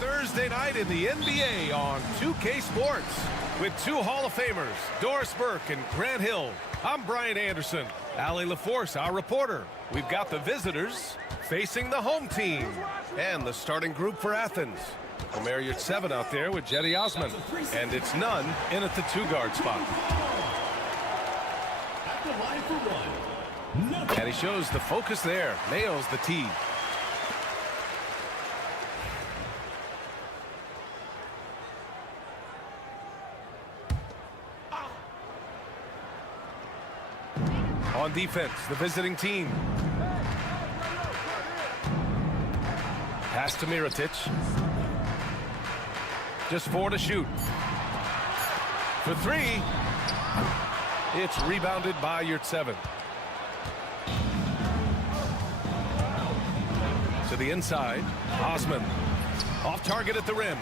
Thursday night in the NBA on 2K Sports with two Hall of Famers, Doris Burke and Grant Hill. I'm Brian Anderson. Allie LaForce, our reporter. We've got the visitors facing the home team and the starting group for Athens. Omer Yurtseven out there with Jetty Osman, and it's Nunn in at the two-guard spot. And he shows the focus there, nails the tee. On defense, the visiting team. Pass to Mirotic. Just 4 to shoot. For 3. It's rebounded by Yurtseven. To the inside. Osman. Off target at the rim.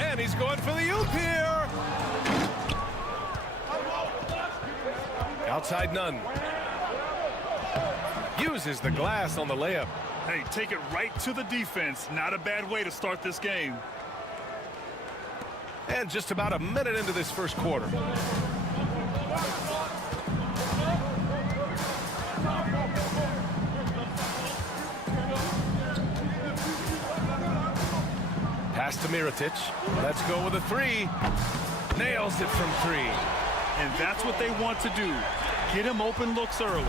And he's going for the oop here. Outside Nunn. Uses the glass on the layup. Hey, take it right to the defense. Not a bad way to start this game. And just about a minute into this first quarter. Pass to Mirotic. Let's go with a 3. Nails it from 3. And that's what they want to do. Get him open looks early.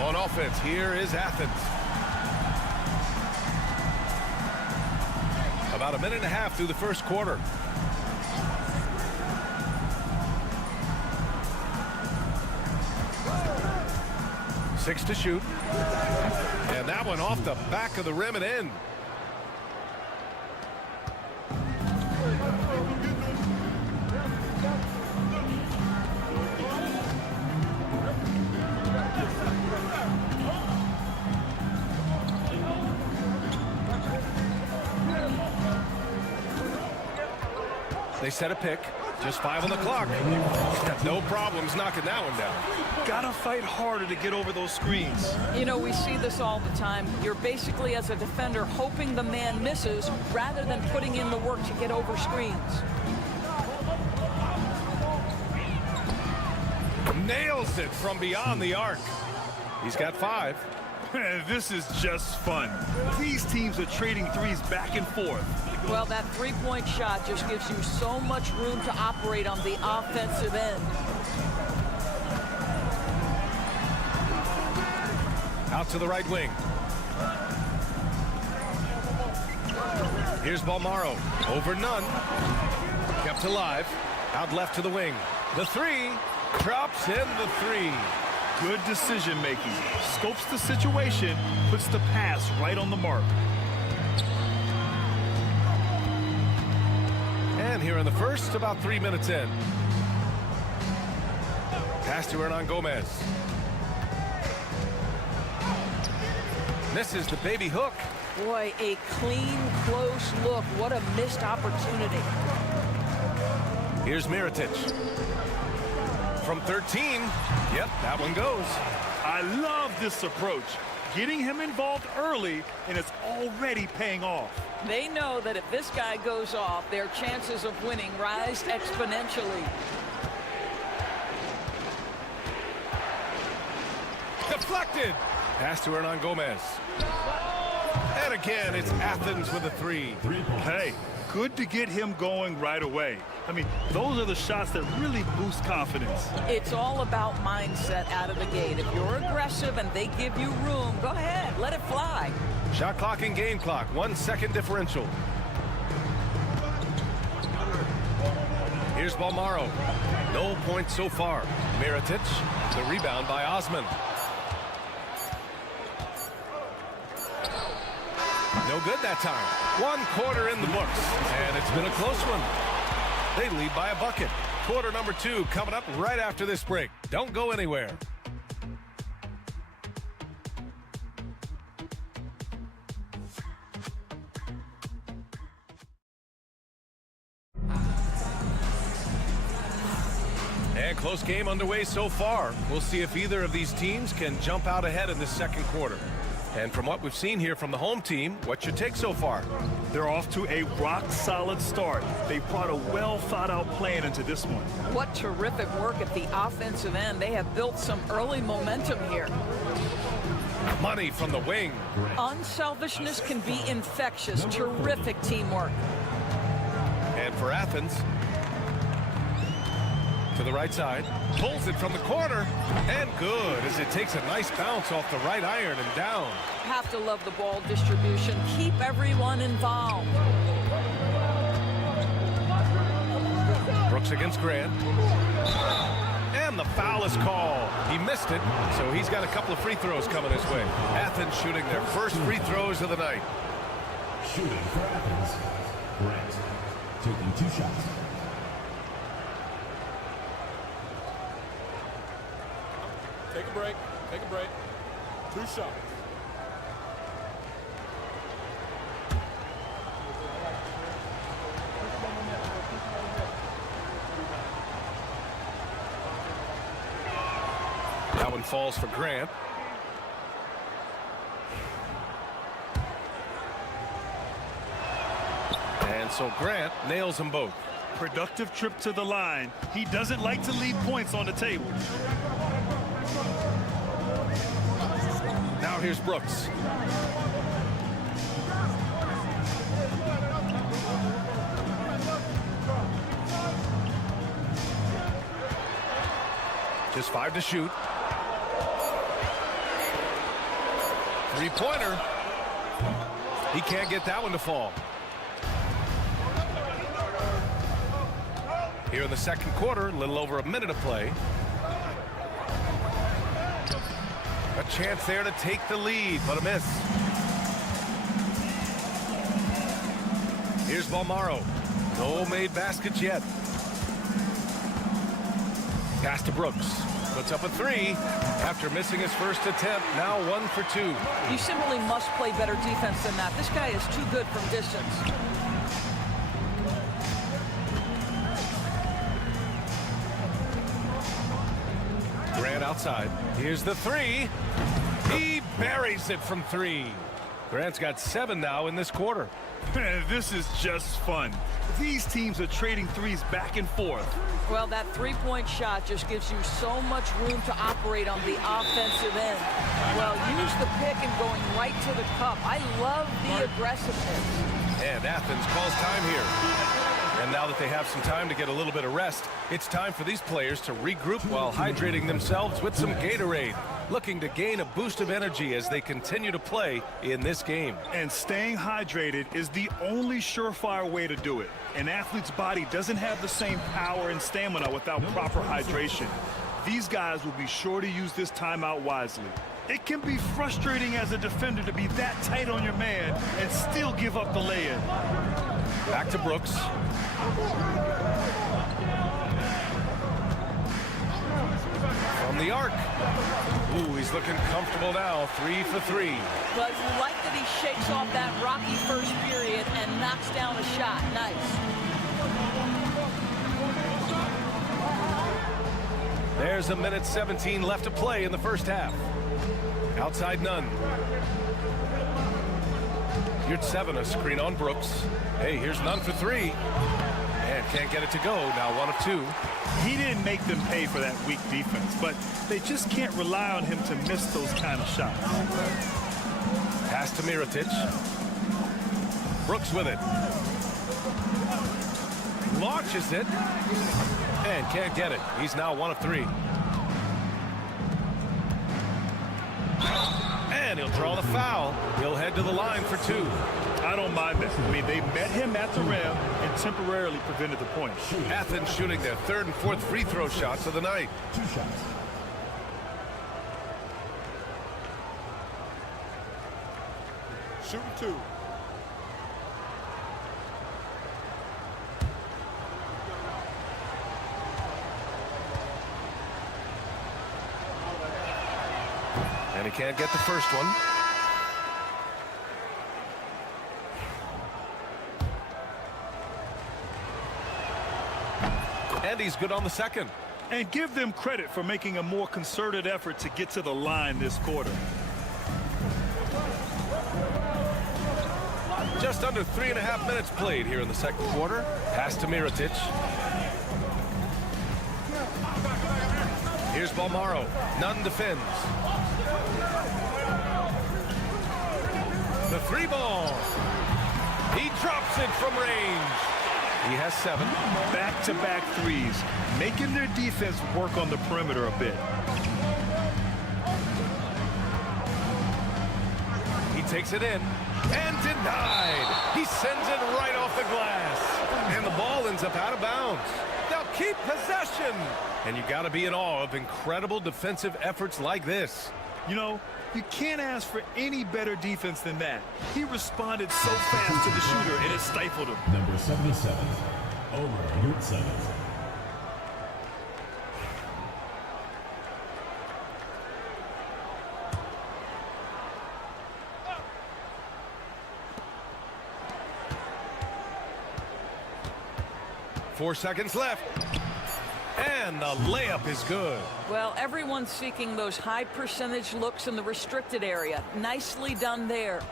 On offense, here is Athens. About a minute and a half through the first quarter. Six to shoot. And that one off the back of the rim and in. They set a pick. Just 5 on the clock. No problems knocking that one down. Gotta fight harder to get over those screens. You know, we see this all the time. You're basically, as a defender, hoping the man misses rather than putting in the work to get over screens. Nails it from beyond the arc. He's got 5. This is just fun. These teams are trading threes back and forth. Well, that three-point shot just gives you so much room to operate on the offensive end. Out to the right wing. Here's Balmaro. Over Nunn. Kept alive. Out left to the wing. The 3. Drops in the 3. Good decision making. Scopes the situation. Puts the pass right on the mark. And here in the first, about 3 minutes in. Pass to Hernan Gomez. Misses the baby hook. Boy, a clean, close look. What a missed opportunity. Here's Mirotic. From 13. Yep, that one goes. I love this approach. Getting him involved early, and it's already paying off. They know that if this guy goes off, their chances of winning rise exponentially. Deflected. Pass to Hernan Gomez. And again, it's Athens with a 3. Hey, good to get him going right away. I mean, those are the shots that really boost confidence. It's all about mindset out of the gate. If you're aggressive and they give you room, go ahead, let it fly. Shot clock and game clock, 1 second differential. Here's Balmaro. No points so far. Mirotic, the rebound by Osman. No good that time. 1 quarter in the books, and it's been a close one. They lead by a bucket. Quarter number 2 coming up right after this break. Don't go anywhere. And close game underway so far. We'll see if either of these teams can jump out ahead in the second quarter. And from what we've seen here from the home team, what's your take so far? They're off to a rock-solid start. They brought a well-thought-out plan into this one. What terrific work at the offensive end. They have built some early momentum here. Money from the wing. Unselfishness can be infectious. Terrific teamwork. And for Athens, to the right side, pulls it from the corner, and good as it takes a nice bounce off the right iron and down. Have to love the ball distribution. Keep everyone involved. Brooks against Grant. And the foul is called. He missed it, so he's got a couple of free throws coming his way. Athens shooting their first free throws of the night. Shooting for Athens, Grant, taking 2 shots. Take a break. Take a break. 2 shots. That one falls for Grant. And so Grant nails them both. Productive trip to the line. He doesn't like to leave points on the table. Now here's Brooks. Just 5 to shoot. 3-pointer. He can't get that one to fall. Here in the second quarter, a little over a minute of play. A chance there to take the lead, but a miss. Here's Balmaro. No made baskets yet. Pass to Brooks. Puts up a 3 after missing his first attempt. Now 1 for 2. You simply must play better defense than that. This guy is too good from distance. Grant outside. Here's the 3. He buries it from 3. Grant's got 7 now in this quarter. This is just fun. These teams are trading threes back and forth. Well, that three-point shot just gives you so much room to operate on the offensive end. Well, use the pick and going right to the cup. I love the aggressiveness. And Athens calls time here. And now that they have some time to get a little bit of rest, it's time for these players to regroup while hydrating themselves with some Gatorade, looking to gain a boost of energy as they continue to play in this game. And staying hydrated is the only surefire way to do it. An athlete's body doesn't have the same power and stamina without proper hydration. These guys will be sure to use this timeout wisely. It can be frustrating as a defender to be that tight on your man and still give up the lay-in. Back to Brooks. From the arc. Ooh, he's looking comfortable now. 3 for 3. But you like that he shakes off that rocky first period and knocks down a shot. Nice. There's a minute 17 left to play in the first half. Outside none. Here's 7, a screen on Brooks. Hey, here's none for 3. And can't get it to go. Now 1 of 2. He didn't make them pay for that weak defense, but they just can't rely on him to miss those kind of shots. Pass to Mirotic. Brooks with it. Launches it. And can't get it. He's now 1 of 3. And he'll draw the foul. He'll head to the line for 2. I don't mind that. I mean, they met him at the rim and temporarily prevented the point. Athens shooting their 3rd and 4th free throw shots of the night. 2 shots. Shooting 2. And he can't get the first one. And he's good on the second. And give them credit for making a more concerted effort to get to the line this quarter. Just under 3.5 minutes played here in the second quarter. Pass to Mirotic. Here's Balmaro. Nunn defends. The three ball. He drops it from range. He has 7. Back-to-back threes, making their defense work on the perimeter a bit. He takes it in and denied. He sends it right off the glass. And the ball ends up out of bounds. They'll keep possession. And you got to be in awe of incredible defensive efforts like this. You know, you can't ask for any better defense than that. He responded so fast to the shooter, and it stifled him. Number 77, Omer Yurtseven. Four seconds left. And the layup is good. Well, everyone's seeking those high percentage looks in the restricted area. Nicely done there.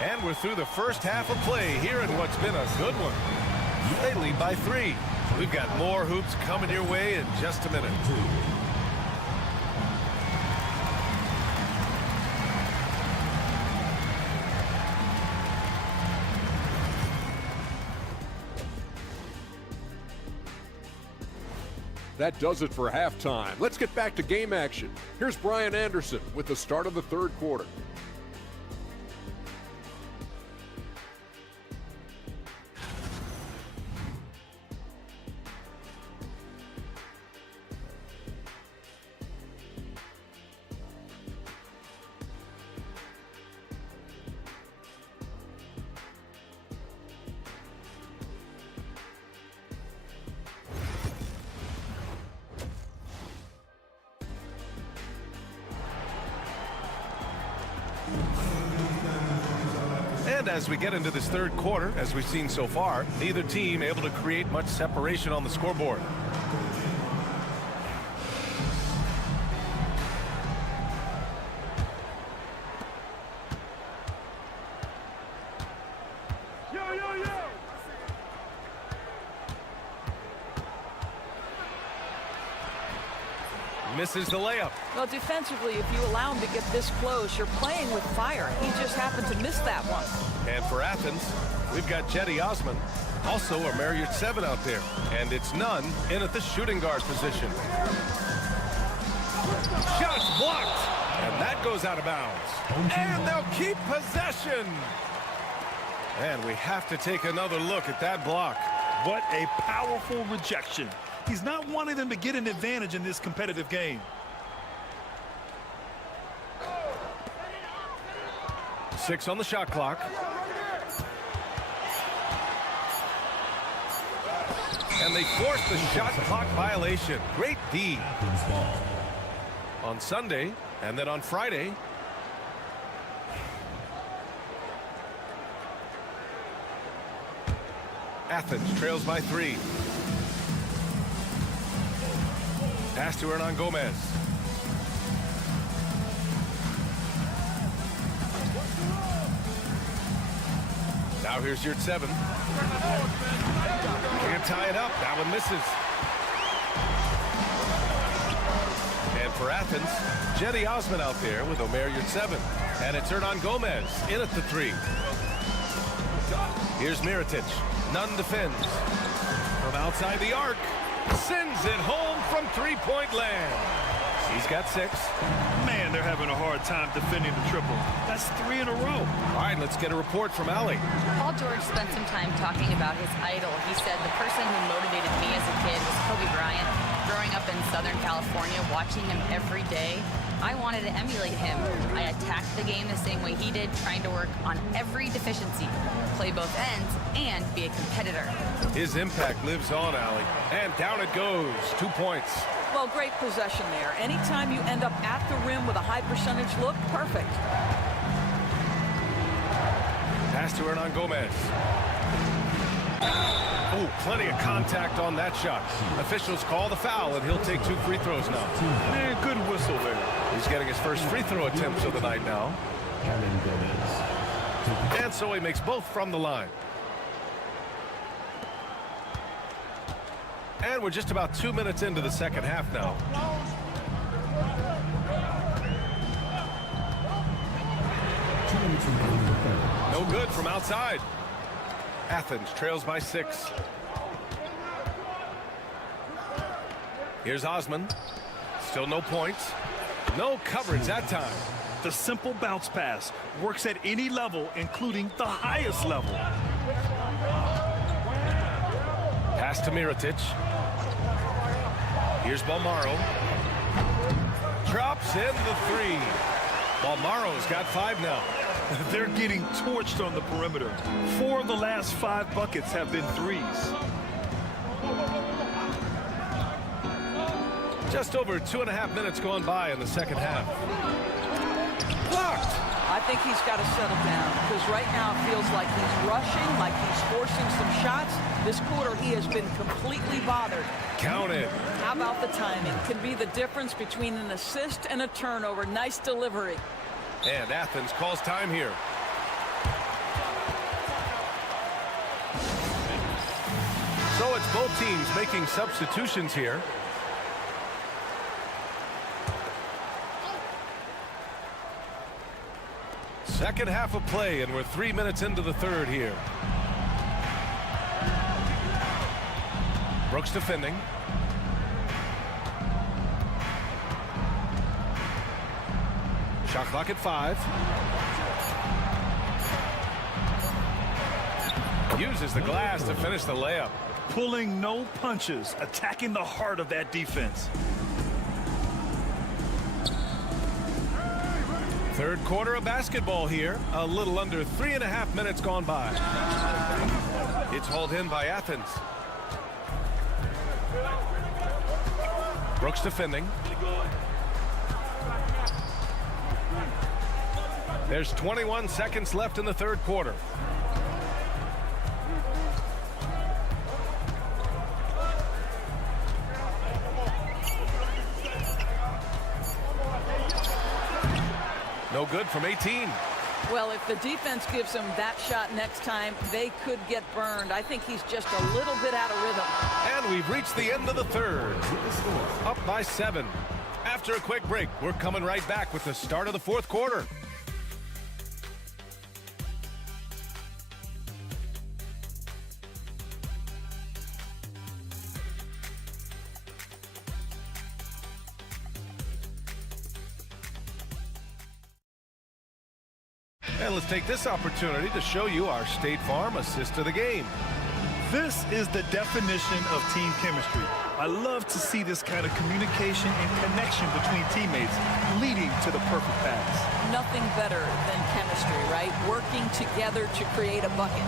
And we're through the first half of play here in what's been a good one. They lead by 3. We've got more hoops coming your way in just a minute. That does it for halftime. Let's get back to game action. Here's Brian Anderson with the start of the third quarter. And as we get into this third quarter, as we've seen so far, neither team able to create much separation on the scoreboard. Misses the layup. Well, defensively, if you allow him to get this close, you're playing with fire. He just happened to miss that one. And for Athens, we've got Jetty Osman, also a Marriott 7 out there. And it's Nunn in at the shooting guard position. Shots blocked. And that goes out of bounds. And they'll keep possession. And we have to take another look at that block. What a powerful rejection. He's not wanting them to get an advantage in this competitive game. Six on the shot clock. And they force the shot clock violation. Great D. On Sunday, and then on Friday. Athens trails by 3. Pass to Hernan Gomez. Now here's Yurtseven. Can't tie it up. That one misses. And for Athens, Jetty Osman out there with Omer Yurtseven. And it's Hernan Gomez in at the 3. Here's Mirotic. Nunn defends. From outside the arc. Sends it home from three-point land. He's got 6. Man, they're having a hard time defending the triple. That's 3 in a row. All right, let's get a report from Allie. Paul George spent some time talking about his idol. He said, the person who motivated me as a kid was Kobe Bryant. Growing up in Southern California, watching him every day, I wanted to emulate him. I attacked the game the same way he did, trying to work on every deficiency, play both ends, and be a competitor. His impact lives on, Allie. And down it goes. 2 points. Well, great possession there. Anytime you end up at the rim with a high percentage look, perfect. Pass to Hernan Gomez. Oh, plenty of contact on that shot. Officials call the foul, and he'll take 2 free throws now. Man, good whistle there. He's getting his first free throw attempts of the night now. And so he makes both from the line. And we're just about 2 minutes into the second half now. No good from outside. Athens trails by 6. Here's Osman. Still no points. No coverage that time. The simple bounce pass works at any level, including the highest level. Pass to Mirotic. Here's Balmaro. Drops in the 3. Balmaro's got 5 now. They're getting torched on the perimeter. 4 of the last 5 buckets have been threes. Just over 2.5 minutes gone by in the second half. Blocked. I think he's got to settle down because right now it feels like he's rushing, like he's forcing some shots. This quarter he has been completely bothered. Count it. How about the timing? Can be the difference between an assist and a turnover. Nice delivery. And Athens calls time here. So it's both teams making substitutions here. Second half of play, and we're 3 minutes into the third here. Brooks defending. Shot clock at 5. Uses the glass to finish the layup. Pulling no punches, attacking the heart of that defense. Third quarter of basketball here. A little under 3.5 minutes gone by. It's hauled in by Athens. Brooks defending. There's 21 seconds left in the third quarter. No good from 18. Well, if the defense gives him that shot next time, they could get burned. I think he's just a little bit out of rhythm. And we've reached the end of the third. Up by 7. After a quick break, we're coming right back with the start of the fourth quarter. And let's take this opportunity to show you our State Farm assist of the game. This is the definition of team chemistry. I love to see this kind of communication and connection between teammates leading to the perfect pass. Nothing better than chemistry, right? Working together to create a bucket.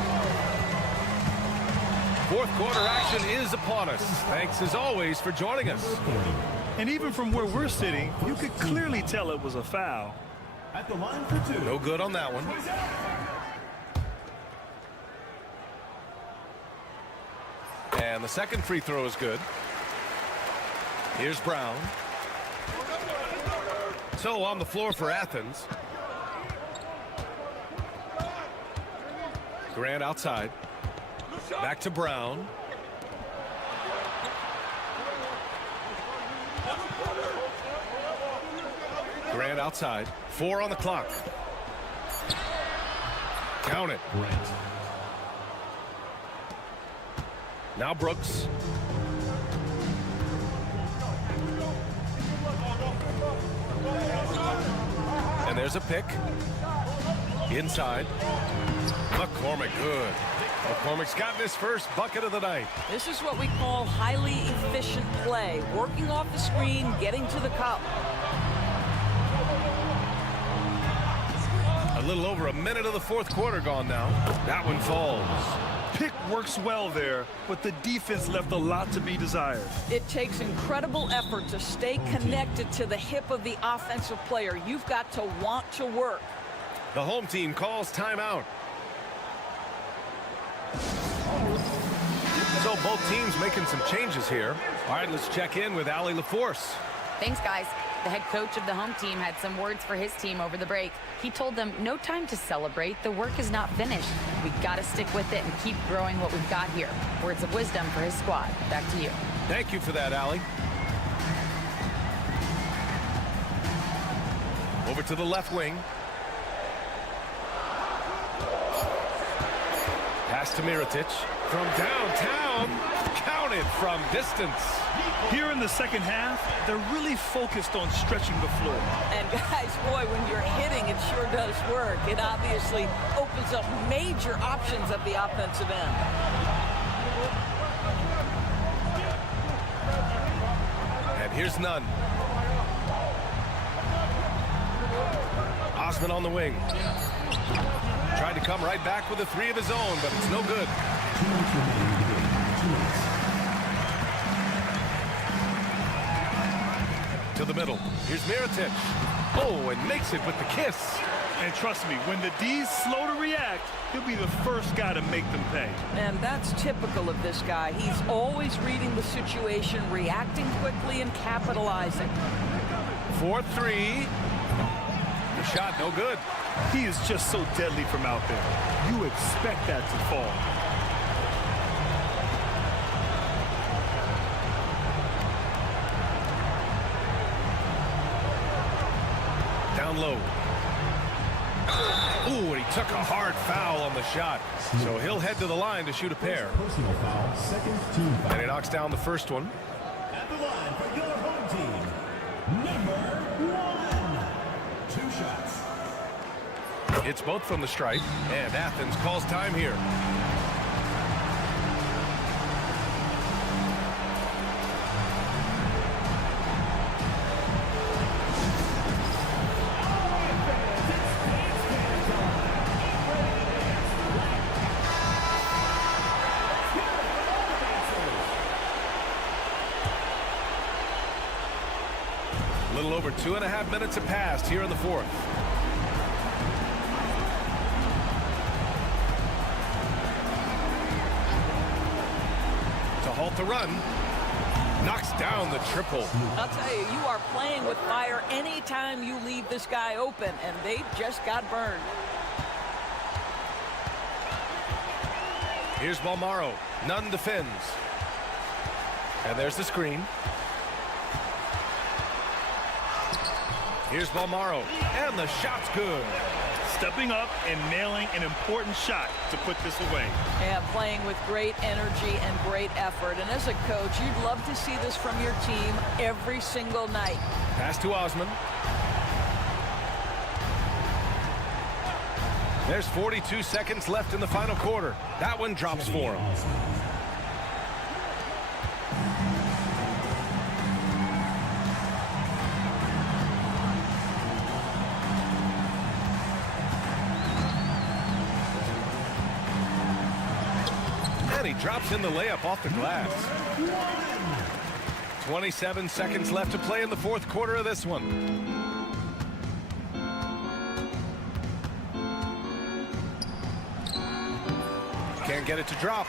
Fourth quarter action is upon us. Thanks as always for joining us. And even from where we're sitting, you could clearly tell it was a foul. At the line for 2. No good on that one. And the second free throw is good. Here's Brown. So on the floor for Athens. Grant outside. Back to Brown. Grant outside. 4 on the clock. Count it. Now Brooks. And there's a pick. Inside. McCormick, good. McCormick's gotten his first bucket of the night. This is what we call highly efficient play. Working off the screen, getting to the cup. A little over a minute of the fourth quarter gone now. That one falls. Pick works well there, but the defense left a lot to be desired. It takes incredible effort to stay connected to the hip of the offensive player. You've got to want to work. The home team calls timeout. So both teams making some changes here. All right, let's check in with Allie LaForce. Thanks, guys. The head coach of the home team had some words for his team over the break. He told them, no time to celebrate. The work is not finished. We've got to stick with it and keep growing what we've got here. Words of wisdom for his squad. Back to you. Thank you for that, Allie. Over to the left wing. Pass to Mirotic. From downtown, counted from distance. Here in the second half, they're really focused on stretching the floor. And guys, boy, when you're hitting, it sure does work. It obviously opens up major options at the offensive end. And here's none. Osman on the wing. Tried to come right back with a three of his own, but it's no good. 2 minutes remaining in the game. 2 minutes. To the middle. Here's Mirotic. Oh, and makes it with the kiss. And trust me, when the D's slow to react, he'll be the first guy to make them pay. And that's typical of this guy. He's always reading the situation, reacting quickly, and capitalizing. 4-3. The shot, no good. He is just so deadly from out there. You expect that to fall. Down low. Ooh, and he took a hard foul on the shot. So he'll head to the line to shoot a pair. Personal foul, second team foul. And he knocks down the first one. At the line for your home team, number 1. 2 shots. It's both from the stripe, and Athens calls time here. A little over 2.5 minutes have passed here in the fourth. To halt the run. Knocks down the triple. I'll tell you, you are playing with fire anytime you leave this guy open, and they just got burned. Here's Balmaro. Nunn defends. And there's the screen. Here's Balmaro. And the shot's good. Stepping up and nailing an important shot to put this away. Yeah, playing with great energy and great effort. And as a coach, you'd love to see this from your team every single night. Pass to Osman. There's 42 seconds left in the final quarter. That one drops for him. And he drops in the layup off the glass. 27 seconds left to play in the fourth quarter of this one. Can't get it to drop.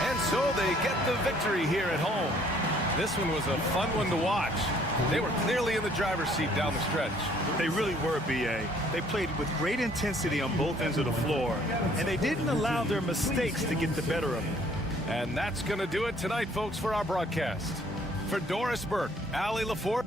And so they get the victory here at home. This one was a fun one to watch. They were clearly in the driver's seat down the stretch. They really were, B.A. They played with great intensity on both ends of the floor, and they didn't allow their mistakes to get the better of them. And that's going to do it tonight, folks, for our broadcast. For Doris Burke, Allie LaForce.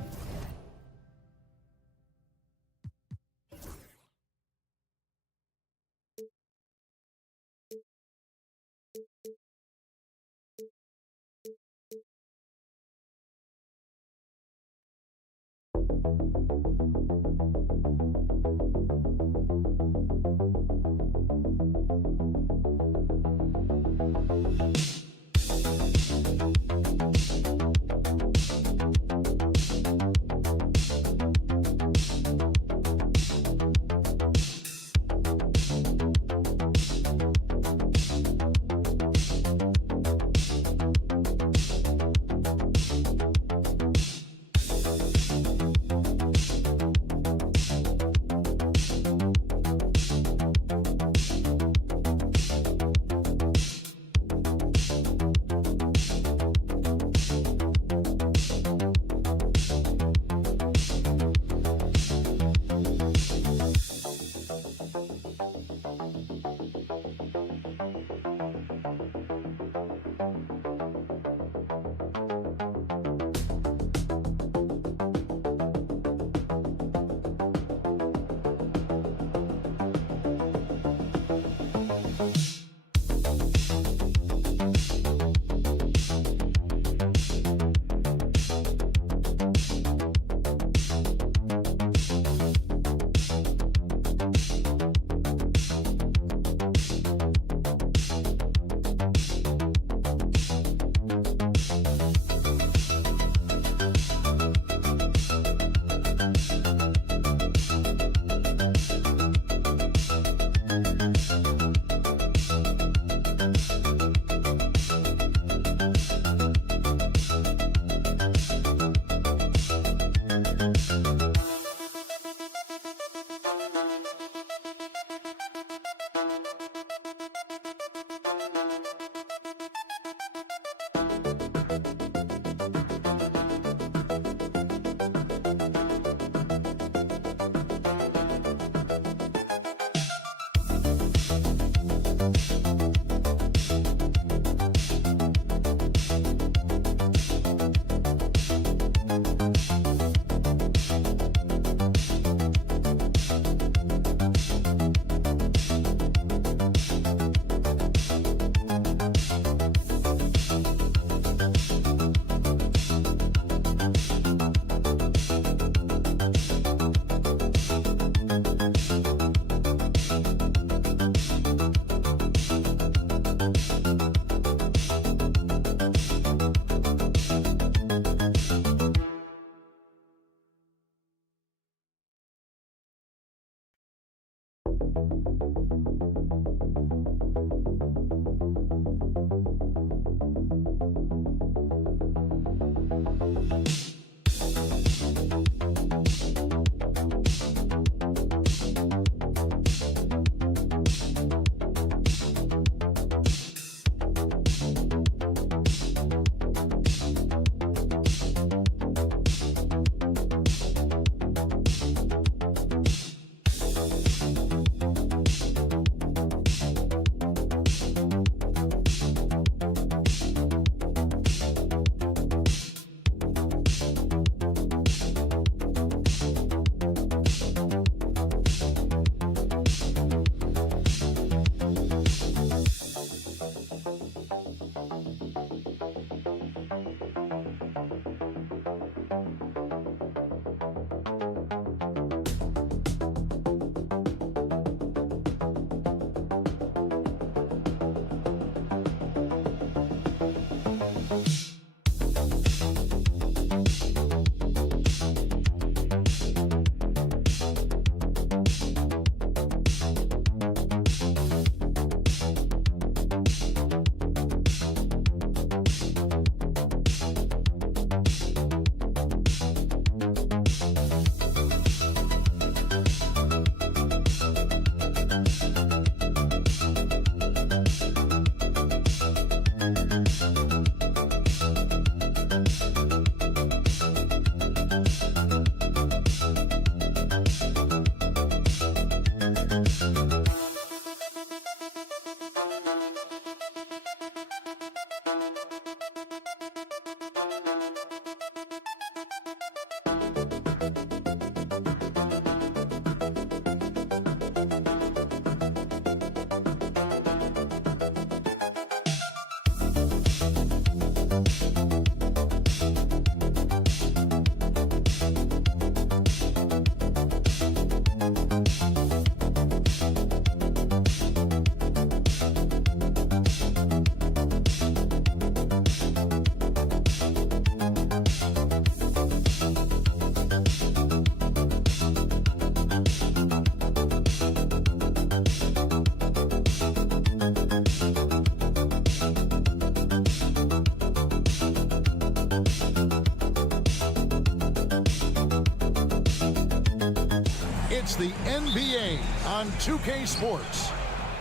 It's the NBA on 2K Sports.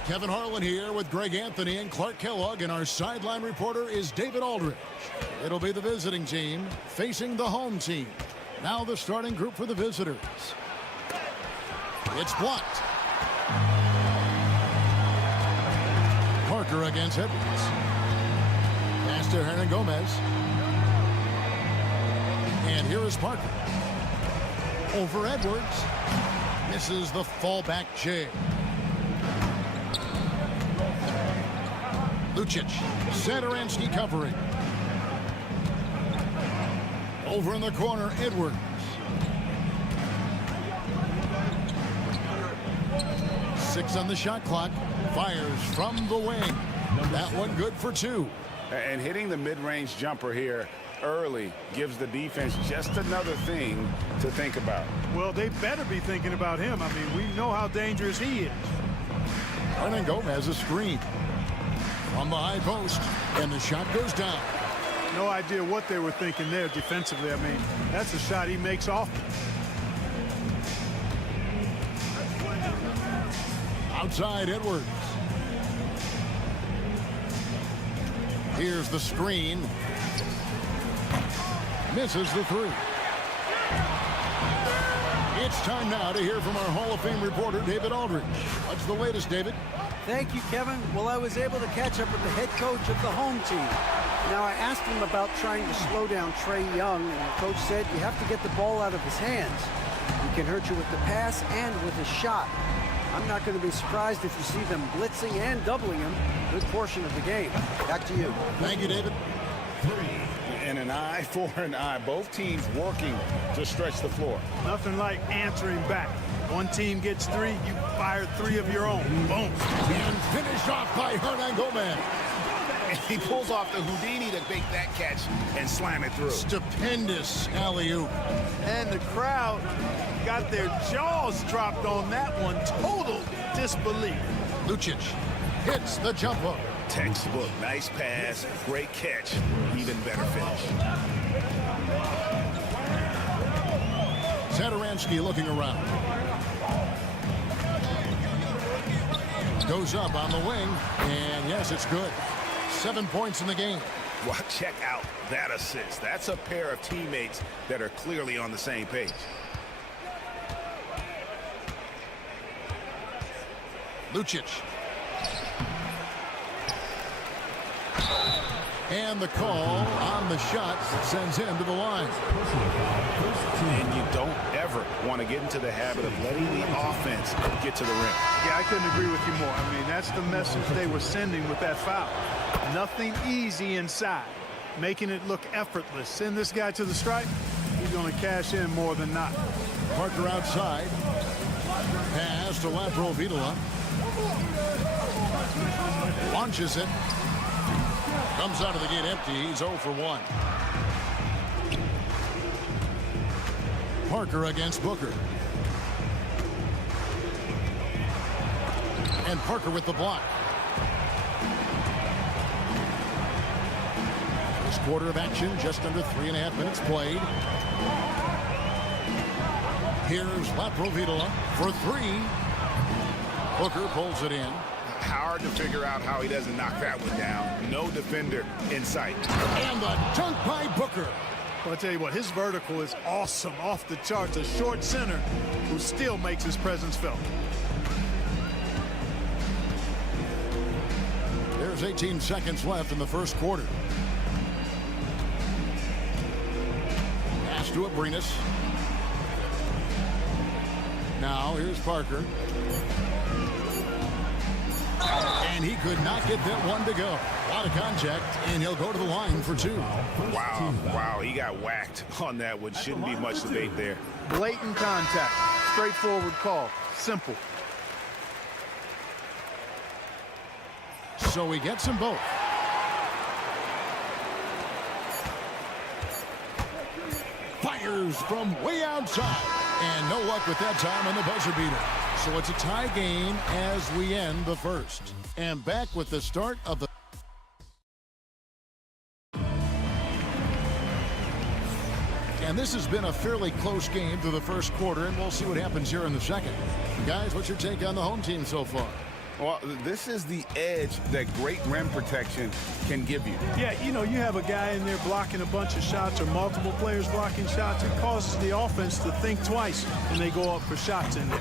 Kevin Harlan here with Greg Anthony and Clark Kellogg, and our sideline reporter is David Aldridge. It'll be the visiting team facing the home team. Now the starting group for the visitors. It's blocked. Parker against Edwards. Pass to Hernan Gomez. And here is Parker. Over Edwards. Misses the fallback J. Lucic. Satoransky covering. Over in the corner, Edwards. Six on the shot clock. Fires from the wing. That one good for two. And hitting the mid-range jumper here early gives the defense just another thing to think about. Well, they better be thinking about him. I mean, we know how dangerous he is. Hernan Gomez a screen. From the high post. And the shot goes down. No idea what they were thinking there defensively. I mean, that's a shot he makes often. Outside Edwards. Here's the screen. Misses the three. It's time now to hear from our Hall of Fame reporter, David Aldridge. What's the latest, David? Thank you, Kevin. Well, I was able to catch up with the head coach of the home team. Now, I asked him about trying to slow down Trae Young, and the coach said you have to get the ball out of his hands. He can hurt you with the pass and with his shot. I'm not going to be surprised if you see them blitzing and doubling him a good portion of the game. Back to you. Thank you, David. And an eye for an eye. Both teams working to stretch the floor. Nothing like answering back. One team gets three, you fire three of your own. Boom. And finished off by Hernan Gomez. And he pulls off the Houdini to make that catch and slam it through. Stupendous alley-oop. And the crowd got their jaws dropped on that one. Total disbelief. Lucic hits the jumper. Textbook. Nice pass. Great catch. Even better finish. Satoransky looking around. Goes up on the wing. And yes, it's good. 7 points in the game. Well, check out that assist. That's a pair of teammates that are clearly on the same page. Lucic. And the call on the shot sends him to the line. And you don't ever want to get into the habit of letting the offense get to the rim. Yeah, I couldn't agree with you more. I mean, that's the message they were sending with that foul. Nothing easy inside, making it look effortless. Send this guy to the stripe, he's going to cash in more than not. Parker outside. Pass to Laprovitola. Launches it. Comes out of the gate empty. He's 0 for 1. Parker against Booker. And Parker with the block. This quarter of action, just under 3.5 minutes played. Here's Laprovitola for three. Booker pulls it in. Hard to figure out how he doesn't knock that one down. No defender in sight. And the dunk by Booker. Well, I'll tell you what, his vertical is awesome, off the charts. A short center who still makes his presence felt. There's 18 seconds left in the first quarter. Pass to Abrinas. Now here's Parker. And he could not get that one to go. A lot of contact, and he'll go to the line for two. Wow, he got whacked on that one. Shouldn't be much debate there. Blatant contact. Straightforward call. Simple. So he gets them both. Fires from way outside. And no luck with that time on the buzzer beater. So it's a tie game as we end the first. And back with the start of the... And And this has been a fairly close game through the first quarter, and we'll see what happens here in the second. Guys, what's your take on the home team so far? Well, this is the edge that great rim protection can give you. Yeah, you know, you have a guy in there blocking a bunch of shots or multiple players blocking shots. It causes the offense to think twice when they go up for shots in there.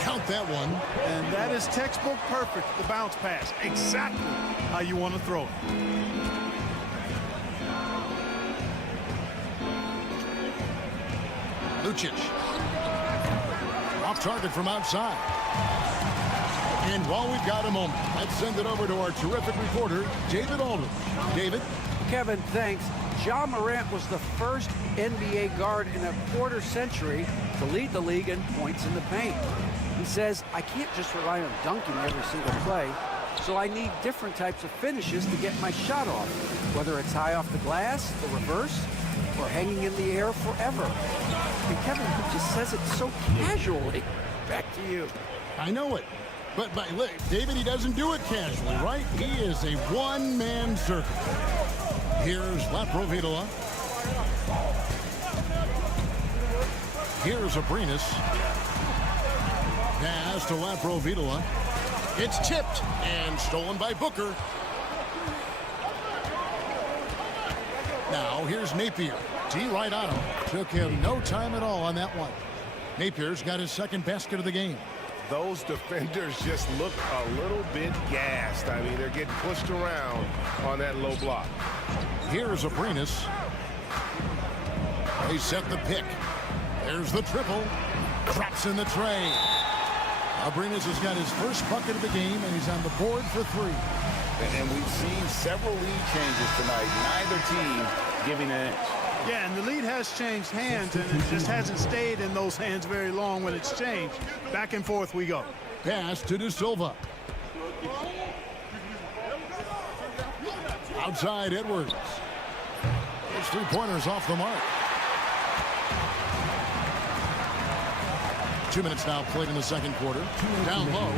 Count that one. And that is textbook perfect, the bounce pass. Exactly how you want to throw it. Lucic. Off target from outside. And while we've got a moment, let's send it over to our terrific reporter, David Aldridge. David? Kevin, thanks. Ja Morant was the first NBA guard in a quarter century to lead the league in points in the paint. He says, I can't just rely on dunking every single play, so I need different types of finishes to get my shot off, whether it's high off the glass, the reverse, or hanging in the air forever. And Kevin, he just says it so casually. Back to you. I know it. But look, David, he doesn't do it casually, right? He is a one-man circus. Here's Laprovitola. Here's Abrinas. Pass to Laprovitola. It's tipped and stolen by Booker. Now here's Napier. D right on him. Took him no time at all on that one. Napier's got his second basket of the game. Those defenders just look a little bit gassed. I mean, they're getting pushed around on that low block. Here's Abrinas. They set the pick. There's the triple. Drops in the tray. Abrinas has got his first bucket of the game, and he's on the board for three. And we've seen several lead changes tonight. Neither team giving an inch. Yeah, and the lead has changed hands, and it just hasn't stayed in those hands very long when it's changed. Back and forth we go. Pass to De Silva. Outside Edwards. His three-pointers off the mark. 2 minutes now played in the second quarter. Down low.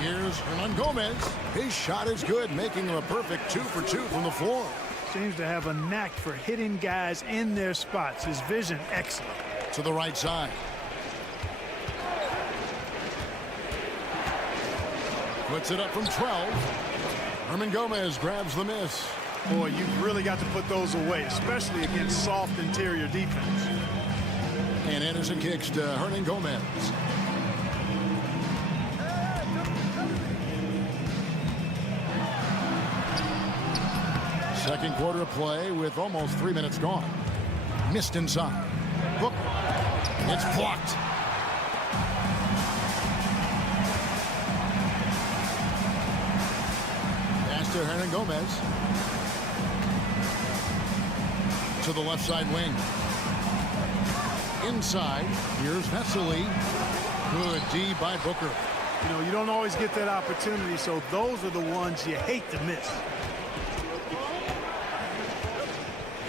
Here's Hernan Gomez. His shot is good, making him a perfect 2 for 2 from the floor. Seems to have a knack for hitting guys in their spots. His vision, excellent. To the right side. Puts it up from 12. Hernan Gomez grabs the miss. Boy, you've really got to put those away, especially against soft interior defense. And Anderson kicks to Hernan Gomez. Second quarter of play with almost 3 minutes gone. Missed inside. Booker. It's blocked. Pass to Hernan Gomez. To the left side wing. Inside. Here's Vesely. Good D by Booker. You know, you don't always get that opportunity, so those are the ones you hate to miss.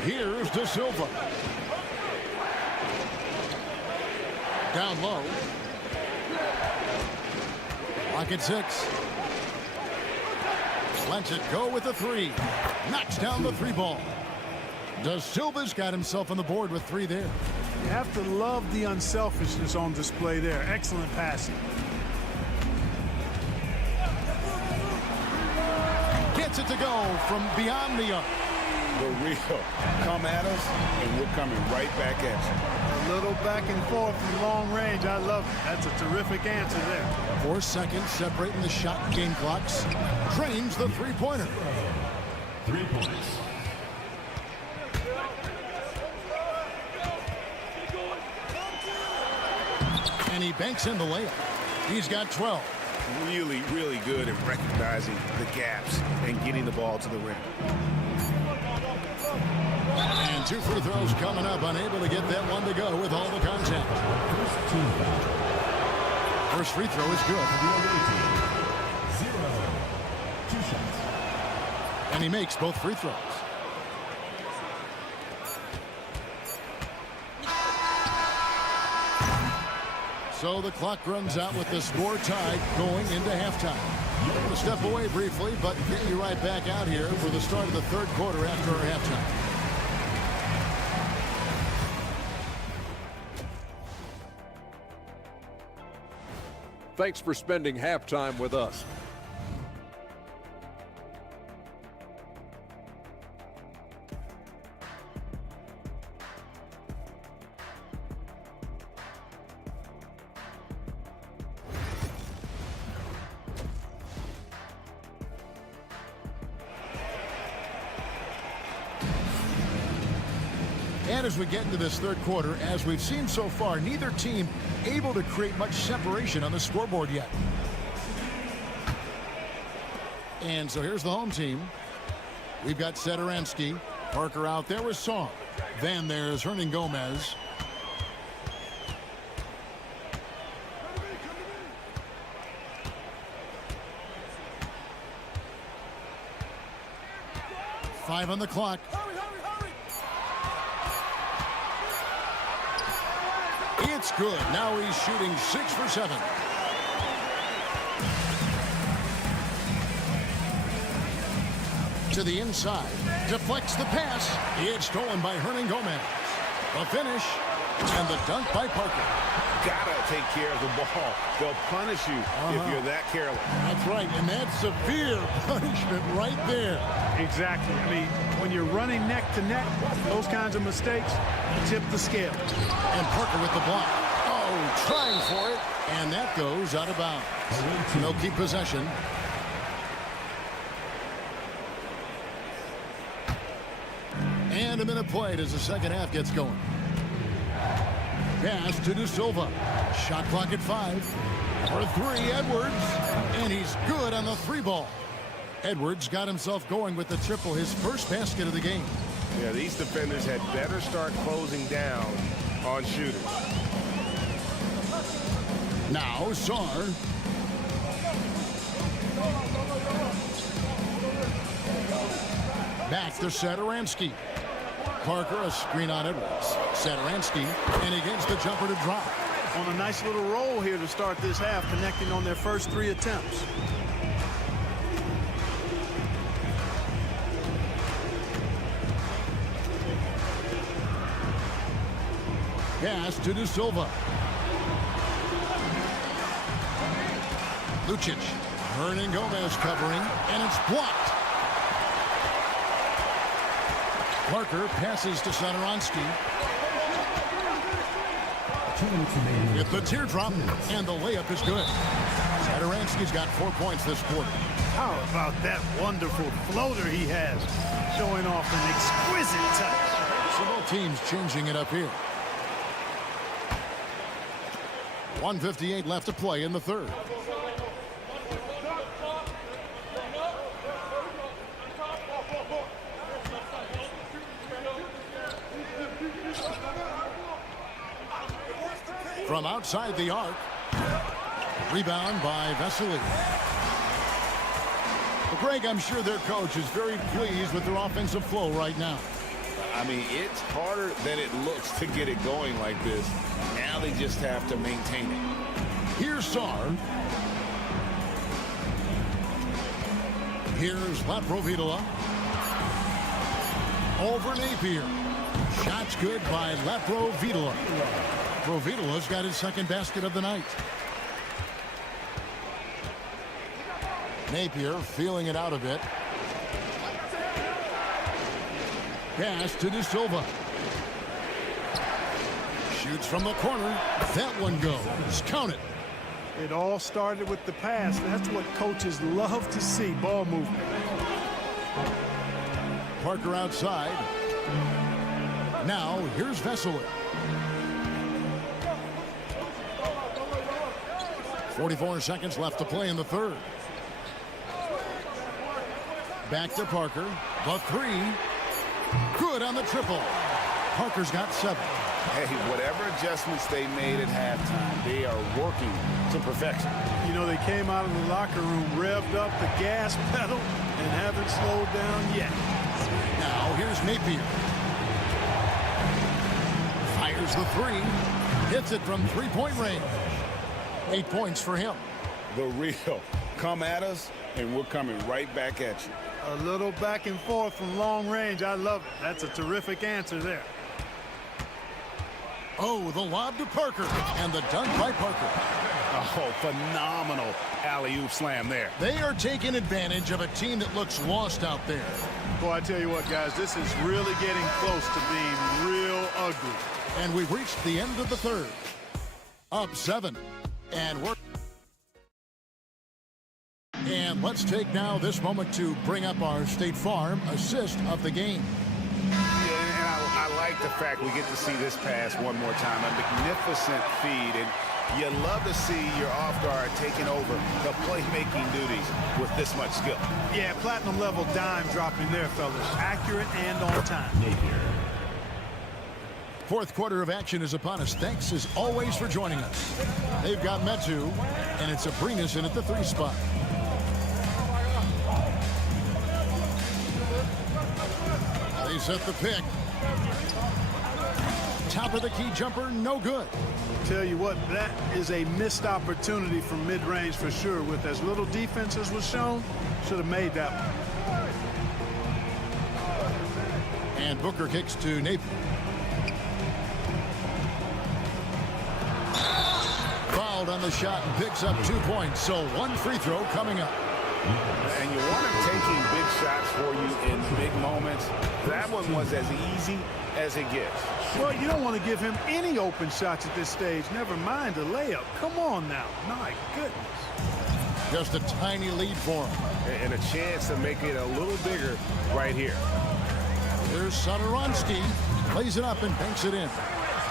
Here's De Silva. Down low. Clock at 6. Lets it go with the three. Knocks down the three ball. De Silva's got himself on the board with 3 there. You have to love the unselfishness on display there. Excellent passing. Gets it to go from beyond the arc. The real come at us, and we're coming right back at you. A little back and forth from long range. I love it. That's a terrific answer there. 4 seconds separating the shot and game clocks. Drains the three-pointer. 3 points. And he banks in the layup. He's got 12. Really, really good at recognizing the gaps and getting the ball to the rim. And 2 free throws coming up. Unable to get that one to go with all the contact. First free throw is good. 0. 2 shots. And he makes both free throws. So the clock runs out with the score tied going into halftime. We're going to step away briefly, but get you right back out here for the start of the third quarter after our halftime. Thanks for spending halftime with us. And as we get into this third quarter, as we've seen so far, neither team able to create much separation on the scoreboard yet. And so here's the home team. We've got Satoransky. Parker out there with Song. Then there's Hernan Gomez. Five on the clock. It's good. Now he's shooting 6 for 7. To the inside. Deflects the pass. It's stolen by Hernan Gomez. The finish. And the dunk by Parker. Gotta take care of the ball. They'll punish you if you're that careless. That's right. And that's severe punishment right there. Exactly. I mean, when you're running neck to neck, those kinds of mistakes tip the scale. And Parker with the block. Oh, trying for it. And that goes out of bounds. They'll keep possession. And a minute played as the second half gets going. Pass to De Silva. Shot clock at 5. For 3, Edwards. And he's good on the 3 ball. Edwards got himself going with the triple, his first basket of the game. Yeah, these defenders had better start closing down on shooters. Now, Sarr. Back to Satoransky. Parker, a screen on Edwards. Satoransky, and he gets the jumper to drop. On a nice little roll here to start this half, connecting on their first 3 attempts. Pass to De Silva. Lucic. Hernan Gomez covering, and it's blocked. Parker passes to Satoransky. With the teardrop, and the layup is good. Satoransky's got 4 points this quarter. How about that wonderful floater he has, showing off an exquisite touch. So both teams changing it up here. 1:58 left to play in the third. From outside the arc. Rebound by Vesely. Well, Greg, I'm sure their coach is very pleased with their offensive flow right now. I mean, it's harder than it looks to get it going like this. Now they just have to maintain it. Here's Sarr. Here's Laprovitola. Over Napier. Shots good by Laprovitola. Laprovitola's got his second basket of the night. Napier feeling it out a bit. Pass to De Silva. Shoots from the corner. That one goes. Count it. It all started with the pass. That's what coaches love to see, ball movement. Parker outside. Now, here's Vesely. 44 seconds left to play in the third. Back to Parker. The 3. Good on the triple. Parker's got 7. Hey, whatever adjustments they made at halftime, they are working to perfection. You know, they came out of the locker room, revved up the gas pedal, and haven't slowed down yet. Now, here's Napier. Fires the 3. Hits it from three-point range. 8 points for him. The real. Come at us, and we're coming right back at you. A little back and forth from long range. I love it. That's a terrific answer there. Oh, the lob to Parker, and the dunk by Parker. Oh, phenomenal alley-oop slam there. They are taking advantage of a team that looks lost out there. Boy, I tell you what, guys, this is really getting close to being real ugly. And we've reached the end of the third. Up 7. And let's take now this moment to bring up our State Farm assist of the game. Yeah, and I like the fact we get to see this pass one more time. A magnificent feed, and you love to see your off guard taking over the playmaking duties with this much skill. Yeah, platinum level dime dropping there, fellas. Accurate and on time. Fourth quarter of action is upon us. Thanks as always for joining us. They've got Metu, and it's Abrinas in at the 3 spot. They set the pick. Top of the key jumper, no good. Tell you what, that is a missed opportunity from mid-range for sure. With as little defense as was shown, should have made that one. And Booker kicks to Napier. Fouled on the shot and picks up 2 points. So 1 free throw coming up. And you want him taking big shots for you in big moments. That one was as easy as it gets. Well, you don't want to give him any open shots at this stage. Never mind a layup. Come on now. My goodness. Just a tiny lead for him. And a chance to make it a little bigger right here. Here's Satoransky. Plays it up and banks it in.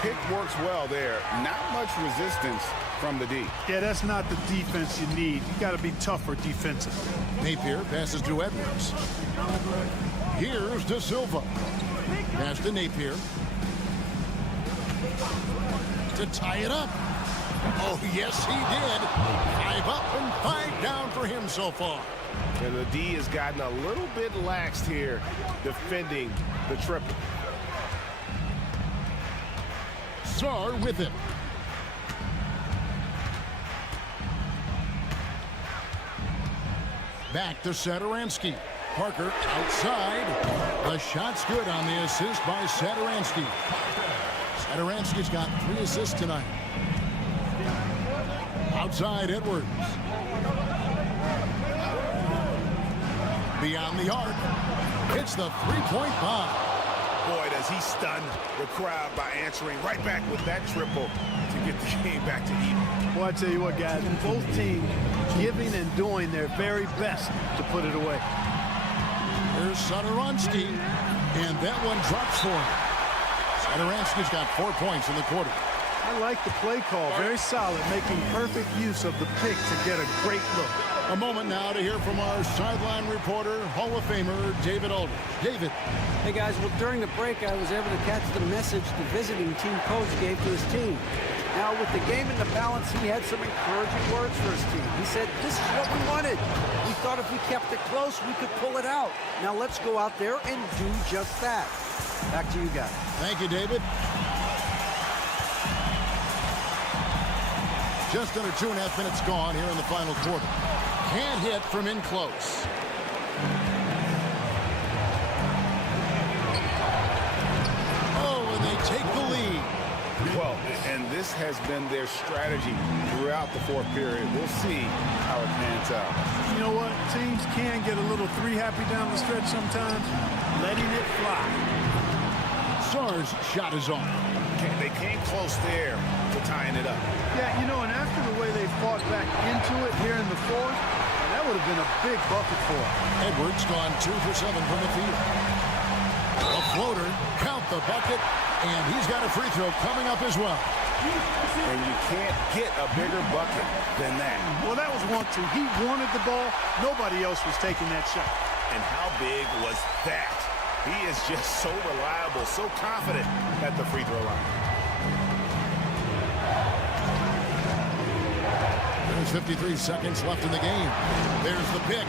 Pick works well there. Not much resistance from the D. Yeah, that's not the defense you need. You got to be tougher defensively. Napier passes to Edwards. Here's De Silva. Pass to Napier. To tie it up. Oh, yes, he did. 5 up and 5 down for him so far. And the D has gotten a little bit laxed here defending the triple. Sar with it. Back to Satoransky. Parker outside. The shot's good on the assist by Satoransky. Satoransky's got 3 assists tonight. Outside Edwards. Beyond the arc. Hits the 3-point bomb. Boy, does he stun the crowd by answering right back with that triple to get the game back to even. Boy, I tell you what, guys, both teams giving and doing their very best to put it away. Here's Satoransky, and that one drops for him. Satoransky's got 4 points in the quarter. I like the play call. Very solid, making perfect use of the pick to get a great look. A moment now to hear from our sideline reporter, Hall of Famer David Aldridge. David. Hey, guys, well, during the break, I was able to catch the message the visiting team coach gave to his team. Now, with the game in the balance, he had some encouraging words for his team. He said, this is what we wanted. We thought if we kept it close, we could pull it out. Now, let's go out there and do just that. Back to you guys. Thank you, David. Just under 2.5 minutes gone here in the final quarter. Can't hit from in close. Oh, and they take the lead. Well, and this has been their strategy throughout the fourth period. We'll see how it pans out. You know what? Teams can get a little three-happy down the stretch sometimes. Letting it fly. Sar's shot is off. They came close there to tying it up. Yeah, you know, and after the way they fought back into it here in the fourth, that would have been a big bucket for him. Edwards gone 2 for 7 from the field. A floater, count the bucket, and he's got a free throw coming up as well. And you can't get a bigger bucket than that. Well, that was 1-2. He wanted the ball. Nobody else was taking that shot. And how big was that? He is just so reliable, so confident at the free throw line. There's 53 seconds left in the game. There's the pick.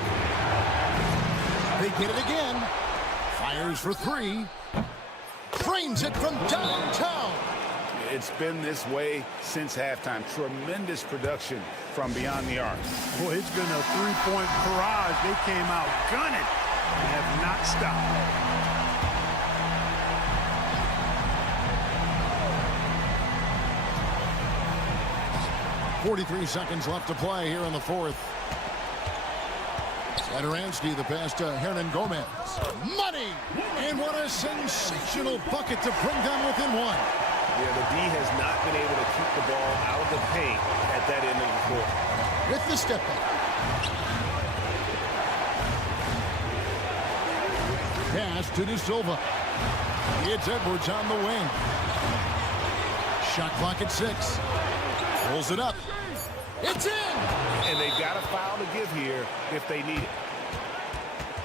They get it again. Fires for 3. Frames it from downtown. It's been this way since halftime. Tremendous production from beyond the arc. Boy, it's been a three-point barrage. They came out gunning and have not stopped. 43 seconds left to play here in the fourth. Sadaransky, the pass to Hernan Gomez. Money! And what a sensational bucket to bring them within one. Yeah, the D has not been able to keep the ball out of the paint at that end of the court. With the step back. Pass to De Silva. It's Edwards on the wing. Shot clock at 6. Pulls it up. It's in! And they've got a foul to give here if they need it.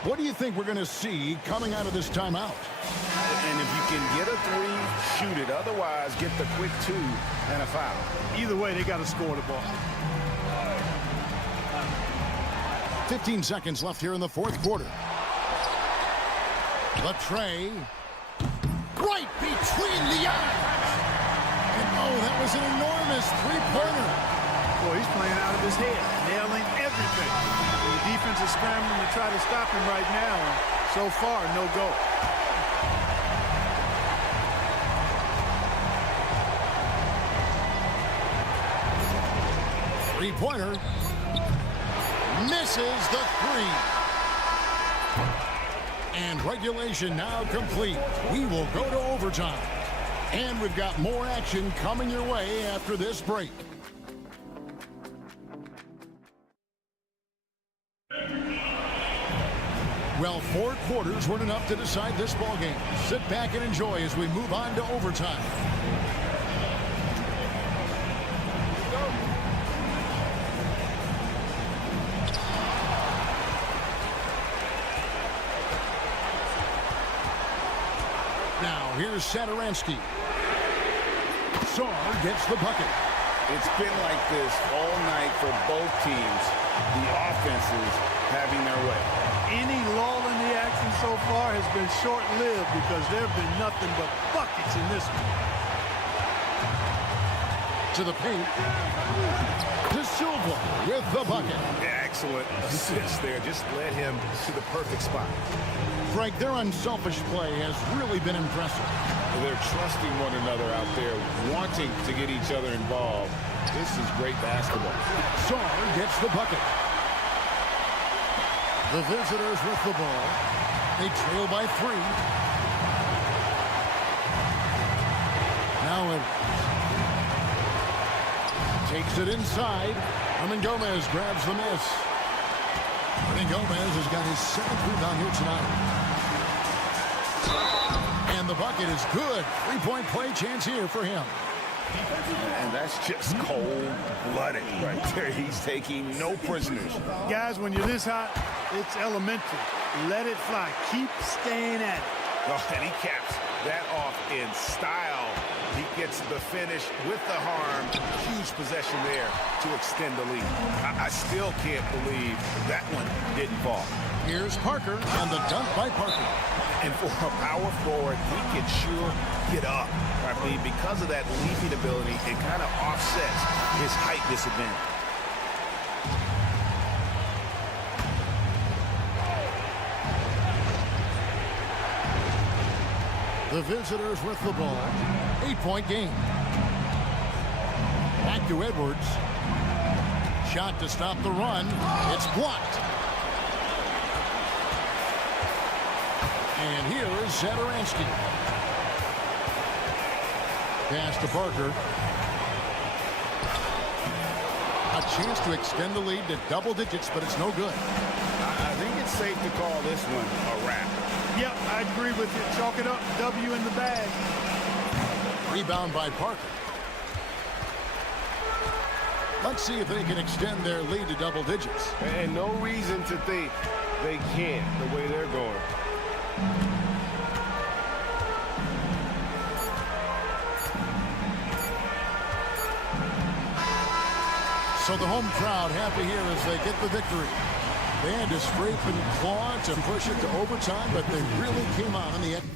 What do you think we're going to see coming out of this timeout? And if you can get a 3, shoot it. Otherwise, get the quick 2 and a foul. Either way, they got to score the ball. 15 seconds left here in the fourth quarter. The tray. Right between the eyes. And oh, that was an enormous three-pointer. Boy, he's playing out of his head, nailing everything. And the defense is scrambling to try to stop him right now. And so far, no go. Three-pointer. Misses the 3. And regulation now complete. We will go to overtime. And we've got more action coming your way after this break. Well, 4 quarters weren't enough to decide this ball game. Sit back and enjoy as we move on to overtime. Now, here's Sadaransky. Saar gets the bucket. It's been like this all night for both teams. The offenses having their way. Any lull in the action so far has been short-lived because there have been nothing but buckets in this one. To the paint. De Silva with the bucket. Yeah, excellent assist there. Just led him to the perfect spot. Frank, their unselfish play has really been impressive. They're trusting one another out there, wanting to get each other involved. This is great basketball. Saar gets the bucket. The visitors with the ball. They trail by 3. Now it takes it inside. Hernan Gomez grabs the miss. Hernan Gomez has got his 7th rebound here tonight. And the bucket is good. 3-point play chance here for him. And that's just cold-blooded right there. He's taking no prisoners. Guys, when you're this hot, it's elementary. Let it fly. Keep staying at it. Oh, and he caps that off in style. He gets the finish with the harm. Huge possession there to extend the lead. I still can't believe that one didn't fall. Here's Parker and the dunk by Parker. And for a power forward, he can sure get up. I mean, because of that leaping ability, it kind of offsets his height disadvantage. The visitors with the ball. 8-point game. Back to Edwards. Shot to stop the run. It's blocked. And here is Sadaransky. Pass to Parker. A chance to extend the lead to double digits, but it's no good. I think it's safe to call this one a wrap. Yep, I agree with you. Chalk it up. W in the bag. Rebound by Parker. Let's see if they can extend their lead to double digits. And no reason to think they can't the way they're going. So the home crowd happy here as they get the victory. They had to scrape and claw to push it to overtime, but they really came out in the end.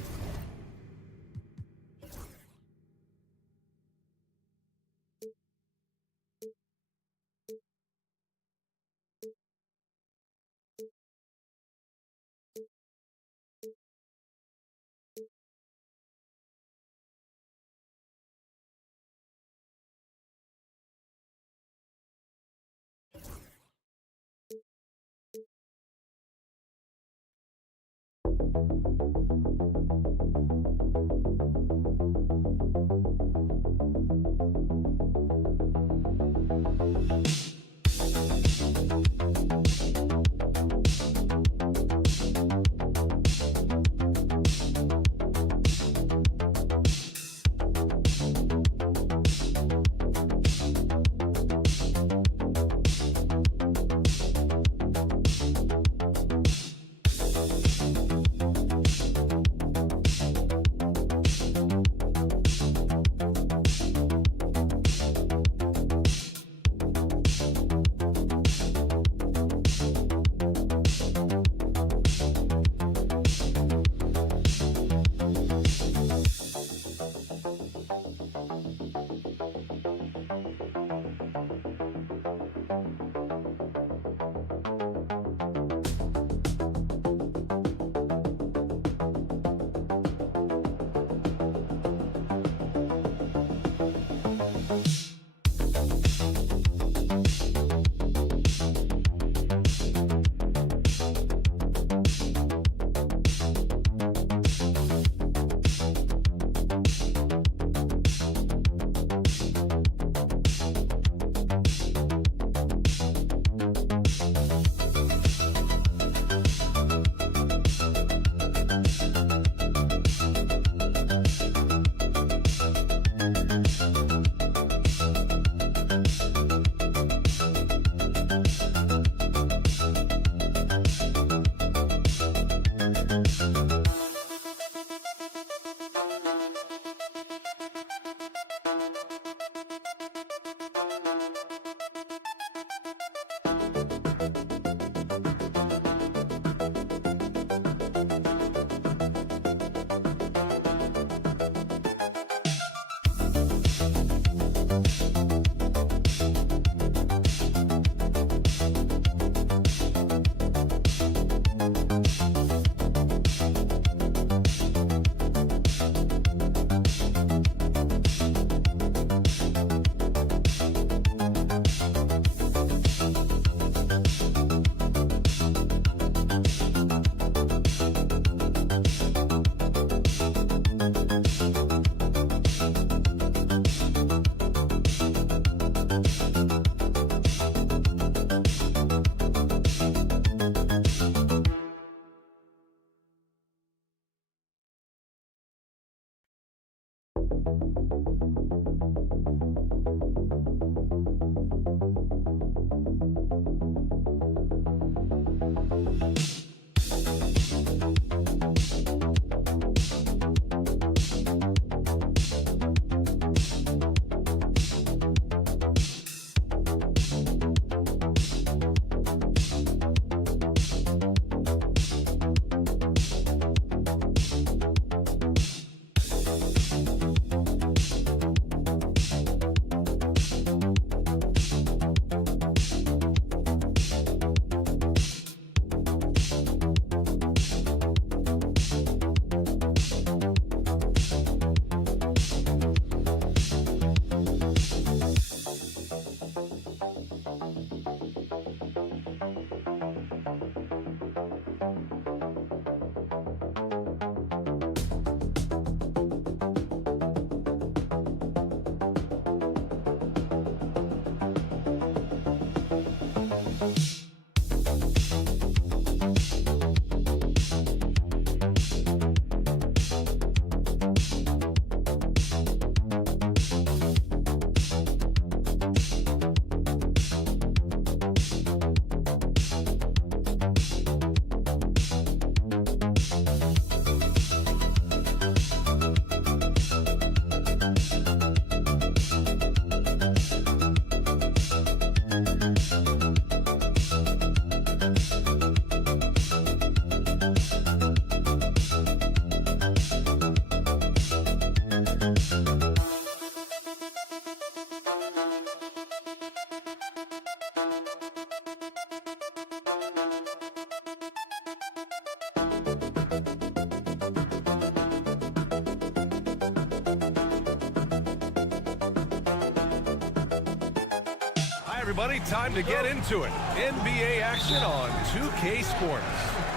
everybody. Time to get into it. NBA action on 2K Sports.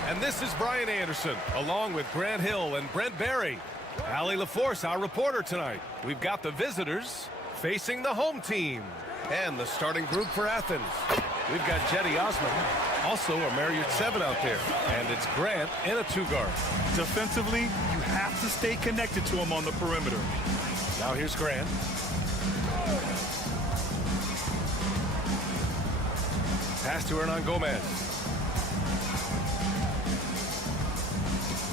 And this is Brian Anderson, along with Grant Hill and Brent Barry. Allie LaForce, our reporter tonight. We've got the visitors facing the home team. And the starting group for Athens. We've got Jetty Osman, also a Marriott 7 out there. And it's Grant in a two-guard. Defensively, you have to stay connected to him on the perimeter. Now here's Grant. Pass to Hernan Gomez.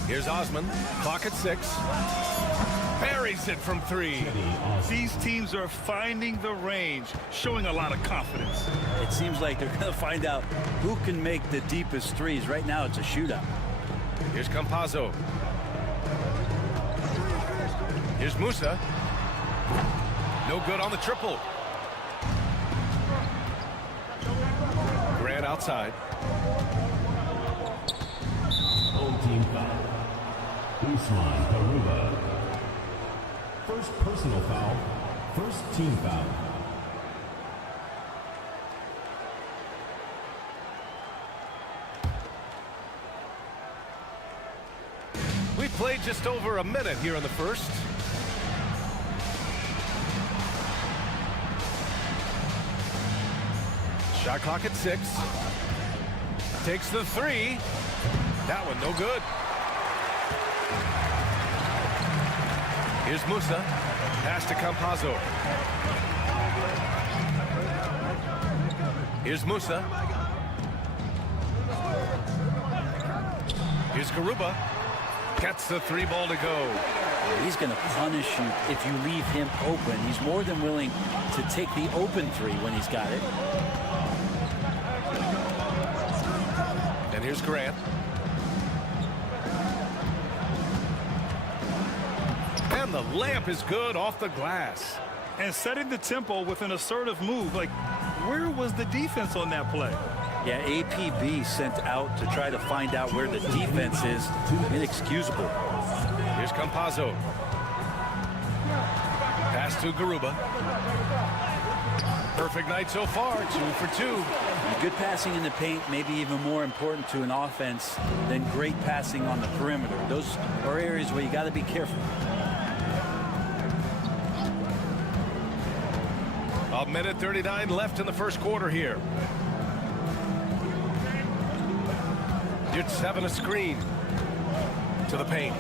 Here's Osman. Clock at 6. Buries it from 3. These teams are finding the range, showing a lot of confidence. It seems like they're going to find out who can make the deepest threes. Right now, it's a shootout. Here's Campazzo. Here's Musa. No good on the triple. Grant outside. Home team foul. Usman Garuba. First personal foul First team foul. We played just over a minute here in the first. Shot clock at 6. Takes the 3. That one no good. Here's Musa. Pass to Campazzo. Here's Musa. Here's Garuba. Gets the 3 ball to go. He's going to punish you if you leave him open. He's more than willing to take the open 3 when he's got it. And here's Grant. And the layup is good off the glass. And setting the tempo with an assertive move. Like, where was the defense on that play? Yeah, APB sent out to try to find out where the defense is. Inexcusable. Here's Campazzo. Pass to Garuba. Perfect night so far, 2 for 2. Good passing in the paint may be even more important to an offense than great passing on the perimeter. Those are areas where you got to be careful. A minute 39 left in the first quarter here. You'd 7 a screen to the paint.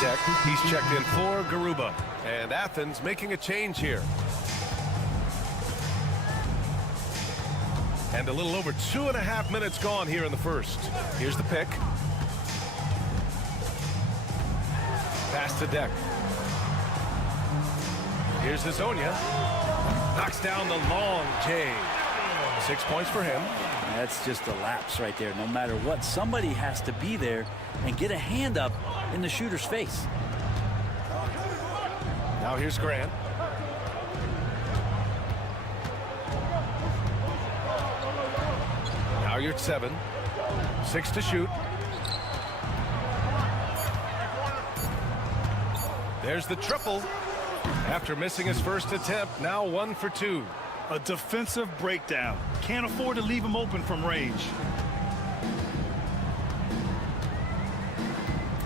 Deck, he's checked in for Garuba. And Athens making a change here. And a little over 2.5 minutes gone here in the first. Here's the pick. Pass to Deck. Here's Hazonia. Knocks down the long J. 6 points for him. That's just a lapse right there. No matter what, somebody has to be there and get a hand up in the shooter's face. Now here's Grant. Now you're at 7. 6 to shoot. There's the triple. After missing his first attempt, now 1 for 2. A defensive breakdown. Can't afford to leave him open from range.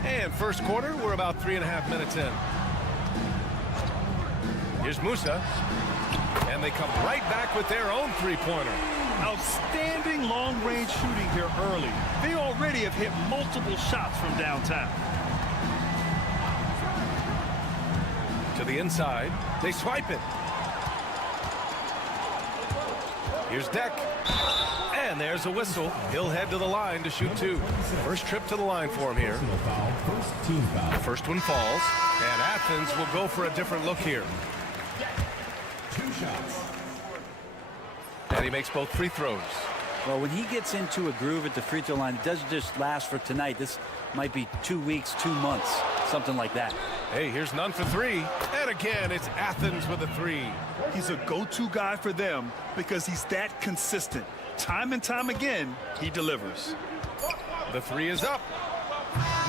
And first quarter, we're about 3.5 minutes in. Here's Musa. And they come right back with their own 3-pointer. Outstanding long-range shooting here early. They already have hit multiple shots from downtown. To the inside. They swipe it. Here's Deck. And there's a whistle. He'll head to the line to shoot 2. First trip to the line for him here. First team foul. First one falls. And Athens will go for a different look here. 2 shots. And he makes both free throws. Well, when he gets into a groove at the free throw line, it doesn't just last for tonight. This might be 2 weeks, 2 months, something like that. Hey, here's none for 3. And again, it's Athens with a 3. He's a go-to guy for them because he's that consistent. Time and time again, he delivers. The 3 is up.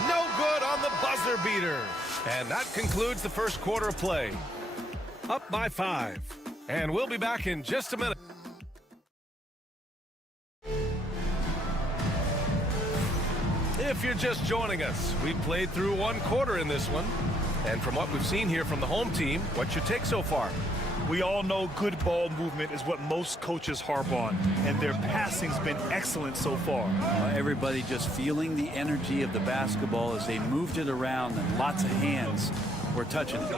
No good on the buzzer beater. And that concludes the first quarter of play. Up by 5. And we'll be back in just a minute. If you're just joining us, we've played through 1 quarter in this one. And from what we've seen here from the home team, what's your take so far? We all know good ball movement is what most coaches harp on, and their passing's been excellent so far. Everybody just feeling the energy of the basketball as they moved it around, and lots of hands were touching it.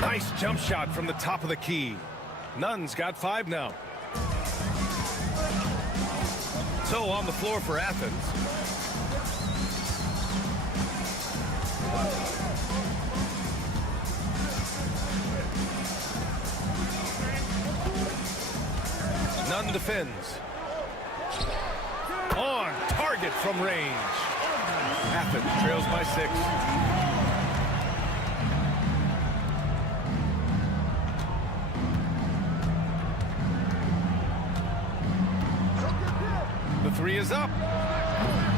Nice jump shot from the top of the key. Nunn's got 5 now. So on the floor for Athens. Nunn defends. On target from range. Athens trails by 6. is up.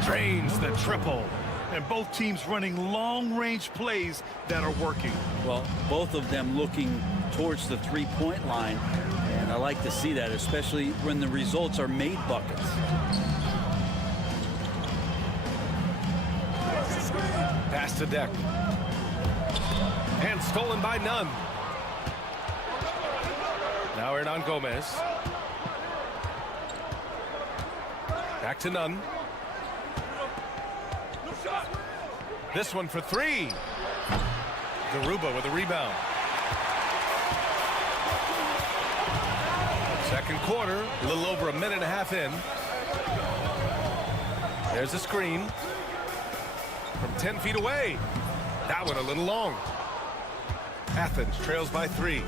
Drains the triple. And both teams running long-range plays that are working. Well, both of them looking towards the three-point line, and I like to see that, especially when the results are made buckets. Pass to Deck. And stolen by Nunn. Now Hernan Gomez. Back to Nunn. This one for three. Garuba with a rebound. Second quarter, a little over a minute and a half in. There's a screen from 10 feet away. That one a little long. Athens trails by 3.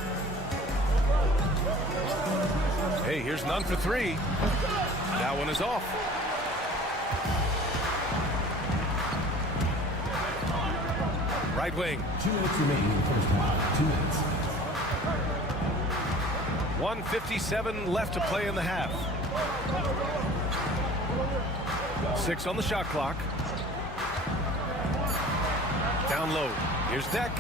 Hey, here's Nunn for 3. That one is off. Right wing. 2 minutes remaining in the first half. 2 minutes. 1:57 left to play in the half. 6 on the shot clock. Down low. Here's Deck.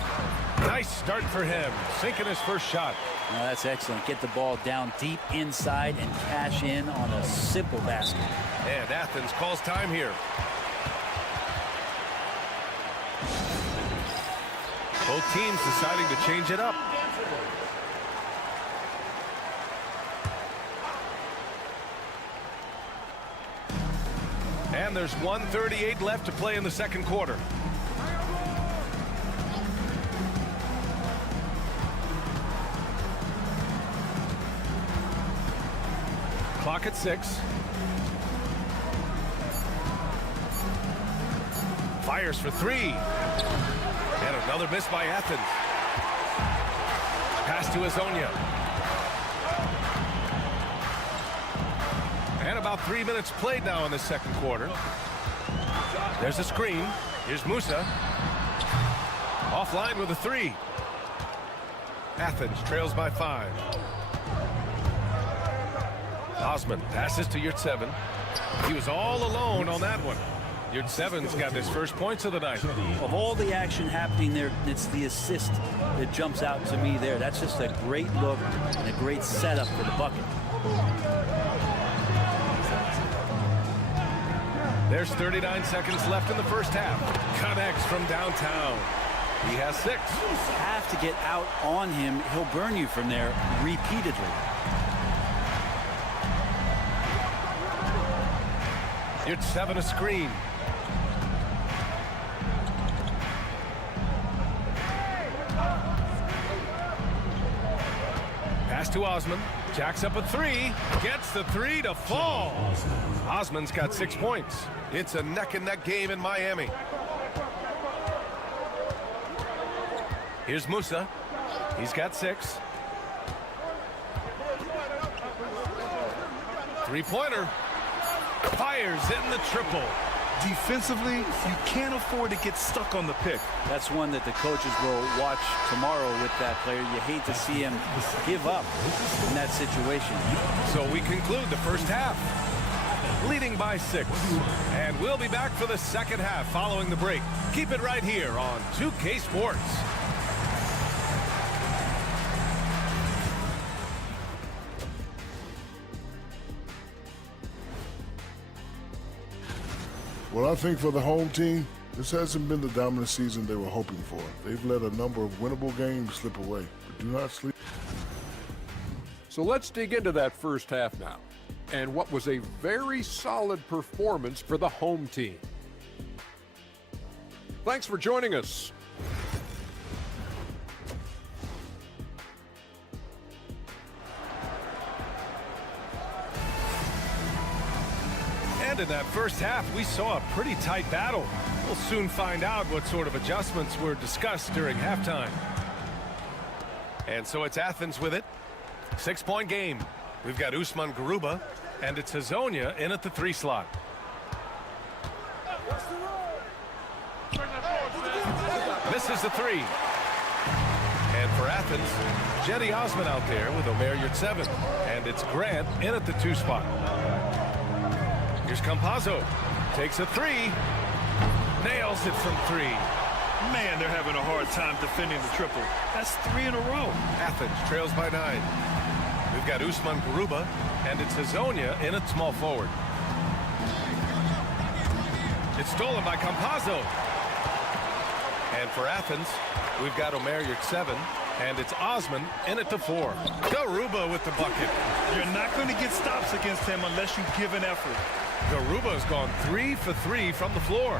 Nice start for him. Sinking his first shot. Now that's excellent. Get the ball down deep inside and cash in on a simple basket. And Athens calls time here. Both teams deciding to change it up. And there's 1:38 left to play in the second quarter. Clock at 6. Fires for 3. And another miss by Athens. Pass to Azonia. And about 3 minutes played now in the second quarter. There's a screen. Here's Musa. Offline with a 3. Athens trails by 5. Osman passes to Yurtseven. He was all alone on that one. Yurtseven's got his first points of the night. Of all the action happening there, it's the assist that jumps out to me there. That's just a great look and a great setup for the bucket. There's 39 seconds left in the first half. Connects from downtown. He has 6. You have to get out on him. He'll burn you from there repeatedly. Yurtseven a screen. Pass to Osman. Jacks up a 3. Gets the 3 to fall. Osman's got 6 points. It's a neck-and-neck game in Miami. Here's Musa. He's got 6. Three-pointer. Fires in the triple. Defensively, you can't afford to get stuck on the pick. That's one that the coaches will watch tomorrow with that player. You hate to see him give up in that situation. So we conclude the first half, leading by 6. And we'll be back for the second half following the break. Keep it right here on 2K Sports. Well, I think for the home team, this hasn't been the dominant season they were hoping for. They've let a number of winnable games slip away, but do not sleep. So let's dig into that first half now, and what was a very solid performance for the home team. Thanks for joining us. And in that first half, we saw a pretty tight battle. We'll soon find out what sort of adjustments were discussed during halftime. And so it's Athens with it. 6-point game. We've got Usman Garuba, and it's Azonia in at the 3 slot. Misses the 3. And for Athens, Jetty Osman out there with Omer Yurtseven. And it's Grant in at the 2 spot. Here's Campazzo. Takes a three. Nails it from three. Man, they're having a hard time defending the triple. That's 3 in a row. Athens trails by 9. We've got Usman Garuba, and it's Hazonia in at small forward. It's stolen by Campazzo. And for Athens, we've got Omer Yurtseven, and it's Osman in at the 4. Garuba with the bucket. You're not going to get stops against him unless you give an effort. Garuba's gone 3 for 3 from the floor.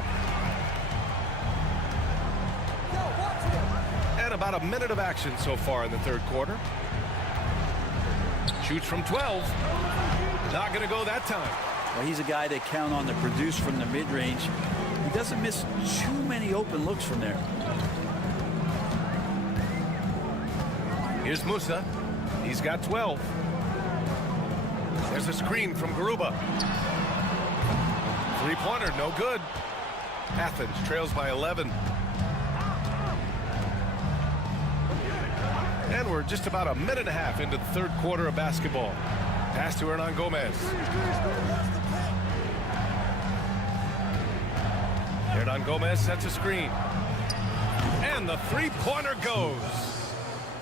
And about a minute of action so far in the third quarter. Shoots from 12. Not going to go that time. Well, he's a guy that count on to produce from the mid-range. He doesn't miss too many open looks from there. Here's Musa. He's got 12. There's a screen from Garuba. Three-pointer, no good. Athens trails by 11. And we're just about a minute and a half into the third quarter of basketball. Pass to Hernan Gomez. Hernan Gomez sets a screen. And the three-pointer goes.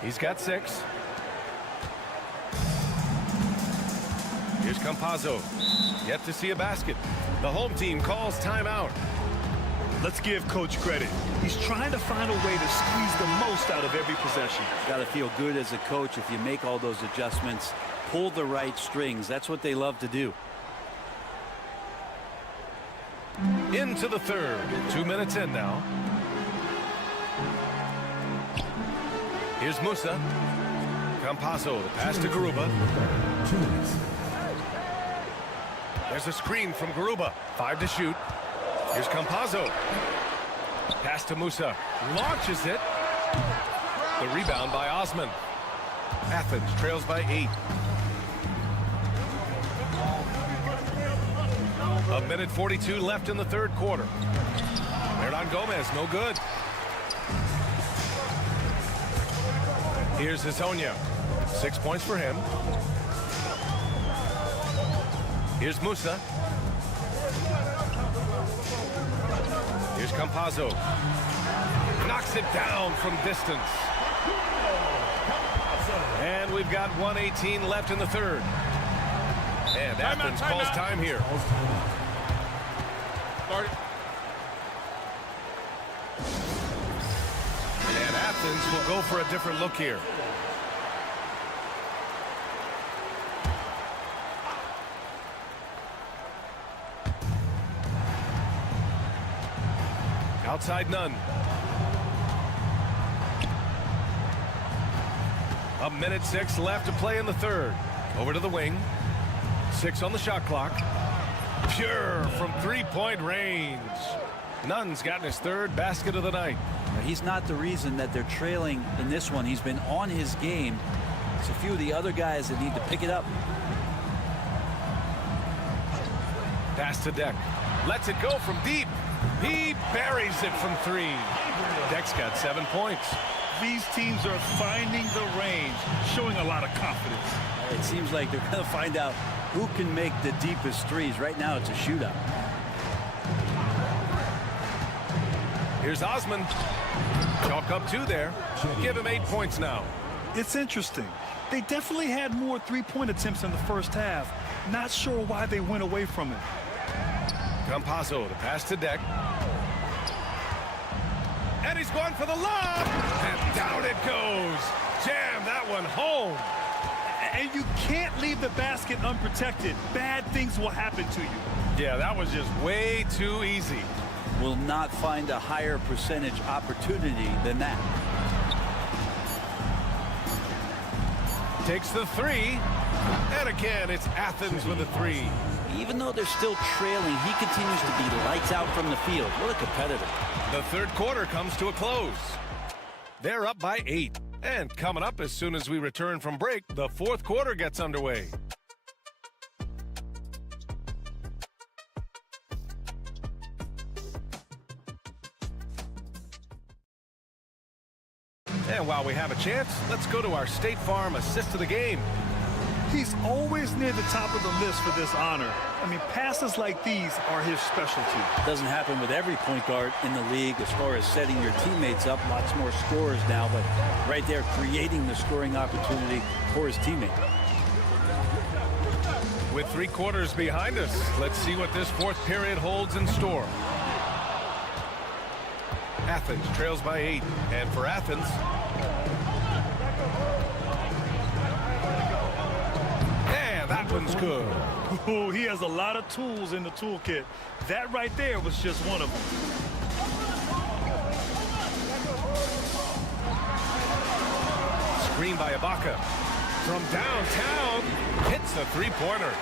He's got 6. Here's Campazzo. Yet to see a basket. The home team calls timeout. Let's give Coach credit. He's trying to find a way to squeeze the most out of every possession. Got to feel good as a coach if you make all those adjustments, pull the right strings. That's what they love to do. Into the third. 2 minutes in now. Here's Musa. Campazzo, the pass to Garuba. There's a screen from Garuba. 5 to shoot. Here's Campazzo. Pass to Musa. Launches it. The rebound by Osman. Athens trails by 8. A minute 42 left in the third quarter. Hernan Gomez, no good. Here's Hazonia. 6 points for him. Here's Musa. Here's Campazzo. Knocks it down from distance. And we've got 1:18 left in the third. And Athens calls time here. And Athens will go for a different look here. Outside none. A minute 6 left to play in the third. Over to the wing. 6 on the shot clock. Pure from three-point range. Nunn's gotten his third basket of the night. He's not the reason that they're trailing in this one. He's been on his game. It's a few of the other guys that need to pick it up. Pass to Deck. Lets it go from deep. He buries it from 3. Deck's got 7 points. These teams are finding the range, showing a lot of confidence. It seems like they're going to find out who can make the deepest threes. Right now, it's a shootout. Here's Osman. Chalk up 2 there. Give him 8 points now. It's interesting. They definitely had more three-point attempts in the first half. Not sure why they went away from it. Campazzo, the pass to Deck. And he's going for the lob. And down it goes. Jam that one home. And you can't leave the basket unprotected. Bad things will happen to you. Yeah, that was just way too easy. Will not find a higher percentage opportunity than that. Takes the 3. And again, it's Athens with a 3. Even though they're still trailing, he continues to be lights out from the field. What a competitor. The third quarter comes to a close. They're up by 8. And coming up as soon as we return from break, the fourth quarter gets underway. And while we have a chance, let's go to our State Farm assist of the game. He's always near the top of the list for this honor. I mean, passes like these are his specialty. Doesn't happen with every point guard in the league as far as setting your teammates up. Lots more scorers now, but right there creating the scoring opportunity for his teammate. With 3 quarters behind us, let's see what this 4th period holds in store. Athens trails by 8, and for Athens, that one's good. Ooh, he has a lot of tools in the toolkit. That right there was just one of them. Screen by Ibaka. From downtown, hits a 3-pointer.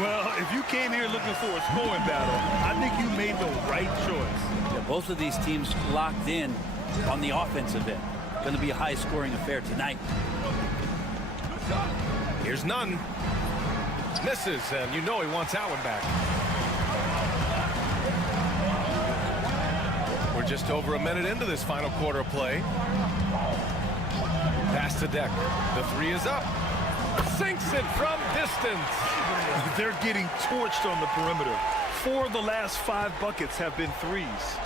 Well, if you came here looking for a scoring battle, I think you made the right choice. Yeah, both of these teams locked in on the offensive end. Going to be a high-scoring affair tonight. Here's none. Misses, and you know he wants that one back. We're just over a minute into this final quarter of play. Pass to Deck. The 3 is up. Sinks it from distance. They're getting torched on the perimeter. 4 of the last 5 buckets have been threes.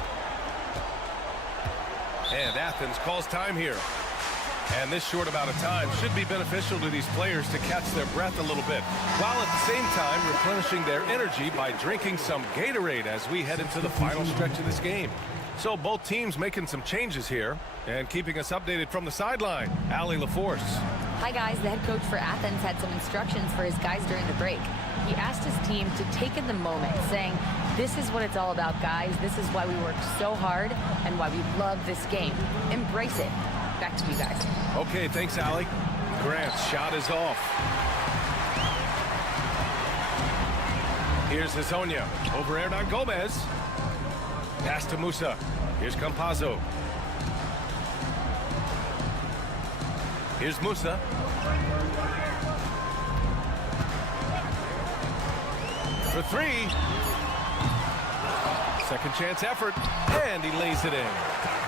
And Athens calls time here. And this short amount of time should be beneficial to these players to catch their breath a little bit, while at the same time replenishing their energy by drinking some Gatorade as we head into the final stretch of this game. So both teams making some changes here, and keeping us updated from the sideline, Allie LaForce. Hi guys, the head coach for Athens had some instructions for his guys during the break. He asked his team to take in the moment, saying, "This is what it's all about, guys. This is why we worked so hard and why we love this game. Embrace it." Back to you guys. Okay, thanks, Allie. Grant's shot is off. Here's Hazonia over Hernan Gomez. Pass to Musa. Here's Campazzo. Here's Musa. For 3. Second chance effort, and he lays it in.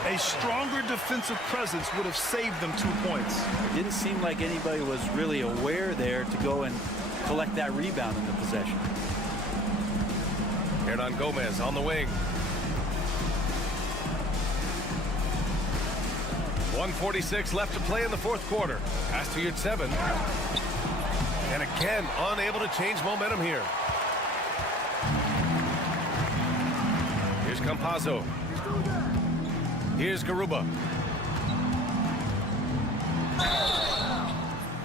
A stronger defensive presence would have saved them 2 points. It didn't seem like anybody was really aware there to go and collect that rebound in the possession. Hernan Gomez on the wing. 1:46 left to play in the 4th quarter. Pass to Yurtseven. And again, unable to change momentum here. Here's Campazzo. Here's Garuba.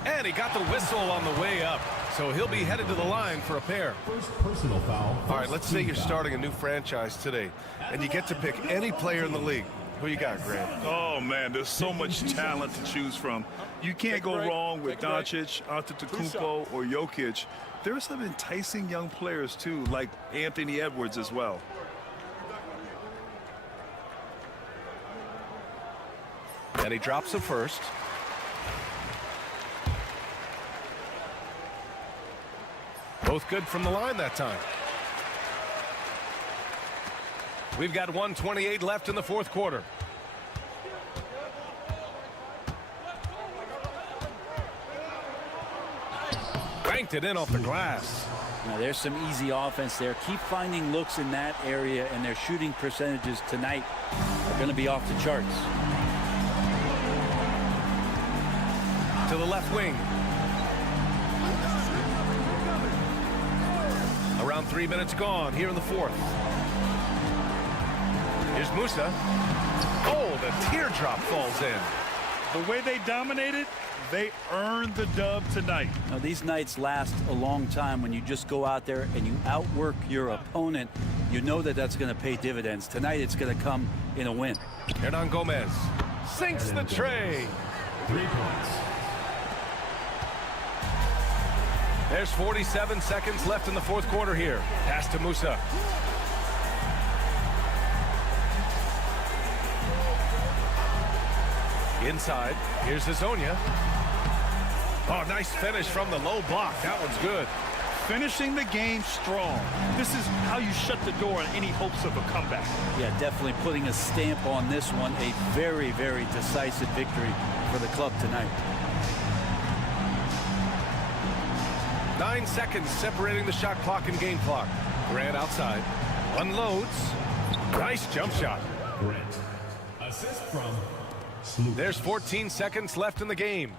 And he got the whistle on the way up. So he'll be headed to the line for a pair. First personal foul. All right, let's say you're starting a new franchise today, and you get to pick any player in the league. Who you got, Grant? Oh, man, there's so much talent to choose from. You can't go wrong with Doncic, Antetokounmpo, or Jokic. There are some enticing young players, too, like Anthony Edwards as well. And he drops the first. Both good from the line that time. We've got 1:28 left in the 4th quarter. Banked it in off the glass. Now, there's some easy offense there. Keep finding looks in that area, and their shooting percentages tonight are going to be off the charts. To the left wing. Around 3 minutes gone here in the 4th. Here's Musa. Oh, the teardrop falls in. The way they dominated, they earned the dub tonight. Now, these nights last a long time. When you just go out there and you outwork your opponent, you know that that's going to pay dividends. Tonight, it's going to come in a win. Hernan Gomez sinks the tray. 3 points. There's 47 seconds left in the 4th quarter here. Pass to Musa. Inside, here's Hazonia. Oh, nice finish from the low block. That one's good. Finishing the game strong. This is how you shut the door on any hopes of a comeback. Yeah, definitely putting a stamp on this one. A very, very decisive victory for the club tonight. 9 seconds separating the shot clock and game clock. Grant outside. Unloads. Nice jump shot. Grant. Assist from There's 14 seconds left in the game.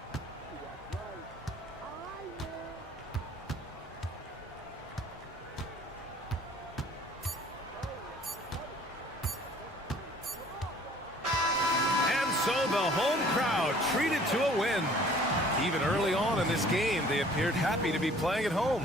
And so the home crowd treated to a win. Even early on in this game, they appeared happy to be playing at home.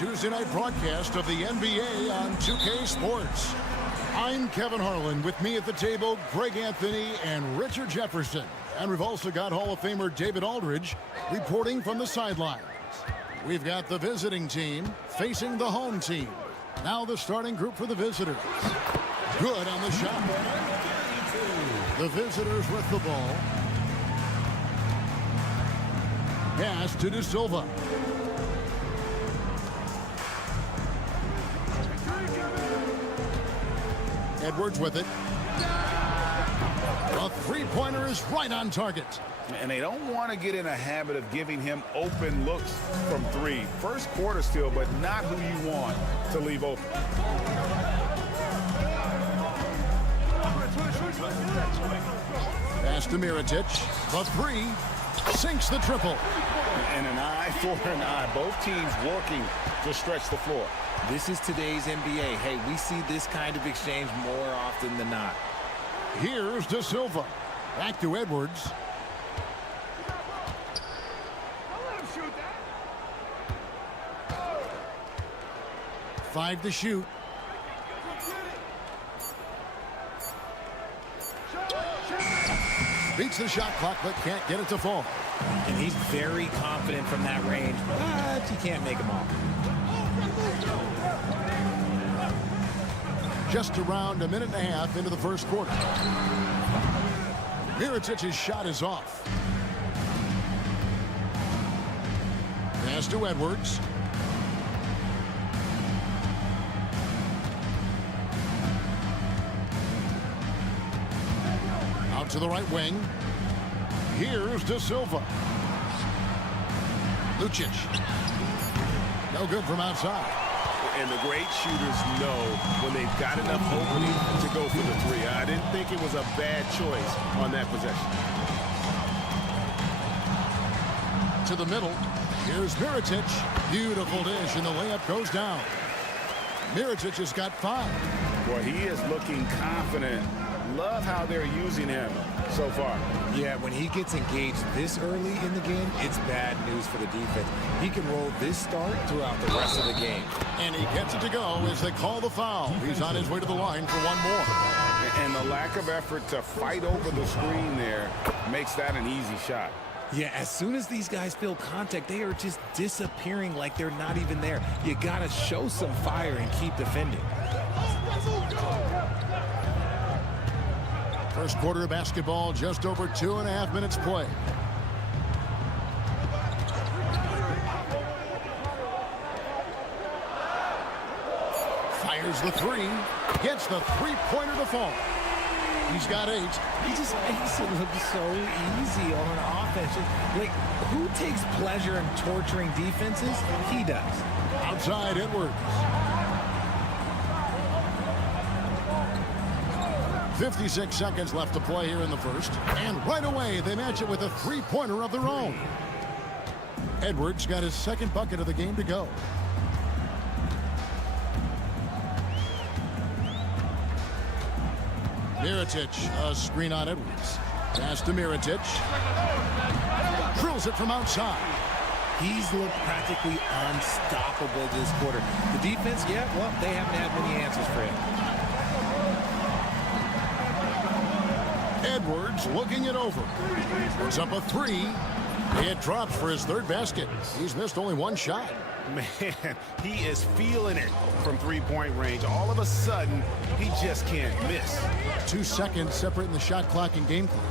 Tuesday night broadcast of the NBA on 2K Sports. I'm Kevin Harlan. With me at the table, Greg Anthony and Richard Jefferson. And we've also got Hall of Famer David Aldridge reporting from the sidelines. We've got the visiting team facing the home team. Now the starting group for the visitors. Good on the shot. The visitors with the ball. Pass to De Silva. Edwards with it. A three-pointer is right on target. And they don't want to get in a habit of giving him open looks from three. First quarter still, but not who you want to leave open. Pass to Mirotic. The three. Sinks the triple. And an eye for an eye. Both teams working to stretch the floor. This is today's NBA. Hey, we see this kind of exchange more often than not. Here's De Silva. Back to Edwards. Five to shoot. Beats the shot clock, but can't get it to fall. And he's very confident from that range, but he can't make them all. Just around a minute and a half into the first quarter. Mirotic's shot is off. Pass to Edwards. Out to the right wing. Here's De Silva. Lucic. No good from outside. And the great shooters know when they've got enough opening to go for the three. I didn't think it was a bad choice on that possession. To the middle. Here's Mirotic. Beautiful dish, and the layup goes down. Mirotic has got 5. Boy, he is looking confident. Love how they're using him so far. Yeah, when he gets engaged this early in the game, it's bad news for the defense. He can roll this start throughout the rest of the game. And he gets it to go as they call the foul. He's on his way to the line for one more. And the lack of effort to fight over the screen there makes that an easy shot. Yeah, as soon as these guys feel contact, they are just disappearing like they're not even there. You got to show some fire and keep defending. First quarter of basketball, just over 2.5 minutes play. Fires the three. Gets the three-pointer to fall. He's got 8. He just makes it look so easy on offense. Like, who takes pleasure in torturing defenses? He does. Outside Edwards. 56 seconds left to play here in the first. And right away, they match it with a three-pointer of their own. Edwards got his second bucket of the game to go. Mirotic, a screen on Edwards. Pass to Mirotic. Drills it from outside. He's looked practically unstoppable this quarter. The defense, yeah, well, they haven't had many answers for him. Edwards looking it over. Puts up a 3. It drops for his third basket. He's missed only one shot. Man, he is feeling it from three-point range. All of a sudden, he just can't miss. 2 seconds separating the shot clock and game clock.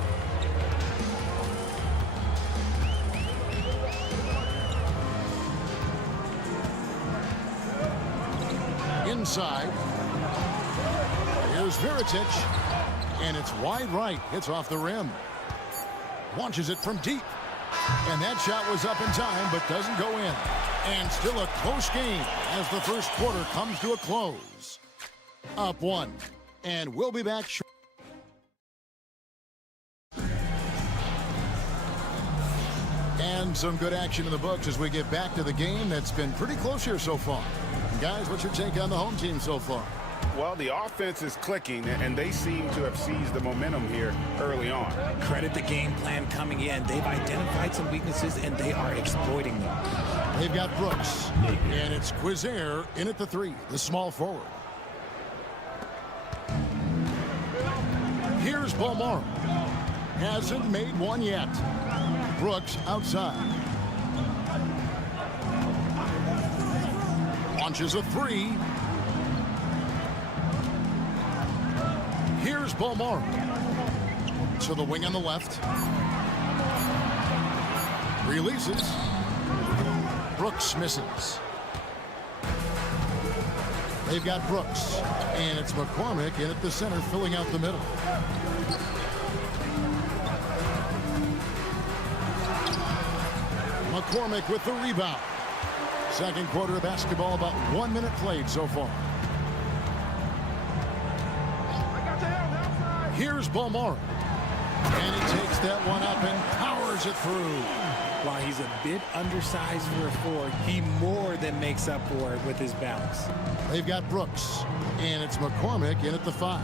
Inside. Here's Mirotic. And it's wide right. Hits off the rim. Launches it from deep. And that shot was up in time, but doesn't go in. And still a close game as the first quarter comes to a close. Up 1. And we'll be back shortly. And some good action in the books as we get back to the game that's been pretty close here so far. Guys, what's your take on the home team so far? Well, the offense is clicking, and they seem to have seized the momentum here early on. Credit the game plan coming in. They've identified some weaknesses, and they are exploiting them. They've got Brooks, and it's Quizair in at the 3, the small forward. Here's Balmaro. Hasn't made one yet. Brooks outside. Launches a 3. Here's Balmaro. To the wing on the left. Releases. Brooks misses. They've got Brooks. And it's McCormick in at the center, filling out the middle. McCormick with the rebound. Second quarter of basketball, about 1 minute played so far. Here's Balmaro. And he takes that one up and powers it through. While he's a bit undersized for a 4, he more than makes up for it with his bounce. They've got Brooks. And it's McCormick in at the 5.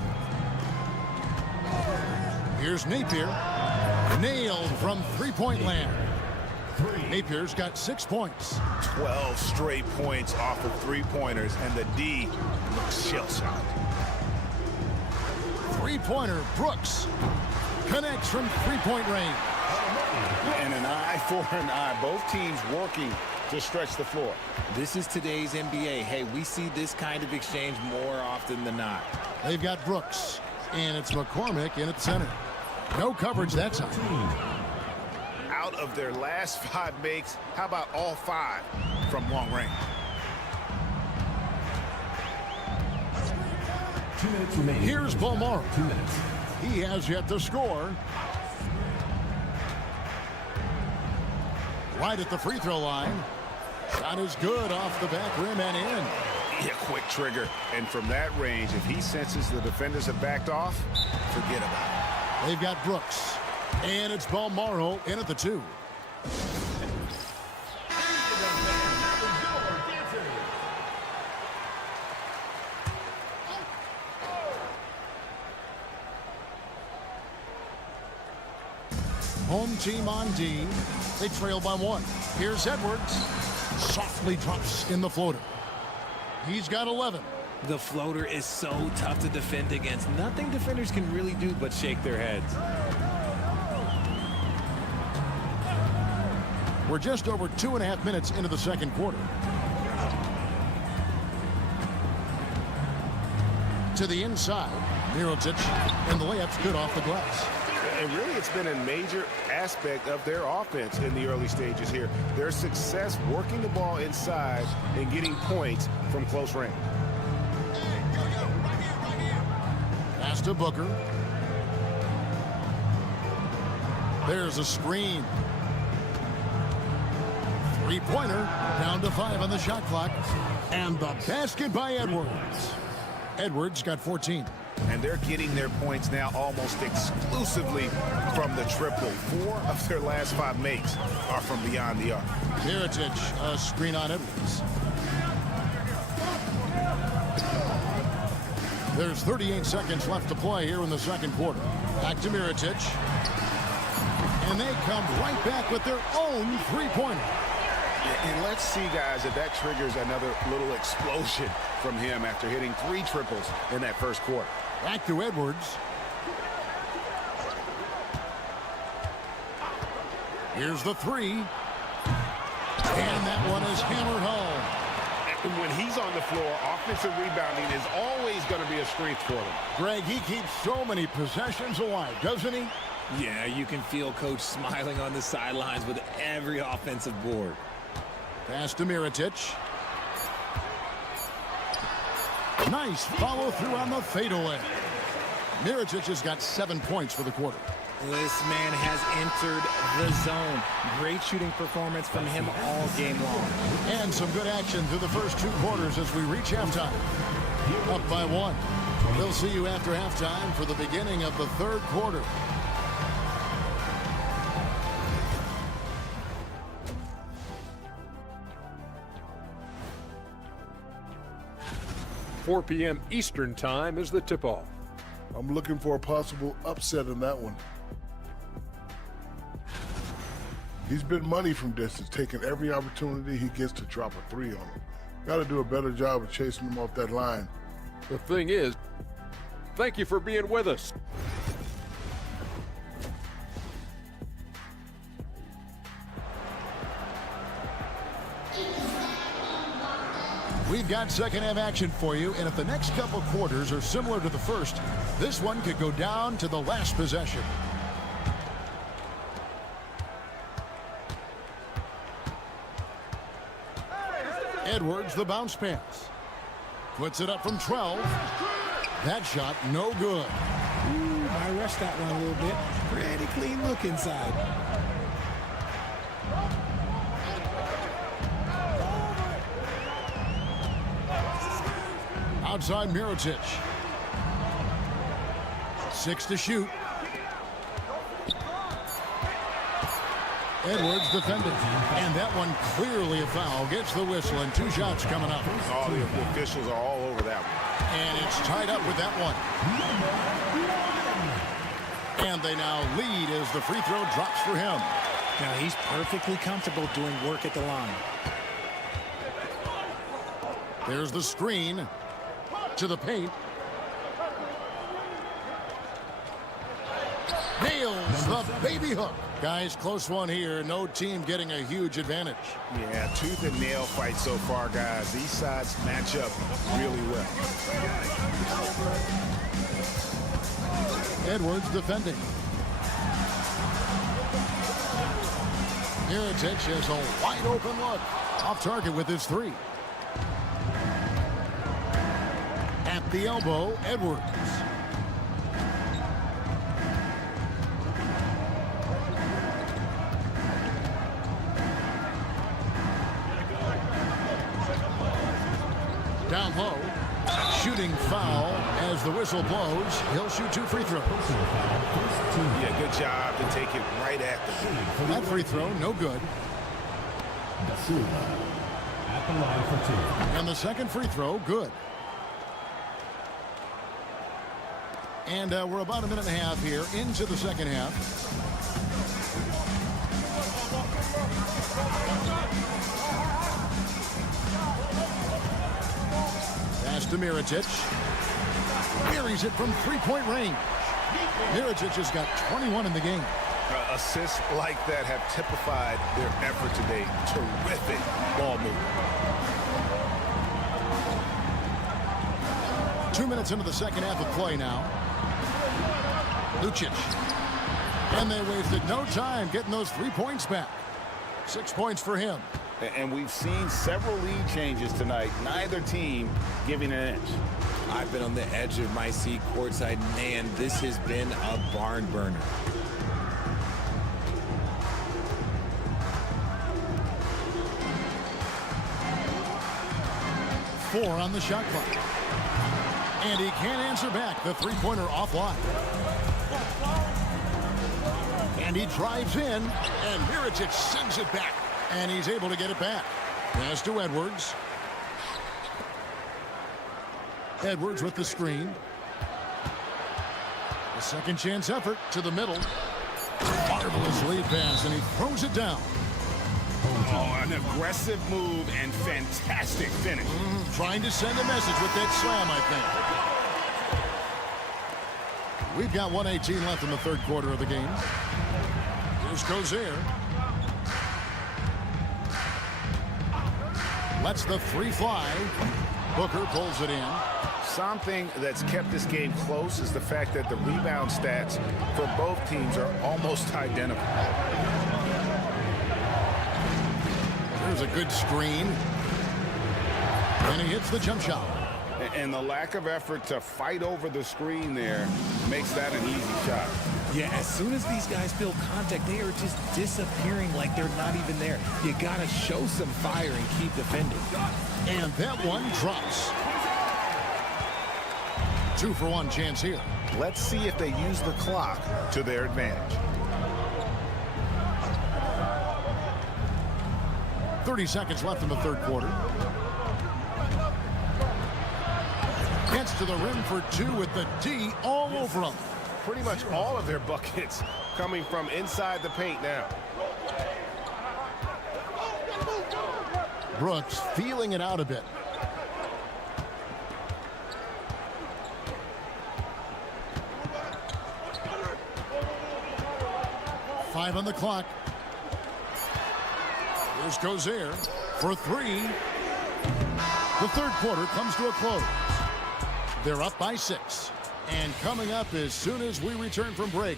Here's Napier. Nailed from three-point land. Napier's got 6 points. 12 straight points off of three-pointers, and the D looks shell-shocked. Three-pointer, Brooks. Connects from three-point range. And an eye for an eye. Both teams working to stretch the floor. This is today's NBA. Hey, we see this kind of exchange more often than not. They've got Brooks. And it's McCormick in at center. No coverage that time. Out of their last 5 makes, how about all 5 from long range? 2 minutes remaining. Here's Balmaro. 2 minutes. He has yet to score. Right at the free throw line. Shot is good off the back rim and in. Yeah, quick trigger. And from that range, if he senses the defenders have backed off, forget about it. They've got Brooks. And it's Balmaro in at the 2. Home team on D. They trail by 1. Here's Edwards. Softly drops in the floater. He's got 11. The floater is so tough to defend against. Nothing defenders can really do but shake their heads. We're just over 2.5 minutes into the second quarter. To the inside. Mirotic, and the layup's good off the glass. And really, it's been a major aspect of their offense in the early stages here. Their success working the ball inside and getting points from close range. Pass to Booker. There's a screen. Three-pointer, down to 5 on the shot clock. And the basket by Edwards. Edwards got 14. And they're getting their points now almost exclusively from the triple. 4 of their last 5 makes are from beyond the arc. Mirotic, a screen on Edwards. There's 38 seconds left to play here in the second quarter. Back to Mirotic. And they come right back with their own three-pointer. And let's see, guys, if that triggers another little explosion from him after hitting 3 triples in that first quarter. Back to Edwards. Here's the 3. And that one is hammered home. When he's on the floor, offensive rebounding is always going to be a strength for them. Greg, he keeps so many possessions alive, doesn't he? Yeah, you can feel Coach smiling on the sidelines with every offensive board. Pass to Mirotic. Nice follow through on the fadeaway. Mirotic has got 7 points for the quarter. This man has entered the zone. Great shooting performance from him all game long. And some good action through the first 2 quarters as we reach halftime. Up by 1. We'll see you after halftime for the beginning of the third quarter. $4 p.m. Eastern Time is the tip-off. I'm looking for a possible upset in that one. He's been money from distance, taking every opportunity he gets to drop a 3 on him. Got to do a better job of chasing him off that line. The thing is, thank you for being with us. We've got second half action for you, and if the next couple quarters are similar to the first, this one could go down to the last possession. Edwards, the bounce pass. Puts it up from 12. That shot, no good. Ooh, I rushed that one a little bit. Pretty clean look inside. Outside Mirotic. 6 to shoot. Edwards defending. And that one clearly a foul. Gets the whistle and 2 shots coming up. Oh, the officials are all over that one. And it's tied up with that one. And they now lead as the free throw drops for him. Now he's perfectly comfortable doing work at the line. There's the screen. To the paint. Nails the baby hook. Guys, close one here. No team getting a huge advantage. Yeah, tooth and nail fight so far, guys. These sides match up really well. Edwards defending. Mirotic has a wide open look. Off target with his 3. At the elbow, Edwards. Down low. Shooting foul as the whistle blows. He'll shoot 2 free throws. Yeah, good job to take it right at the rim. That free throw, no good. At the line for 2. And the second free throw, good. And we're about a minute and a half here into the second half. Pass to Mirotic. Buries it from 3-point range. Mirotic has got 21 in the game. Assists like that have typified their effort today. Terrific ball movement. 2 minutes into the second half of play now. Lucic. And they wasted no time getting those 3 points back. 6 points for him. And we've seen several lead changes tonight. Neither team giving an inch. I've been on the edge of my seat courtside. Man, this has been a barn burner. 4 on the shot clock. And he can't answer back. The three-pointer offline. And he drives in, and Mirotic sends it back. And he's able to get it back. Pass to Edwards. Edwards with the screen. A second chance effort to the middle. Marvelous lead pass, and he throws it down. Oh, an aggressive move and fantastic finish. Trying to send a message with that slam, I think. We've got 1:18 left in the third quarter of the game. Here's Cozier. Lets the three fly. Booker pulls it in. Something that's kept this game close is the fact that the rebound stats for both teams are almost identical. There's a good screen. And he hits the jump shot. And the lack of effort to fight over the screen there makes that an easy shot. Yeah, as soon as these guys feel contact, they are just disappearing like they're not even there. You got to show some fire and keep defending. And that one drops. 2-for-1 chance here. Let's see if they use the clock to their advantage. 30 seconds left in the third quarter. Gets to the rim for 2 with the D all over him. Pretty much all of their buckets coming from inside the paint now. Brooks feeling it out a bit. Five on the clock. Here's Cozier for 3. The third quarter comes to a close. They're up by 6. And coming up as soon as we return from break.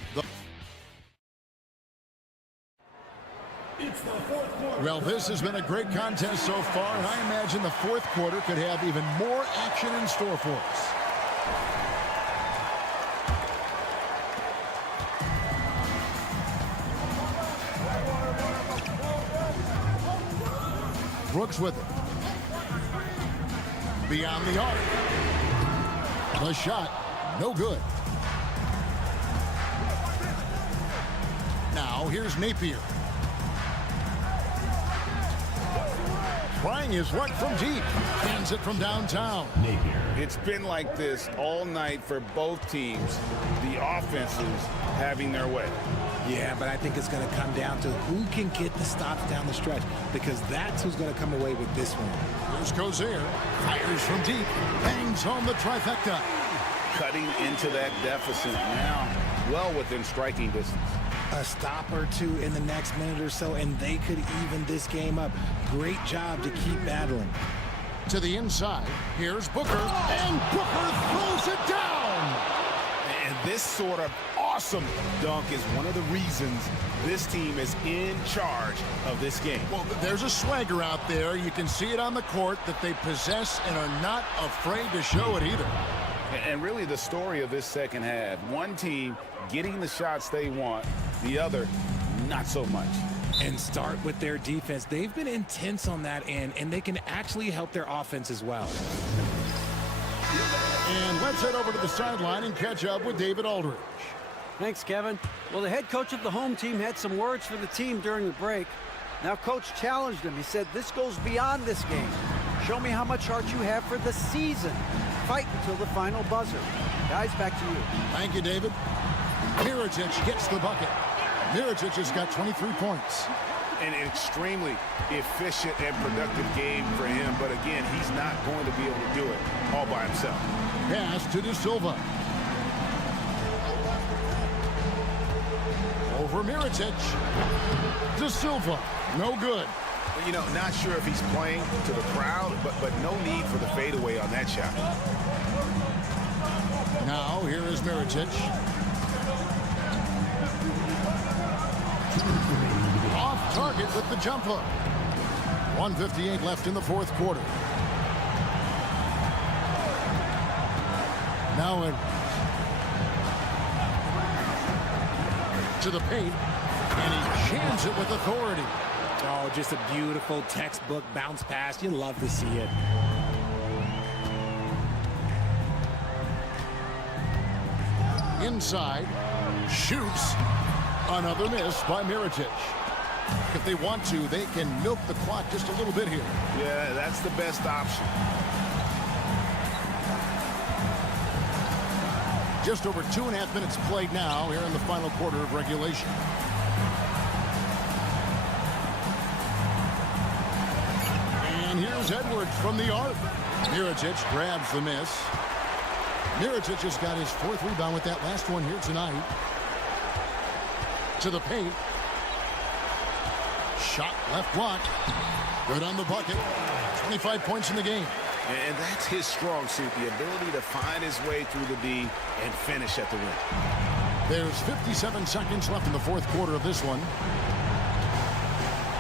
Well, this has been a great contest so far, and I imagine the fourth quarter could have even more action in store for us. Brooks with it. Beyond the arc. The shot, no good. Now here's Napier. Trying his luck from deep. Hands it from downtown. Napier. It's been like this all night for both teams. The offenses having their way. Yeah, but I think it's going to come down to who can get the stops down the stretch, because that's who's going to come away with this one. Here's Cozier. Fires from deep. Bangs home the trifecta. Cutting into that deficit now, well within striking distance. A stop or two in the next minute or so, and they could even this game up. Great job to keep battling. To the inside, here's Booker, and Booker throws it down! And this sort of awesome dunk is one of the reasons this team is in charge of this game. Well, there's a swagger out there. You can see it on the court that they possess and are not afraid to show it either. And really the story of this second half, one team getting the shots they want, the other not so much. And start with their defense. They've been intense on that end, and they can actually help their offense as well. And let's head over to the sideline and catch up with David Aldridge. Thanks, Kevin. Well, the head coach of the home team had some words for the team during the break. Now, coach challenged him. He said, this goes beyond this game. Show me how much heart you have for the season. Fight until the final buzzer. Guys, back to you. Thank you, David. Mirotic gets the bucket. Mirotic has got 23 points. An extremely efficient and productive game for him, but again, he's not going to be able to do it all by himself. Pass to De Silva. Over Mirotic. De Silva, no good. You know, not sure if he's playing to the crowd, but no need for the fadeaway on that shot. Now, here is Mirotic. Off target with the jump hook. 1:58 left in the fourth quarter. Now in to the paint, and he jams it with authority. Oh, just a beautiful textbook bounce pass. You love to see it. Inside, shoots. Another miss by Mirotic. If they want to, they can milk the clock just a little bit here. Yeah, that's the best option. Just over 2.5 minutes played now here in the final quarter of regulation. And here's Edwards from the arc. Mirotic grabs the miss. Mirotic has got his 4th rebound with that last one here tonight. To the paint. Shot left block. Good on the bucket. 25 points in the game. And that's his strong suit, the ability to find his way through the D and finish at the rim. There's 57 seconds left in the fourth quarter of this one.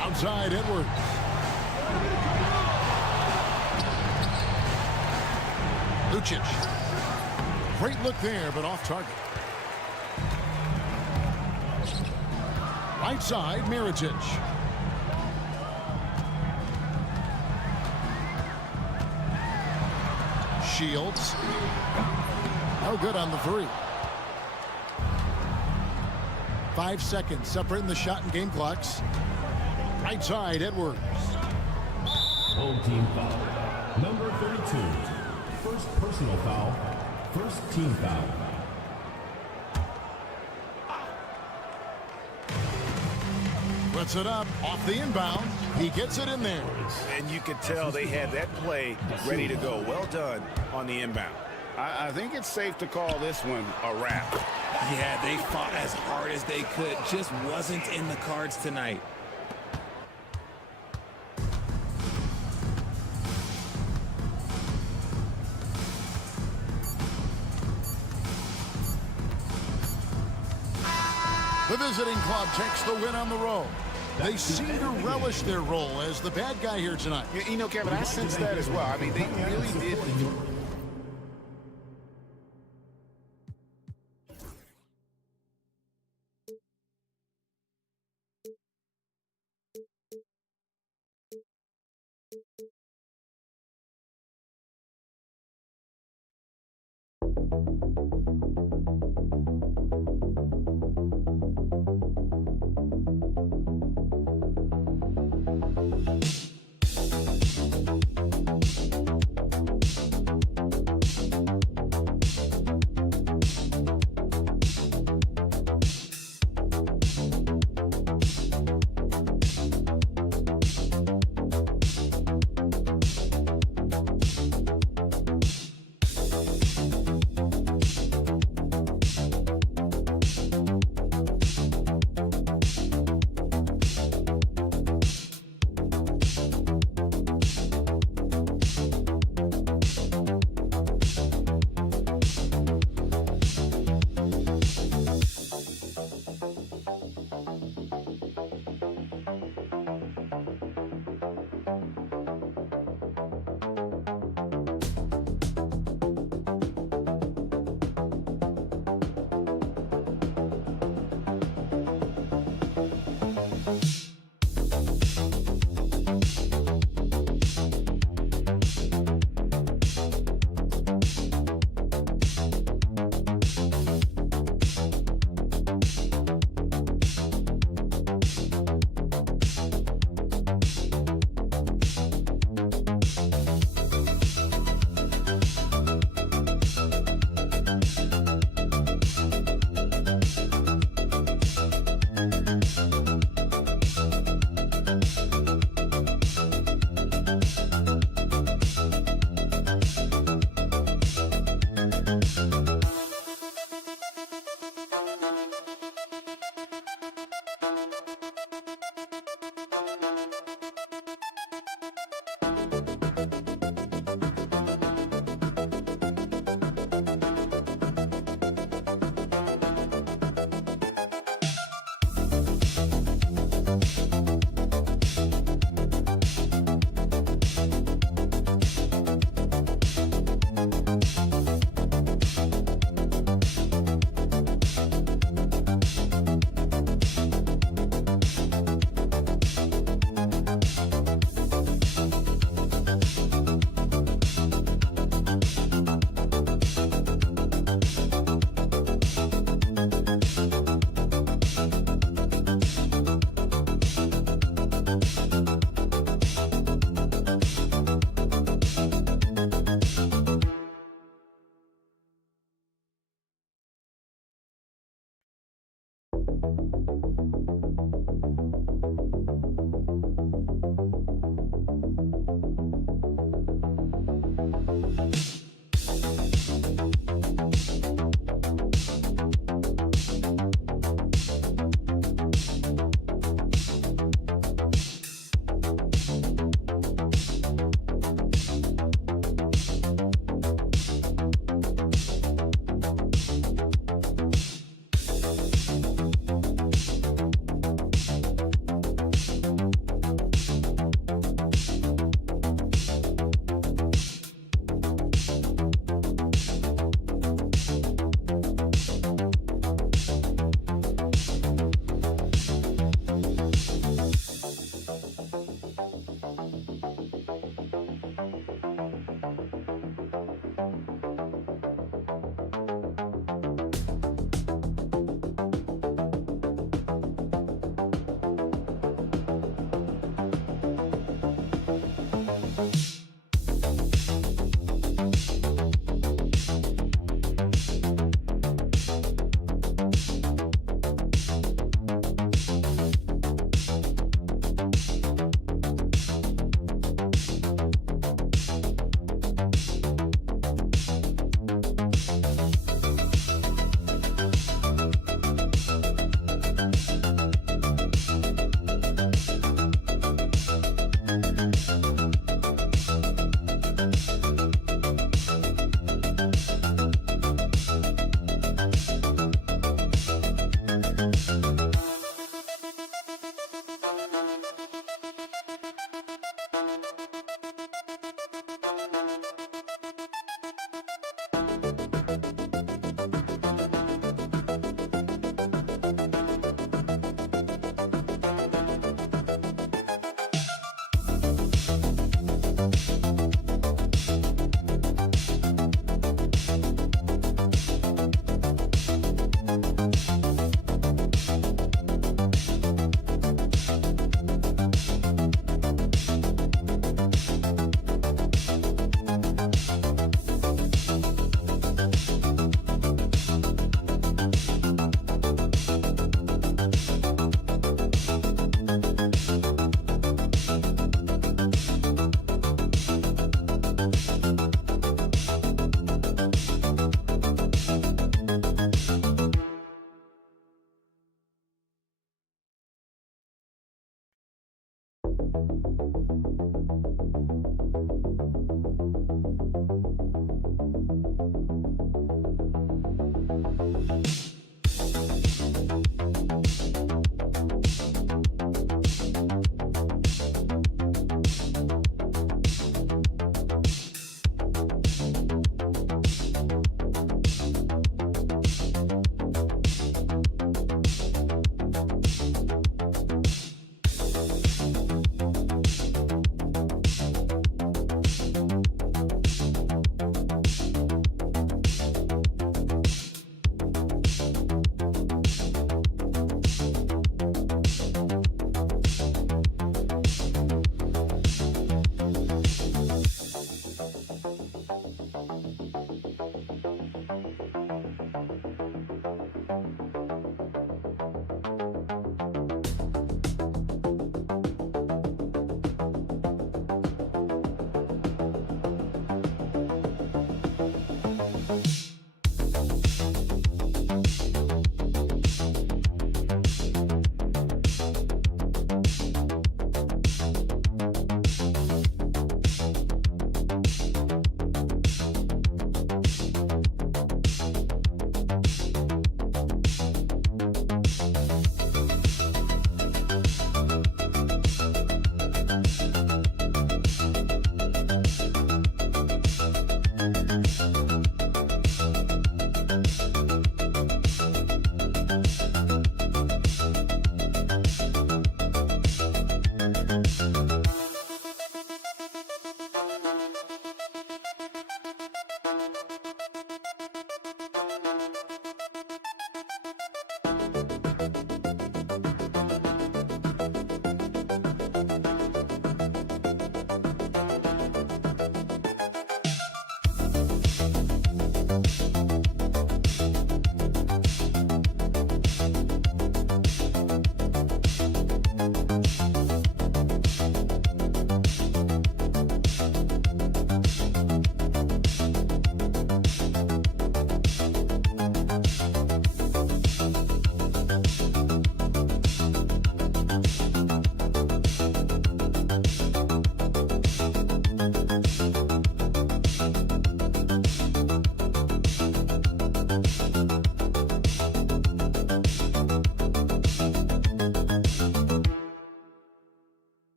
Outside Edwards. Lucic. Great look there, but off target. Right side, Mirotic. Shields. No good on the three. 5 seconds separating the shot and game clocks. Right side, Edwards. Home team foul. Number 32. First personal foul. First team foul. Puts it up off the inbound. He gets it in there. And you could tell they had that play ready to go. Well done on the inbound. I think it's safe to call this one a wrap. Yeah, they fought as hard as they could. Just wasn't in the cards tonight. The visiting club takes the win on the road. They seem to relish their role as the bad guy here tonight. You know, Kevin, I sense that as well. I mean, they really did.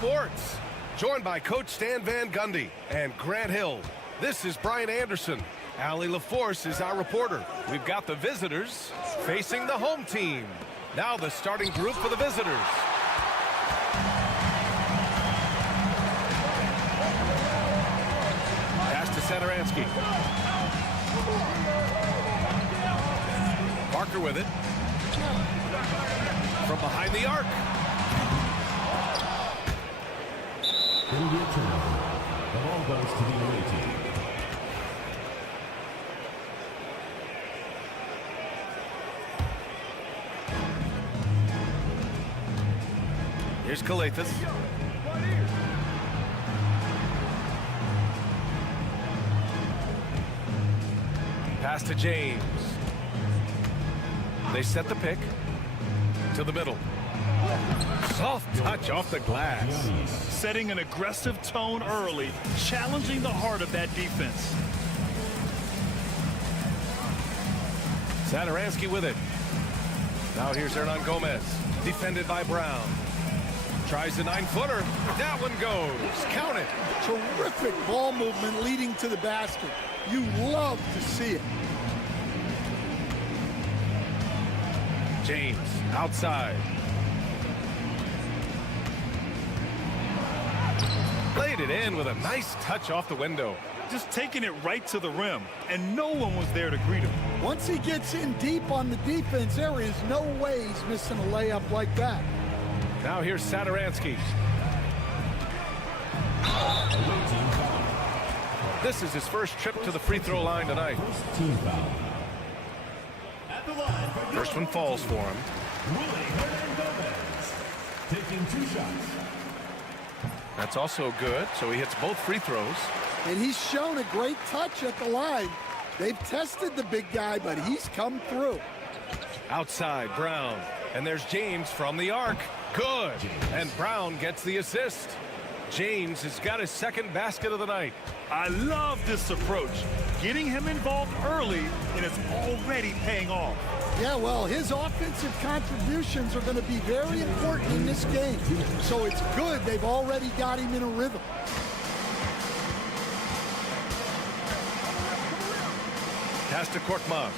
Sports, joined by Coach Stan Van Gundy and Grant Hill. This is Brian Anderson. Allie LaForce is our reporter. We've got the visitors facing the home team. Now the starting group for the visitors. Pass to Satoransky. Parker with it. From behind the arc. It'll be a turnover. The ball goes to the away team. Here's Kalathis. Pass to James. They set the pick to the middle. Soft touch off the glass. Setting an aggressive tone early, challenging the heart of that defense. Satoransky with it. Now here's Hernan Gomez, defended by Brown. Tries the 9-footer. That one goes. Count it. Terrific ball movement leading to the basket. You love to see it. James outside. Played it in with a nice touch off the window. Just taking it right to the rim, and no one was there to greet him. Once he gets in deep on the defense, there is no way he's missing a layup like that. Now here's Satoransky. This is his first trip to the free throw line tonight. Team foul. First one falls for him. Taking 2 shots. That's also good, so he hits both free throws. And he's shown a great touch at the line. They've tested the big guy, but he's come through. Outside, Brown. And there's James from the arc. Good. And Brown gets the assist. James has got his second basket of the night. I love this approach. Getting him involved early, and it's already paying off. Yeah, well, his offensive contributions are going to be very important in this game. So it's good they've already got him in a rhythm. Pass to Korkmaz.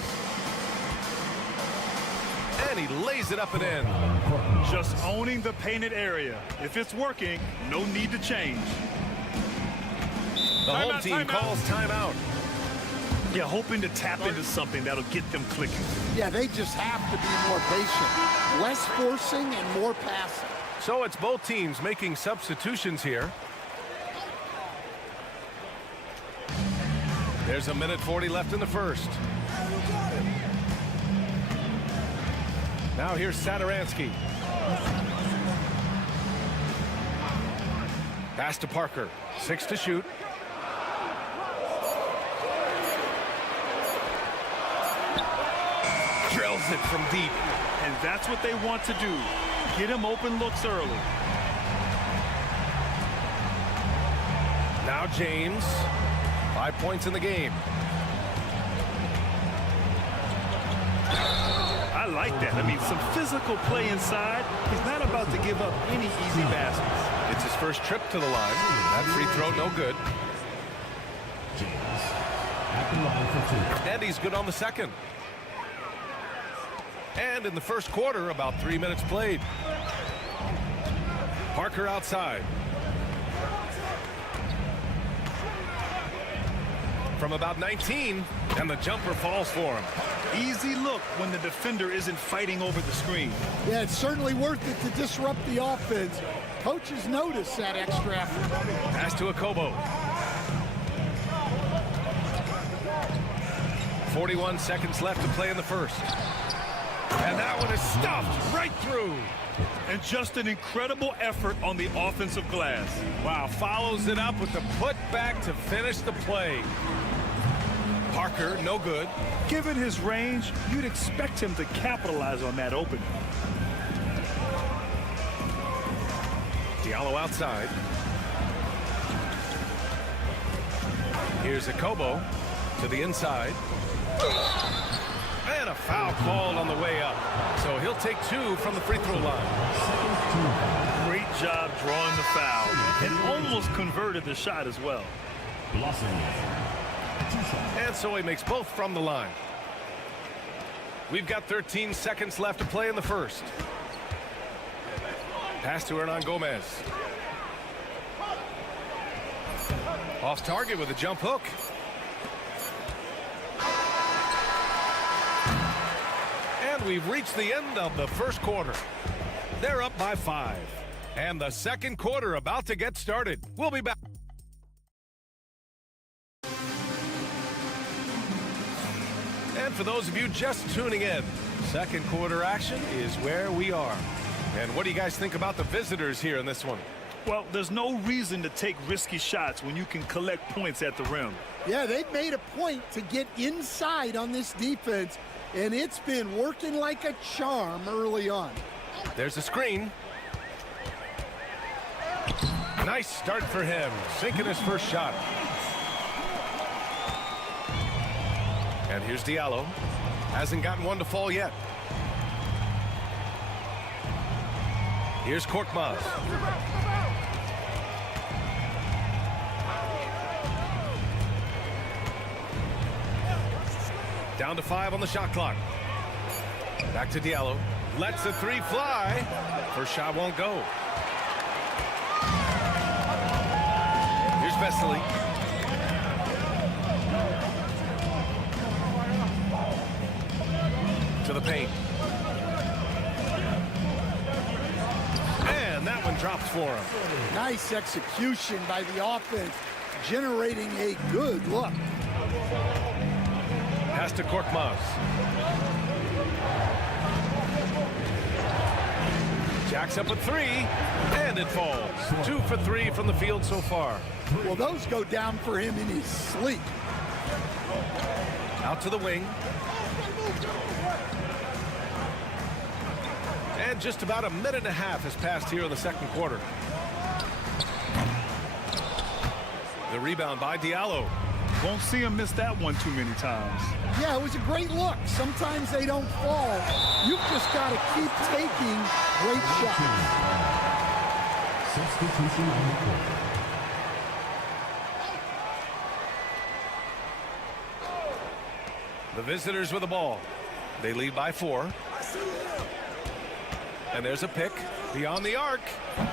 And he lays it up and in. Just owning the painted area. If it's working, no need to change. The home team calls timeout. Yeah, hoping to tap into something that'll get them clicking. Yeah, they just have to be more patient. Less forcing and more passing. So it's both teams making substitutions here. There's a minute 40 left in the first. Now here's Satoransky. Pass to Parker. 6 to shoot. Drills it from deep. And that's what they want to do. Get him open looks early. Now James. 5 points in the game. I like that. I mean, some physical play inside. He's not about to give up any easy baskets. It's his first trip to the line. That free throw, no good. James at the line for 2. And he's good on the second. And in the first quarter, about 3 minutes played. Parker outside. from about 19, and the jumper falls for him. Easy look when the defender isn't fighting over the screen. Yeah, it's certainly worth it to disrupt the offense. Coaches notice that extra effort. Pass to Akobo. 41 seconds left to play in the first. And that one is stuffed right through. And just an incredible effort on the offensive glass. Wow, follows it up with the putback to finish the play. Parker, no good. Given his range, you'd expect him to capitalize on that opening. Diallo outside. Here's Akobo to the inside. And a foul called on the way up. So he'll take 2 from the free throw line. Great job drawing the foul. And almost converted the shot as well. And so he makes both from the line. We've got 13 seconds left to play in the first. Pass to Hernan Gomez. Off target with a jump hook. And we've reached the end of the first quarter. They're up by 5. And the second quarter about to get started. We'll be back. And for those of you just tuning in, second quarter action is where we are. And what do you guys think about the visitors here in this one? Well, there's no reason to take risky shots when you can collect points at the rim. Yeah, they've made a point to get inside on this defense, and it's been working like a charm early on. There's a screen. Nice start for him, sinking his first shot. And here's Diallo. Hasn't gotten one to fall yet. Here's Korkmaz. Down to 5 on the shot clock. Back to Diallo. Lets the 3 fly. First shot won't go. Here's Vesely. To the paint. And that one drops for him. Nice execution by the offense, generating a good look. Pass to Korkmaz. Jacks up a 3, and it falls. 2 for 3 from the field so far. Well, those go down for him in his sleep. Out to the wing. And just about a minute and a half has passed here in the second quarter. The rebound by Diallo. Won't see him miss that one too many times. Yeah, it was a great look. Sometimes they don't fall. You've just got to keep taking great shots. Substitution on the court. The visitors with the ball. They lead by 4. And there's a pick beyond the arc.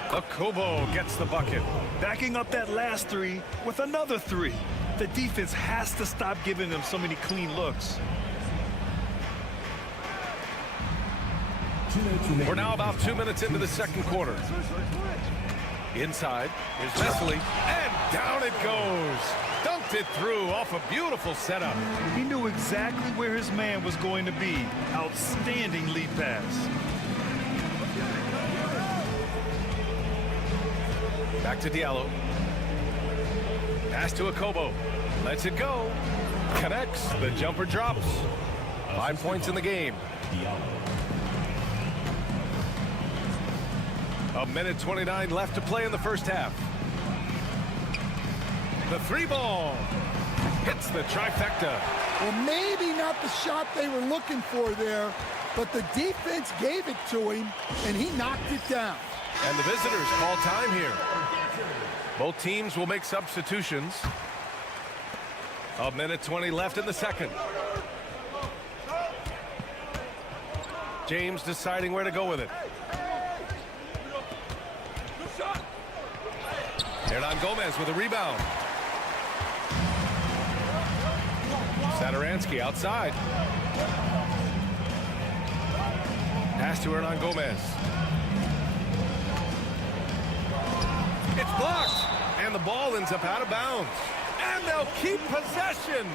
Akobo gets the bucket. Backing up that last 3 with another 3. The defense has to stop giving them so many clean looks. We're now about 2 minutes into the second quarter. Inside, here's Vesely, and down it goes. Dunked it through off a beautiful setup. He knew exactly where his man was going to be. Outstanding lead pass. Back to Diallo. Pass to Akobo. Lets it go. Connects. The jumper drops. 5 points in the game. A minute 29 left to play in the first half. The 3 ball. Hits the trifecta. Well, maybe not the shot they were looking for there, but the defense gave it to him, and he knocked it down. And the visitors call time here. Both teams will make substitutions. A minute 20 left in the second. James deciding where to go with it. Hernan Gomez with a rebound. Satoransky outside. Pass to Hernan Gomez. It's blocked, and the ball ends up out of bounds. And they'll keep possession.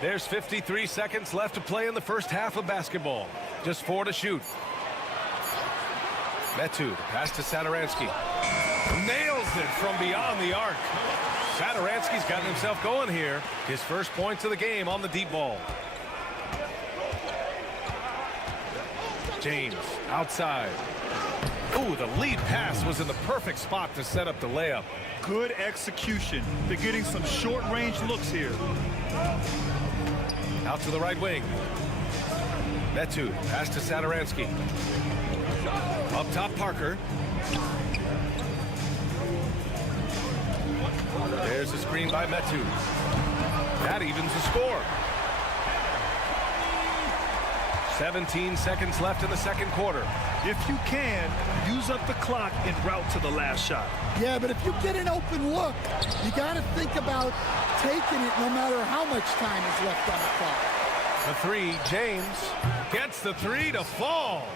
There's 53 seconds left to play in the first half of basketball. Just 4 to shoot. Metu, pass to Satoransky. Nails it from beyond the arc. Satoransky's gotten himself going here. His first points of the game on the deep ball. James outside. Ooh, the lead pass was in the perfect spot to set up the layup. Good execution. They're getting some short-range looks here. Out to the right wing. Metu, pass to Satoransky. Up top, Parker. There's a screen by Metu. That evens the score. 17 seconds left in the second quarter. If you can, use up the clock en route to the last shot. Yeah, but if you get an open look, you got to think about taking it no matter how much time is left on the clock. The three, James gets the three to fall.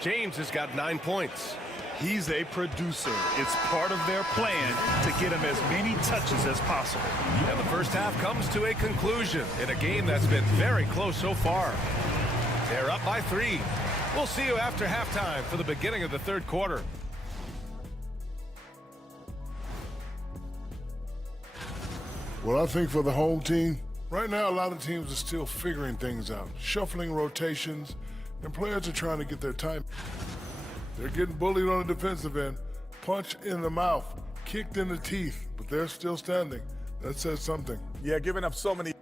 James has got 9 points. He's a producer. It's part of their plan to get him as many touches as possible. And the first half comes to a conclusion in a game that's been very close so far. They're up by 3. We'll see you after halftime for the beginning of the third quarter. Well, I think for the home team, right now a lot of teams are still figuring things out, shuffling rotations, and players are trying to get their time. They're getting bullied on the defensive end, punched in the mouth, kicked in the teeth, but they're still standing. That says something. Yeah, giving up so many.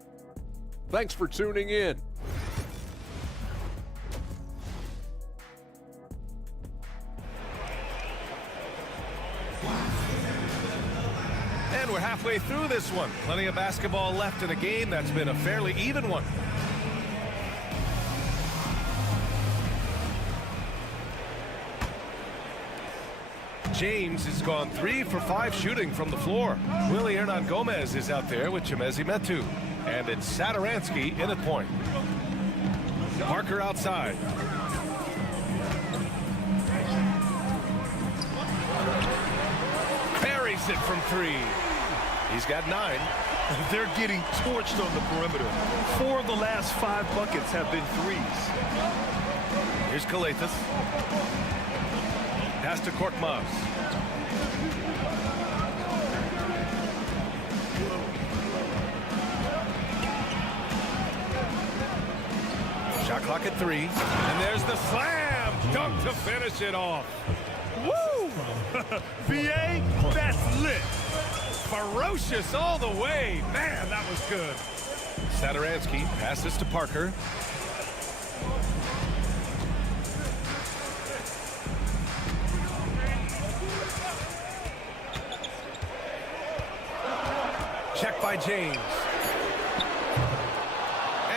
Thanks for tuning in. And we're halfway through this one. Plenty of basketball left in a game that's been a fairly even one. James has gone 3 for 5 shooting from the floor. Willie Hernan Gomez is out there with Chimezie Metu. And it's Satoransky in at point. Parker outside. Buries it from 3. He's got 9. They're getting torched on the perimeter. 4 of the last 5 buckets have been threes. Here's Kalathis. Pass to Korkmaz. Shot clock at 3. And there's the slam dunk to finish it off. Woo! VA, that's lit. Ferocious all the way. Man, that was good. Satoransky passes to Parker. Check by James.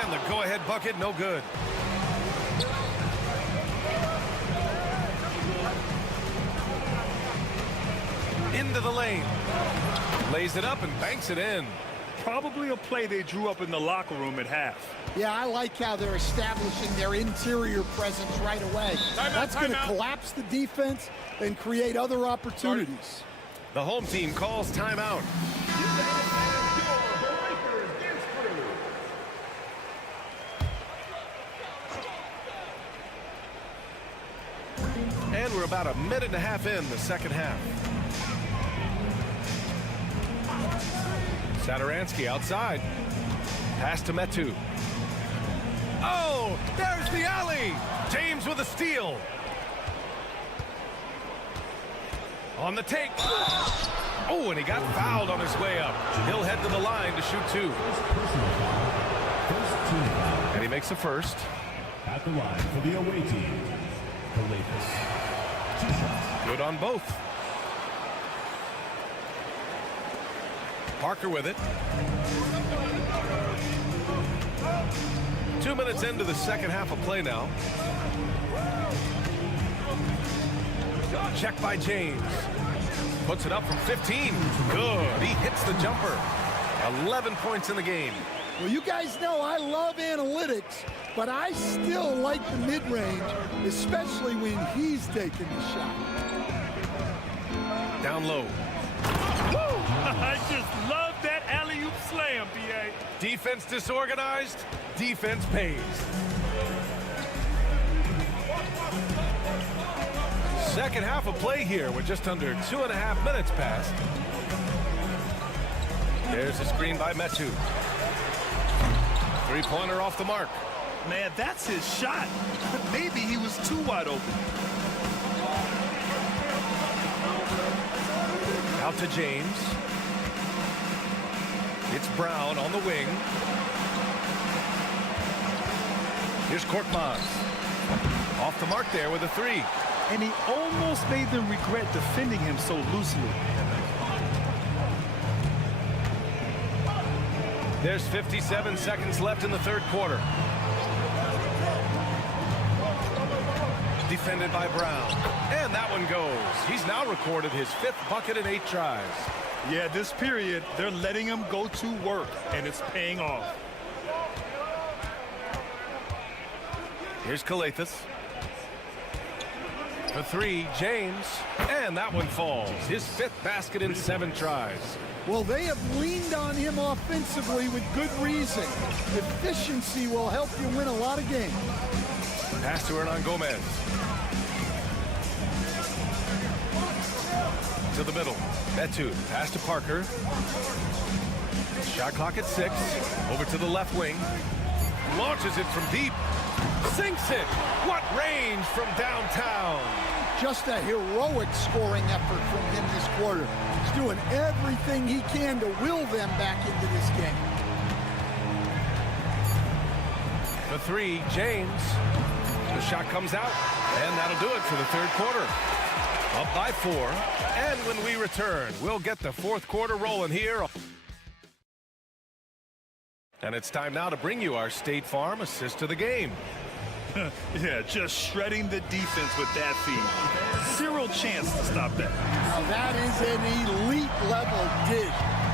And the go-ahead bucket, no good. Into the lane. Lays it up and banks it in. Probably a play they drew up in the locker room at half. Yeah, I like how they're establishing their interior presence right away. That's going to collapse the defense and create other opportunities. The home team calls timeout. And we're about a minute and a half in the second half. Satoransky outside. Pass to Metu. Oh, there's the alley. James with a steal. On the take. Oh, and he got fouled on his way up. He'll head to the line to shoot 2. And he makes a first. At the line for the away team, Kalathis. 2 shots. Good on both. Parker with it. 2 minutes into the second half of play now. Check by James. Puts it up from 15. Good. He hits the jumper. 11 points in the game. Well, you guys know I love analytics, but I still like the mid-range, especially when he's taking the shot. Down low. Woo! I just love that alley-oop slam, B.A. Defense disorganized. Defense pays. Second half of play here with just under 2.5 minutes passed. There's a screen by Metu. Three-pointer off the mark. Man, that's his shot. Maybe he was too wide open. Out to James. It's Brown on the wing. Here's Korkmaz. Off the mark there with a three. And he almost made them regret defending him so loosely. There's 57 seconds left in the third quarter. Defended by Brown. And that one goes. He's now recorded his 5th bucket in 8 tries. Yeah, this period, they're letting him go to work, and it's paying off. Here's Kalathis. For 3, James. And that one falls. His 5th basket in 7 tries. Well, they have leaned on him offensively with good reason. Efficiency will help you win a lot of games. Pass to Hernan Gomez. To the middle. Metu. Pass to Parker. Shot clock at 6. Over to the left wing. Launches it from deep. Sinks it. What range from downtown. Just a heroic scoring effort from him this quarter. He's doing everything he can to will them back into this game. For 3, James. The shot comes out, and that'll do it for the third quarter. Up by 4, and when we return, we'll get the fourth quarter rolling here. And it's time now to bring you our State Farm assist to the game. Yeah, just shredding the defense with that feed. Zero chance to stop that. Now that is an elite level dish.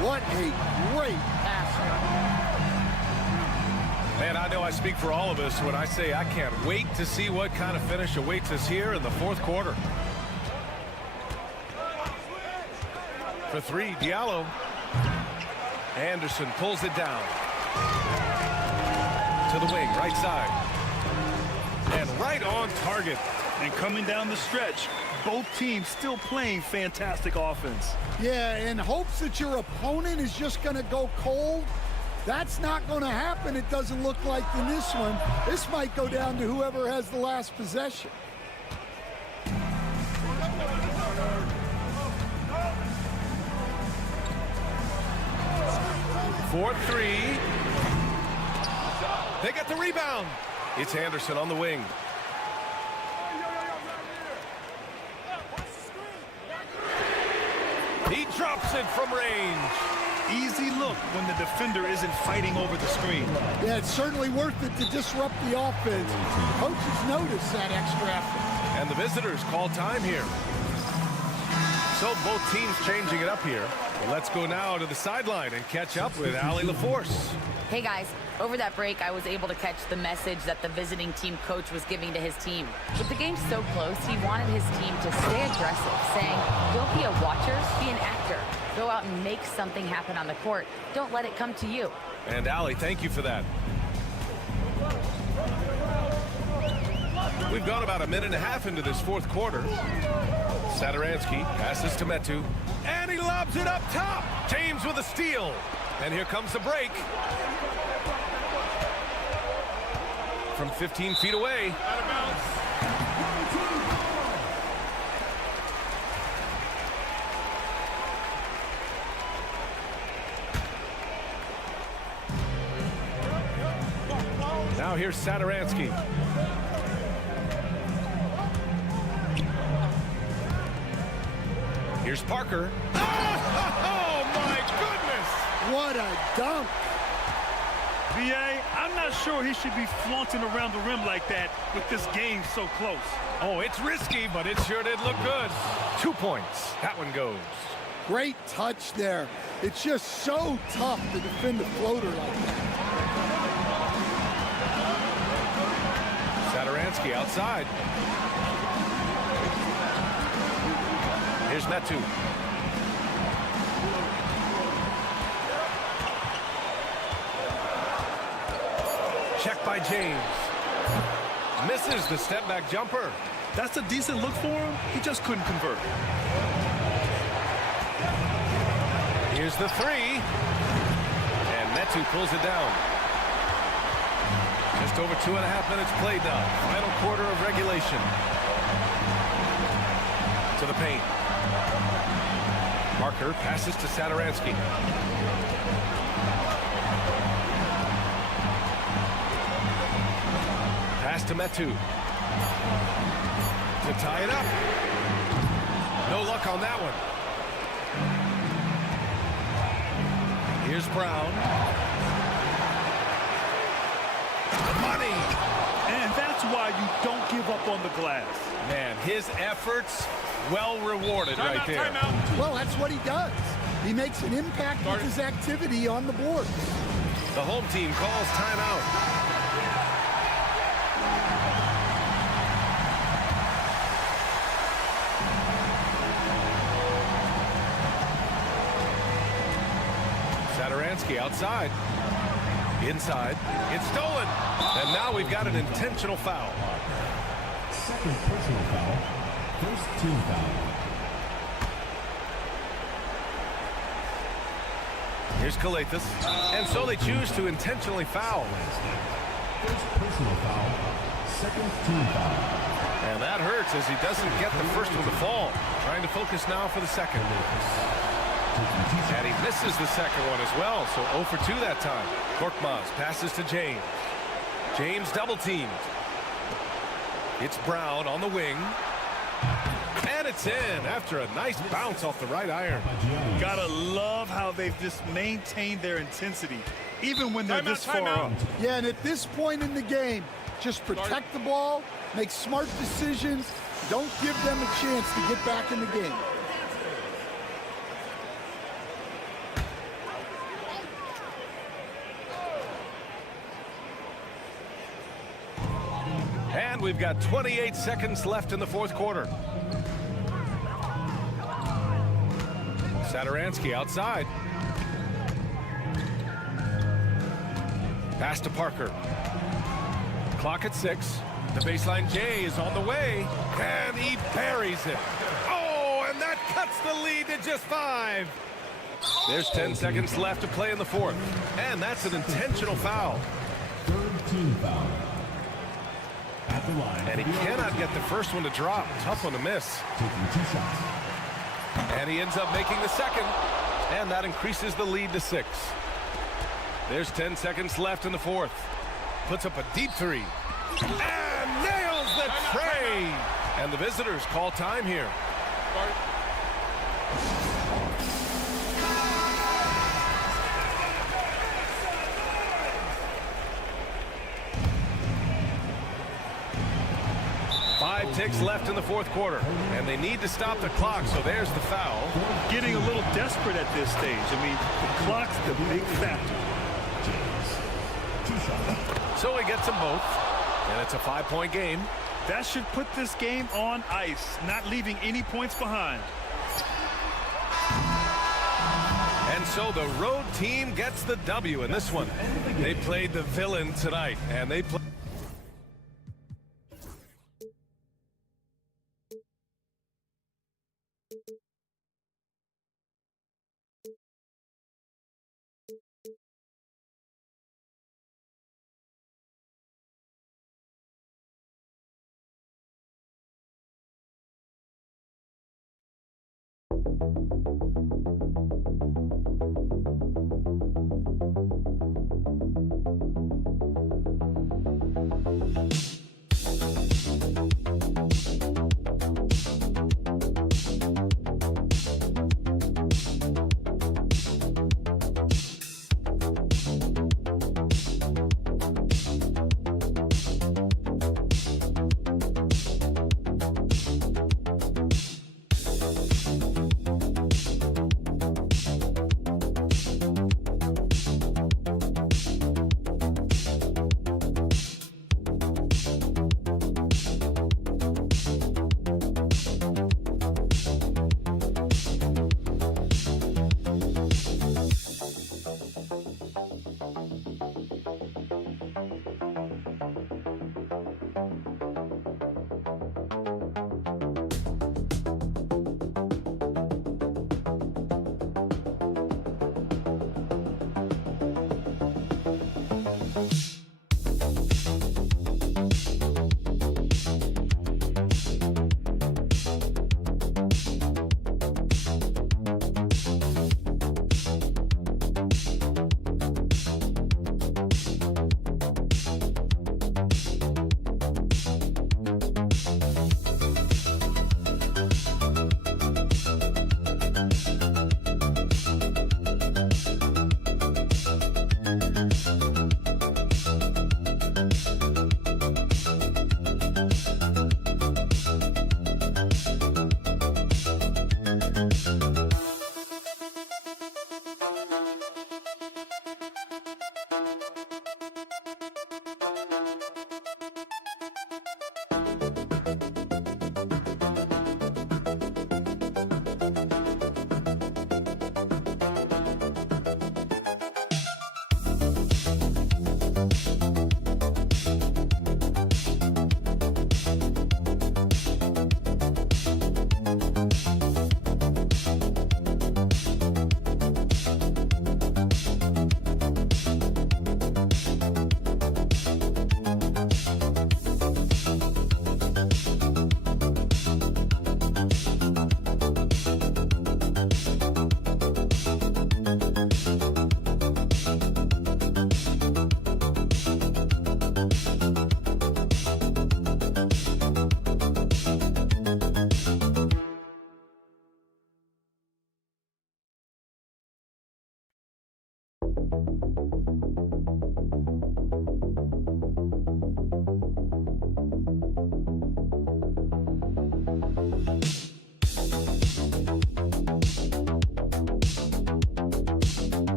What a great passer. Man, I know I speak for all of us when I say I can't wait to see what kind of finish awaits us here in the fourth quarter. For 3, Diallo. Anderson pulls it down. To the wing, right side. And right on target. And coming down the stretch, both teams still playing fantastic offense. Yeah, in hopes that your opponent is just going to go cold. That's not going to happen, it doesn't look like, in this one. This might go down to whoever has the last possession. For 3. They get the rebound. It's Anderson on the wing. He drops it from range. Easy look when the defender isn't fighting over the screen. Yeah, it's certainly worth it to disrupt the offense. Coaches notice that extra effort. And the visitors call time here. So both teams changing it up here. Well, let's go now to the sideline and catch up with Allie LaForce. Hey guys, over that break I was able to catch the message that the visiting team coach was giving to his team. With the game so close, he wanted his team to stay aggressive, saying, don't be a watcher, be an actor. Go out and make something happen on the court. Don't let it come to you. And Allie, thank you for that. We've gone about 1.5 minutes into this fourth quarter. Satoransky passes to Metu, and he lobs it up top. James with a steal. And here comes the break. From 15 feet away. Now here's Satoransky. Here's Parker. Oh, my goodness! What a dunk! B.A., I'm not sure he should be flaunting around the rim like that with this game so close. Oh, it's risky, but it sure did look good. 2 points. That one goes. Great touch there. It's just so tough to defend a floater like that. Satoransky outside. Here's Metu. Check by James. Misses the step-back jumper. That's a decent look for him. He just couldn't convert. Here's the three. And Metu pulls it down. Just over 2.5 minutes played now. Final quarter of regulation. To the paint. Parker passes to Satoransky. Pass to Metu. To tie it up. No luck on that one. Here's Brown. Money. And that's why you don't give up on the glass. Man, his efforts well rewarded right there. Timeout. Well, that's what he does. He makes an impact with his activity on the board. The home team calls timeout. Satoransky outside. Inside. It's stolen. And now we've got an intentional foul. Second personal foul. First team foul. Here's Kalathis. And so they choose to intentionally foul. First personal foul. Second team foul. And that hurts as he doesn't get the first one to fall. Trying to focus now for the second. And he misses the second one as well, so 0 for 2 that time. Korkmaz passes to James. James double teamed. It's Brown on the wing. And it's in after a nice bounce off the right iron. Gotta love how they've just maintained their intensity, even when they're this far up. Yeah, and at this point in the game, just protect the ball, make smart decisions, don't give them a chance to get back in the game. And we've got 28 seconds left in the fourth quarter. Satoransky outside. Pass to Parker. Clock at 6. The baseline J is on the way. And he buries it. Oh, and that cuts the lead to just 5. There's 10 seconds left to play in the fourth. And that's an intentional foul. Third team foul. At the line. And he cannot get the first one to drop. Tough one to miss. Taking 2 shots. And he ends up making the second. And that increases the lead to 6. There's 10 seconds left in the fourth. Puts up a deep three. And nails the tray. And the visitors call time here. 5 ticks left in the fourth quarter, and they need to stop the clock, so there's the foul. Getting a little desperate at this stage. I mean, the clock's the big factor. So he gets them both, and it's a 5-point game. That should put this game on ice, not leaving any points behind. And so the road team gets the W in this one. They played the villain tonight, and they played.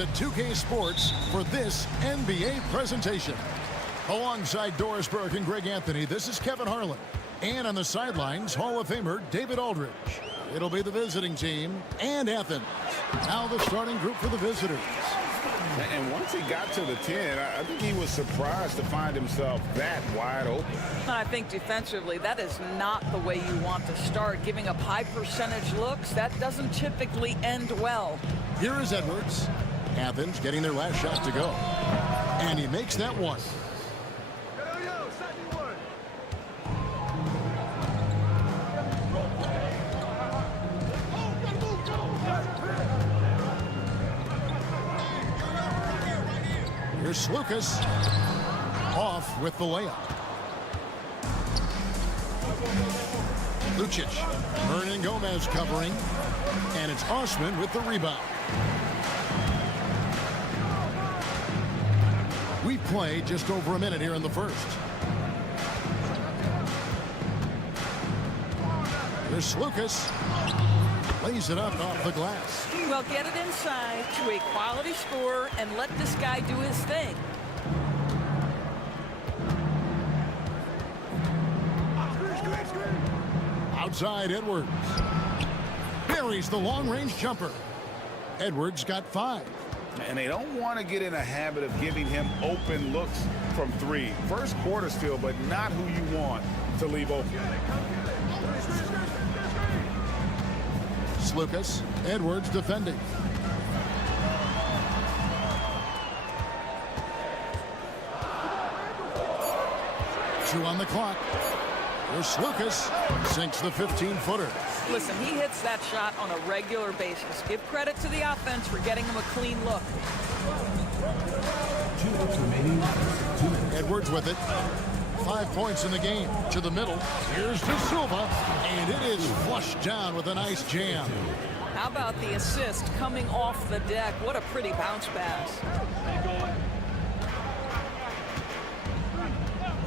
to 2K Sports for this NBA presentation. Alongside Doris Burke and Greg Anthony, this is Kevin Harlan. And on the sidelines, Hall of Famer David Aldridge. It'll be the visiting team and Athens. Now the starting group for the visitors. And once he got to the 10, I think he was surprised to find himself that wide open. I think defensively, that is not the way you want to start. Giving up high percentage looks, that doesn't typically end well. Here is Edwards. Athens getting their last shot to go. And he makes that one. Here's Lucas off with the layup. Lucic, Hernan Gomez covering, and it's Osman with the rebound. We play just over a minute here in the first. Here's Lucas. Lays it up off the glass. Well, get it inside to a quality scorer and let this guy do his thing. outside Edwards. Buries the long-range jumper. Edwards got 5. And they don't want to get in a habit of giving him open looks from 3. First quarter still, but not who you want to leave open. Lucas, Edwards defending. Two on the clock. Here's Lucas, sinks the 15-footer. Listen, he hits that shot on a regular basis. Give credit to the offense for getting him a clean look. 2 minutes remaining. 2 minutes. Edwards with it. 5 points in the game. To the middle. Here's De Silva, and it is flushed down with a nice jam. How about the assist coming off the deck? What a pretty bounce pass.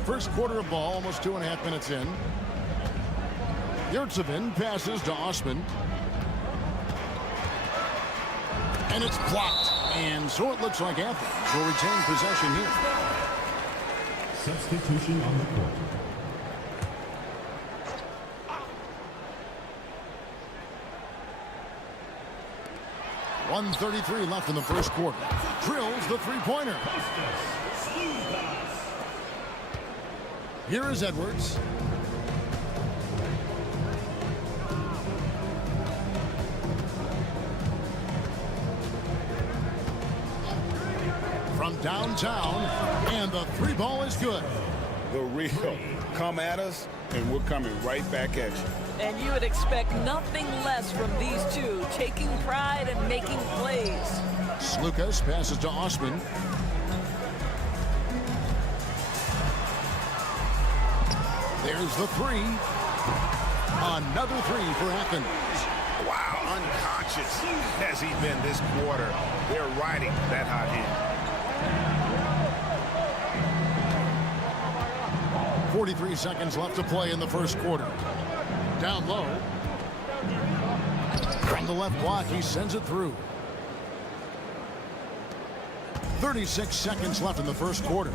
First quarter of ball, almost 2.5 minutes in. Yurtsevin passes to Osman. And it's blocked. And so it looks like Athens will retain possession here. Substitution on the court. .133 left in the first quarter. Drills the three-pointer. Here is Edwards. From downtown, and the three ball is good. The real. Come at us, and we're coming right back at you. And you would expect nothing less from these two, taking pride and making plays. Lucas passes to Osman. There's the three. Another three for Athens. Wow, unconscious has he been this quarter. They're riding that hot hand. 43 seconds left to play in the first quarter. Down low. From the left block, he sends it through. 36 seconds left in the first quarter.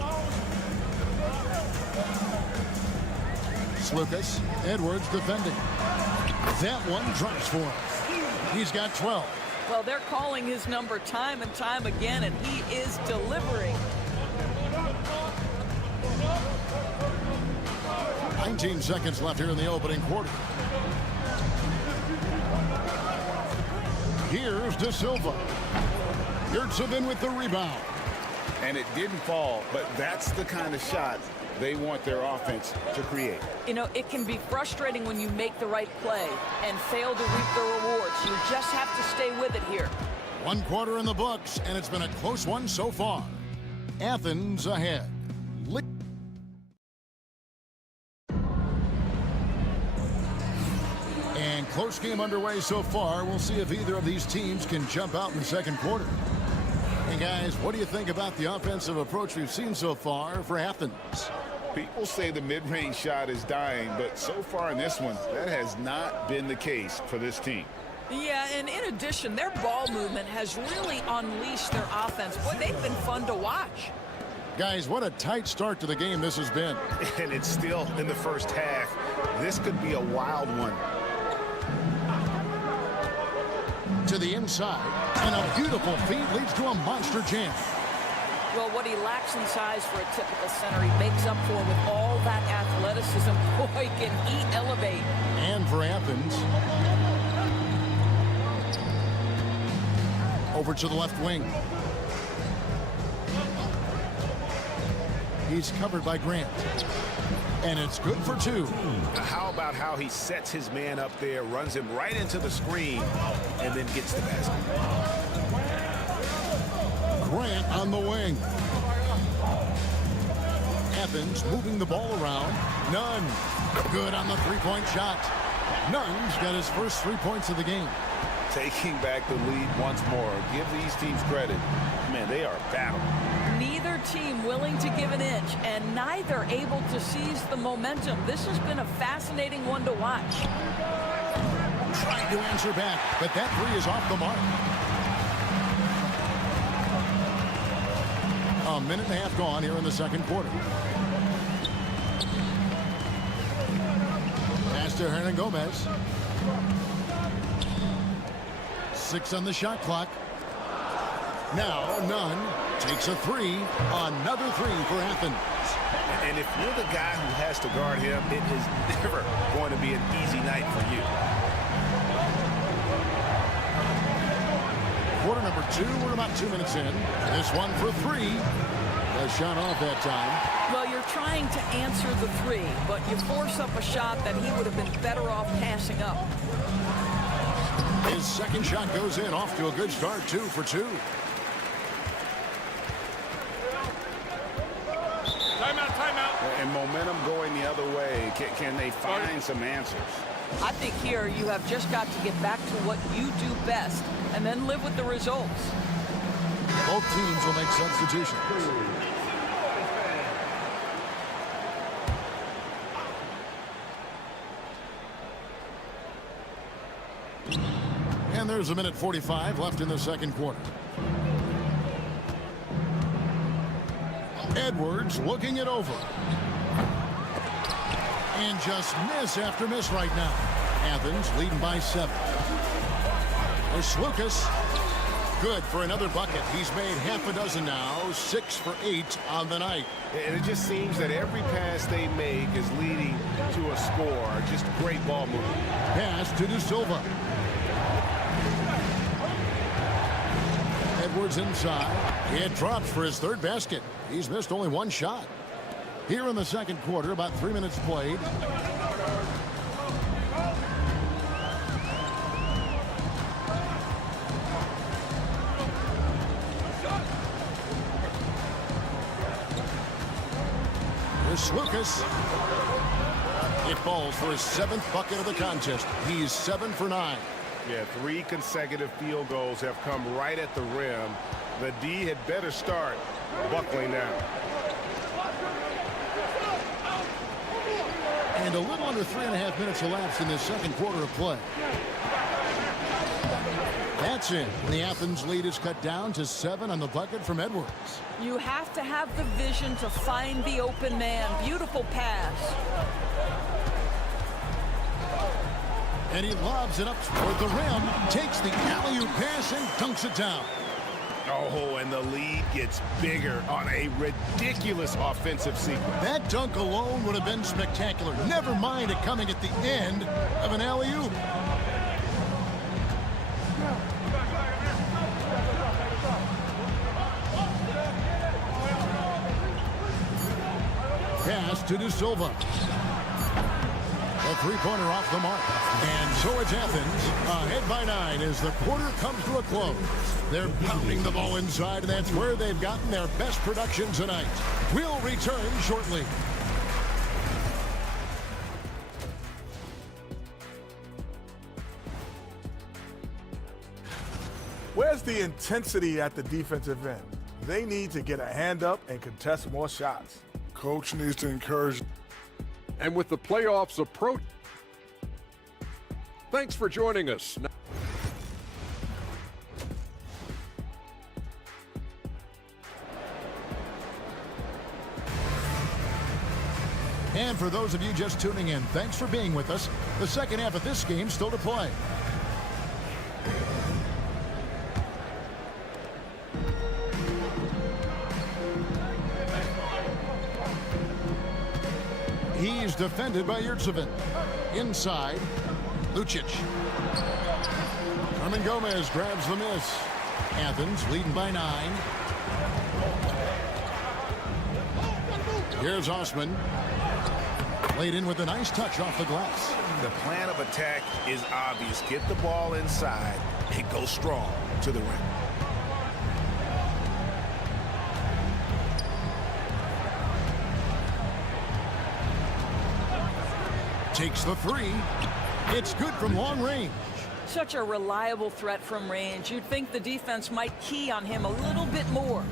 Lucas, Edwards defending. That one drops for him. He's got 12. Well, they're calling his number time and time again, and he is delivering. 19 seconds left here in the opening quarter. Here's De Silva. Yurtsevin with the rebound. And it didn't fall, but that's the kind of shot they want their offense to create. You know, it can be frustrating when you make the right play and fail to reap the rewards. You just have to stay with it here. 1 quarter in the books, and it's been a close one so far. Athens ahead. And close game underway so far. We'll see if either of these teams can jump out in the second quarter. Hey guys, what do you think about the offensive approach we've seen so far for Athens? People say the mid-range shot is dying, but so far in this one, that has not been the case for this team. Yeah, and in addition, their ball movement has really unleashed their offense. Boy, they've been fun to watch. Guys, what a tight start to the game this has been. And it's still in the first half. This could be a wild one. To the inside, and a beautiful feed leads to a monster jam. Well, what he lacks in size for a typical center, he makes up for with all that athleticism. Boy, can he elevate. And for Athens. Over to the left wing. He's covered by Grant. And it's good for 2. How about how he sets his man up there, runs him right into the screen, and then gets the basket. Grant on the wing. Evans moving the ball around. Nunn. Good on the three-point shot. Nunn's got his first 3 points of the game. Taking back the lead once more. Give these teams credit. Man, they are battling. Neither team willing to give an inch, and neither able to seize the momentum. This has been a fascinating one to watch. Trying to answer back, but that three is off the mark. A minute and a half gone here in the second quarter. Pass to Hernan Gomez. 6 on the shot clock. Now none. Takes a 3. Another 3 for Athens. And if you're the guy who has to guard him, it is never going to be an easy night for you. Quarter number 2. We're about 2 minutes in. This one for 3. A shot off that time. Well, you're trying to answer the 3, but you force up a shot that he would have been better off passing up. His second shot goes in, off to a good start, 2 for 2. Timeout. And momentum going the other way. Can they find some answers? I think here you have just got to get back to what you do best and then live with the results. Both teams will make substitutions. And there's a minute 45 left in the second quarter. Edwards looking it over. And just miss after miss right now. Athens leading by 7. There's Lucas. Good for another bucket. He's made half a dozen now. 6 for 8 on the night. And it just seems that every pass they make is leading to a score. Just great ball movement. Pass to De Silva. Edwards inside. It drops for his 3rd basket. He's missed only 1 shot. Here in the second quarter, about 3 minutes played. Here's Lucas. It falls for his 7th bucket of the contest. He's 7 for 9. Yeah, 3 consecutive field goals have come right at the rim. The D had better start buckling down. And a little under 3.5 minutes elapsed in the second quarter of play. That's it. The Athens lead is cut down to 7 on the bucket from Edwards. You have to have the vision to find the open man. Beautiful pass. And he lobs it up toward the rim, takes the alley-oop pass and dunks it down. Oh, and the lead gets bigger on a ridiculous offensive sequence. That dunk alone would have been spectacular. Never mind it coming at the end of an alley-oop. Pass to De Silva. A 3-pointer off the mark. And so it's Athens ahead by 9 as the quarter comes to a close. They're pounding the ball inside, and that's where they've gotten their best production tonight. We'll return shortly. Where's the intensity at the defensive end? They need to get a hand up and contest more shots. Coach needs to encourage. And with the playoffs approach, thanks for joining us. And for those of you just tuning in, thanks for being with us. The second half of this game still to play. He's defended by Yurtsevin. Inside, Lucic. Hernan Gomez grabs the miss. Athens leading by 9. Here's Osman. Played in with a nice touch off the glass. The plan of attack is obvious. Get the ball inside and go strong to the rim. Takes the 3. It's good from long range. Such a reliable threat from range. You'd think the defense might key on him a little bit more.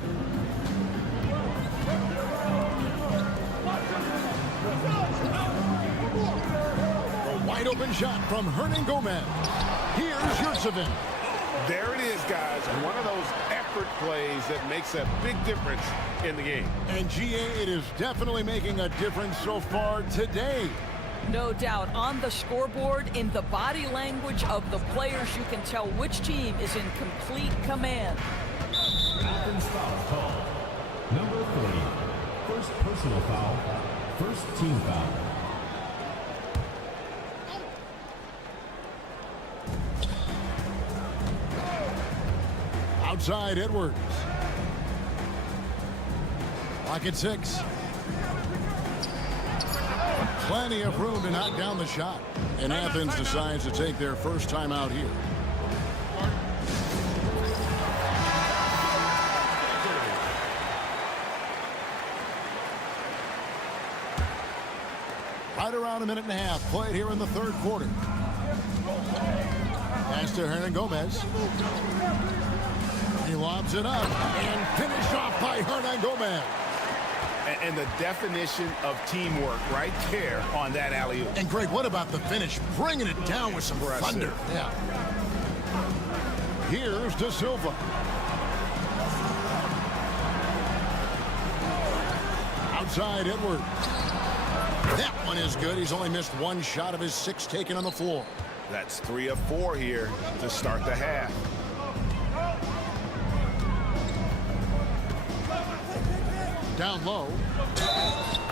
A wide open shot from Hernan Gomez. Here's Yurtsevin. There it is, guys. One of those effort plays that makes a big difference in the game. And GA, it is definitely making a difference so far today. No doubt. On the scoreboard, in the body language of the players, you can tell which team is in complete command. Athens foul call. Number 3. First personal foul. First team foul. Outside Edwards. Lock at 6. Plenty of room to knock down the shot. And Athens decides to take their first time out here. Right around a minute and a half played here in the third quarter. Pass to Hernan Gomez. He lobs it up and finished off by Hernan Gomez. And the definition of teamwork right there on that alley-oop. And Greg, what about the finish? Bringing it down with some thunder. Yeah. Here's De Silva. Outside Edwards. That one is good. He's only missed one shot of his 6 taken on the floor. That's 3 of 4 here to start the half. Down low.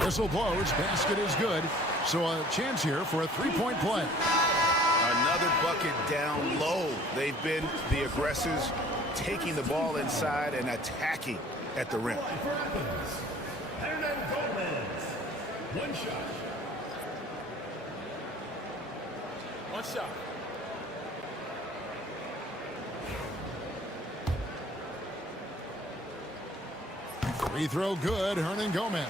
Whistle blows. Basket is good. So a chance here for a 3-point play. Another bucket down low. They've been the aggressors, taking the ball inside and attacking at the rim. One shot. One shot. Free throw good. Hernan Gomez.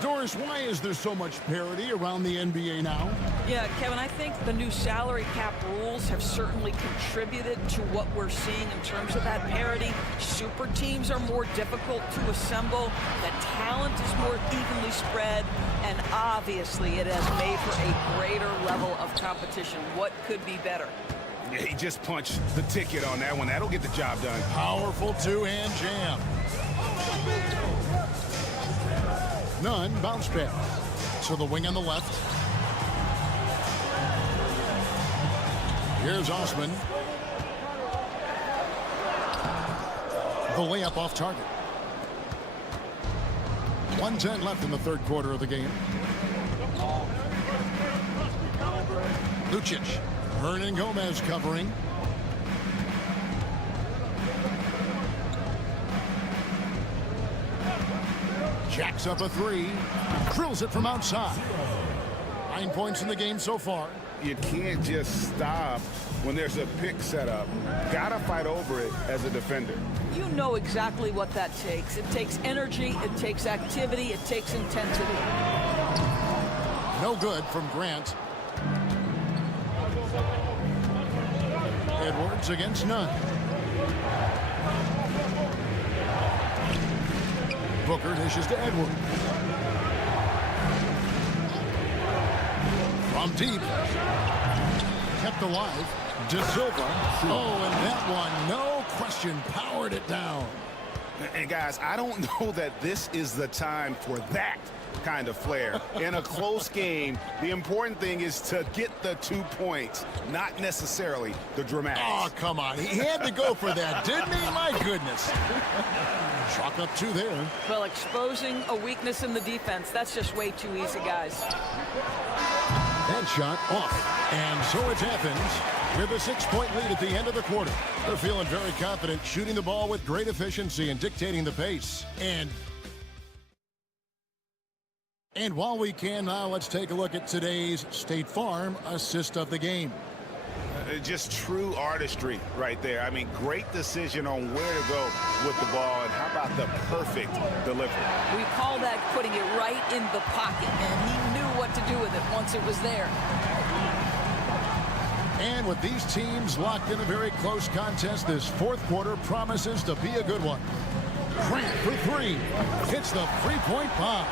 Doris, why is there so much parity around the NBA now? Yeah, Kevin, I think the new salary cap rules have certainly contributed to what we're seeing in terms of that parity. Super teams are more difficult to assemble. The talent is more evenly spread. And obviously, it has made for a greater level of competition. What could be better? Yeah, he just punched the ticket on that one. That'll get the job done. Powerful two-hand jam. None. Bounce pass. So the wing on the left. Here's Osman. The layup off target. 1:10 left in the third quarter of the game. Lucic. Hernan Gomez covering. Jacks up a 3. Drills it from outside. 9 points in the game so far. You can't just stop when there's a pick set up. Gotta fight over it as a defender. You know exactly what that takes. It takes energy, it takes activity, it takes intensity. No good from Grant. Edwards against Nunn. Booker dishes to Edwards. From deep. Kept alive. De Silva. Oh, and that one, no question, powered it down. And guys, I don't know that this is the time for that kind of flair. In a close game, the important thing is to get the 2 points, not necessarily the dramatics. Oh, come on. He had to go for that, didn't he? My goodness. Chalk up 2 there. Well, exposing a weakness in the defense, that's just way too easy, guys. That shot off. And so it's Athens with a 6-point lead at the end of the quarter. They're feeling very confident, shooting the ball with great efficiency and dictating the pace. And while we can now, let's take a look at today's State Farm assist of the game. Just true artistry right there. I mean, great decision on where to go with the ball, and how about the perfect delivery? We call that putting it right in the pocket, and he knew what to do with it once it was there. And with these teams locked in a very close contest, this fourth quarter promises to be a good one. Grant for 3. Hits the 3-point bomb.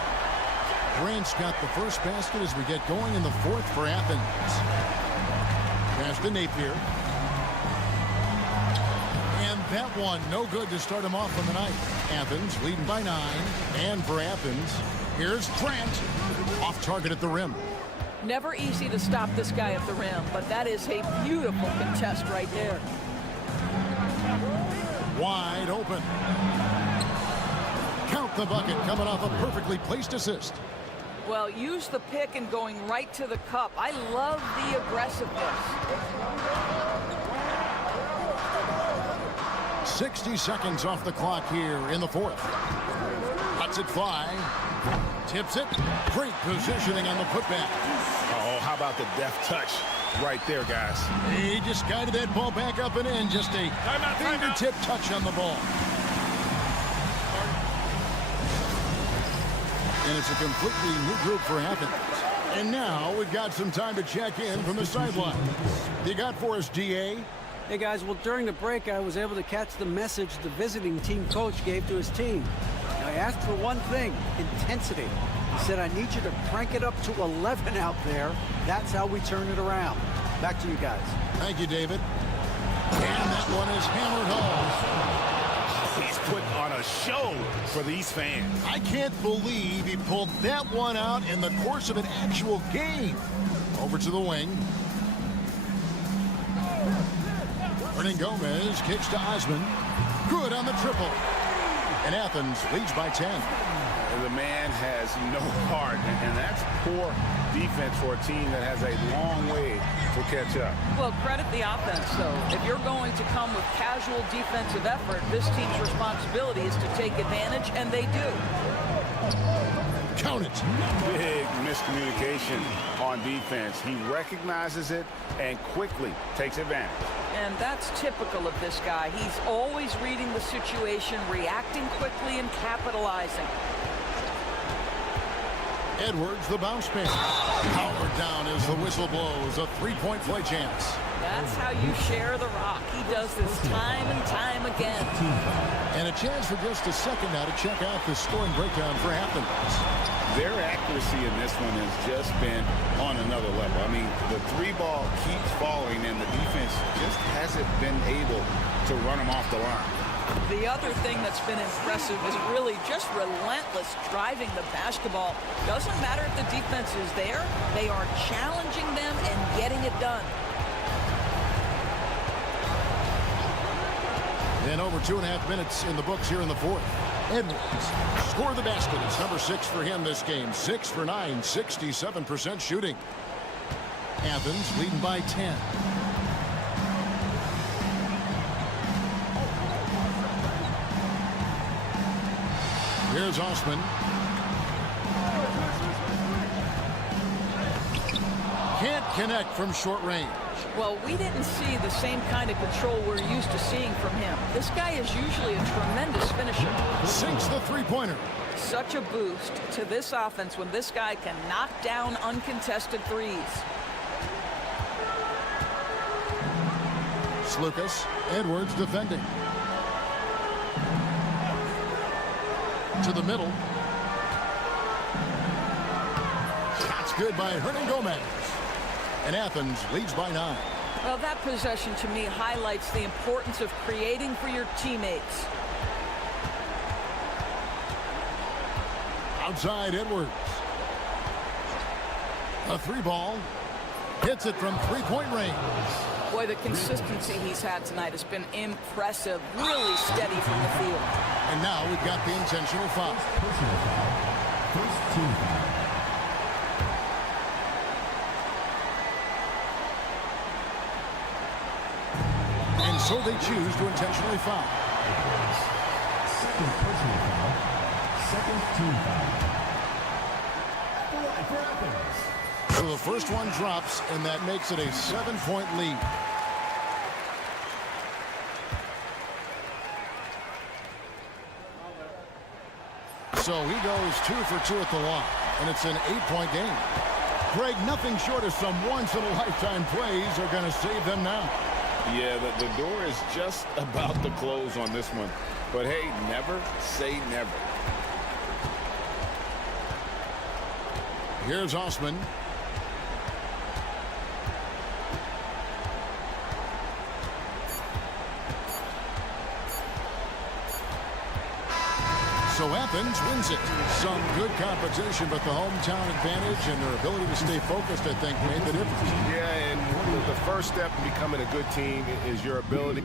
Grant's got the first basket as we get going in the fourth for Athens. Pass to Napier. And that one, no good to start him off on the night. Athens leading by 9. And for Athens, here's Grant. Off target at the rim. Never easy to stop this guy at the rim, but that is a beautiful contest right there. Wide open. Count the bucket, coming off a perfectly placed assist. Well, use the pick and going right to the cup. I love the aggressiveness. 60 seconds off the clock here in the fourth. Lets it fly. Tips it. Great positioning on the putback. Oh, how about the deft touch right there, guys? He just guided that ball back up and in. Just a fingertip touch on the ball. And it's a completely new group for Athens. And now we've got some time to check in from the sideline. You got for us, DA? Hey, guys, well, during the break, I was able to catch the message the visiting team coach gave to his team. Now, I asked for one thing, intensity. He said, I need you to crank it up to 11 out there. That's how we turn it around. Back to you guys. Thank you, David. And that one is hammered home. He's putting on a show for these fans. I can't believe he pulled that one out in the course of an actual game. Over to the wing. Hernan Gomez kicks to Osman. Good on the triple. And Athens leads by 10. The man has no heart, and that's poor defense for a team that has a long way to catch up. Well, credit the offense, though. If you're going to come with casual defensive effort, this team's responsibility is to take advantage, and they do. Count it. Big miscommunication on defense. He recognizes it and quickly takes advantage. And that's typical of this guy. He's always reading the situation, reacting quickly, and capitalizing. Edwards, the bounce pass. Powered down as the whistle blows. A three-point play chance. That's how you share the rock. He does this time and time again. And a chance for just a second now to check out the scoring breakdown for Athens. Their accuracy in this one has just been on another level. I mean, the three ball keeps falling, and the defense just hasn't been able to run them off the line. The other thing that's been impressive is really just relentless driving the basketball. Doesn't matter if the defense is there, they are challenging them and getting it done. And over 2.5 minutes in the books here in the fourth. Edwards scored the basket. It's number 6 for him this game. 6 for 9, 67% shooting. Athens leading by 10. Here's Osman. Can't connect from short range. Well, we didn't see the same kind of control we're used to seeing from him. This guy is usually a tremendous finisher. Sinks the three-pointer. Such a boost to this offense when this guy can knock down uncontested threes. Slukas, Edwards defending. To the middle. That's good by Hernan Gomez. And Athens leads by 9. Well, that possession to me highlights the importance of creating for your teammates. Outside Edwards. A three ball. Hits it from three-point range. Boy, the consistency he's had tonight has been impressive. Really steady from the field. And now we've got the intentional foul. Personal foul. First team foul. And so they choose to intentionally foul. Second personal foul. Second team foul. For Athens. So the first one drops, and that makes it a 7-point lead. So he goes 2 for 2 at the line, and it's an 8-point game. Greg, nothing short of some once-in-a-lifetime plays are going to save them now. Yeah, the door is just about to close on this one. But hey, never say never. Here's Osman. So Athens wins it. Some good competition, but the hometown advantage and their ability to stay focused, I think, made the difference. Yeah, and the first step in becoming a good team is your ability.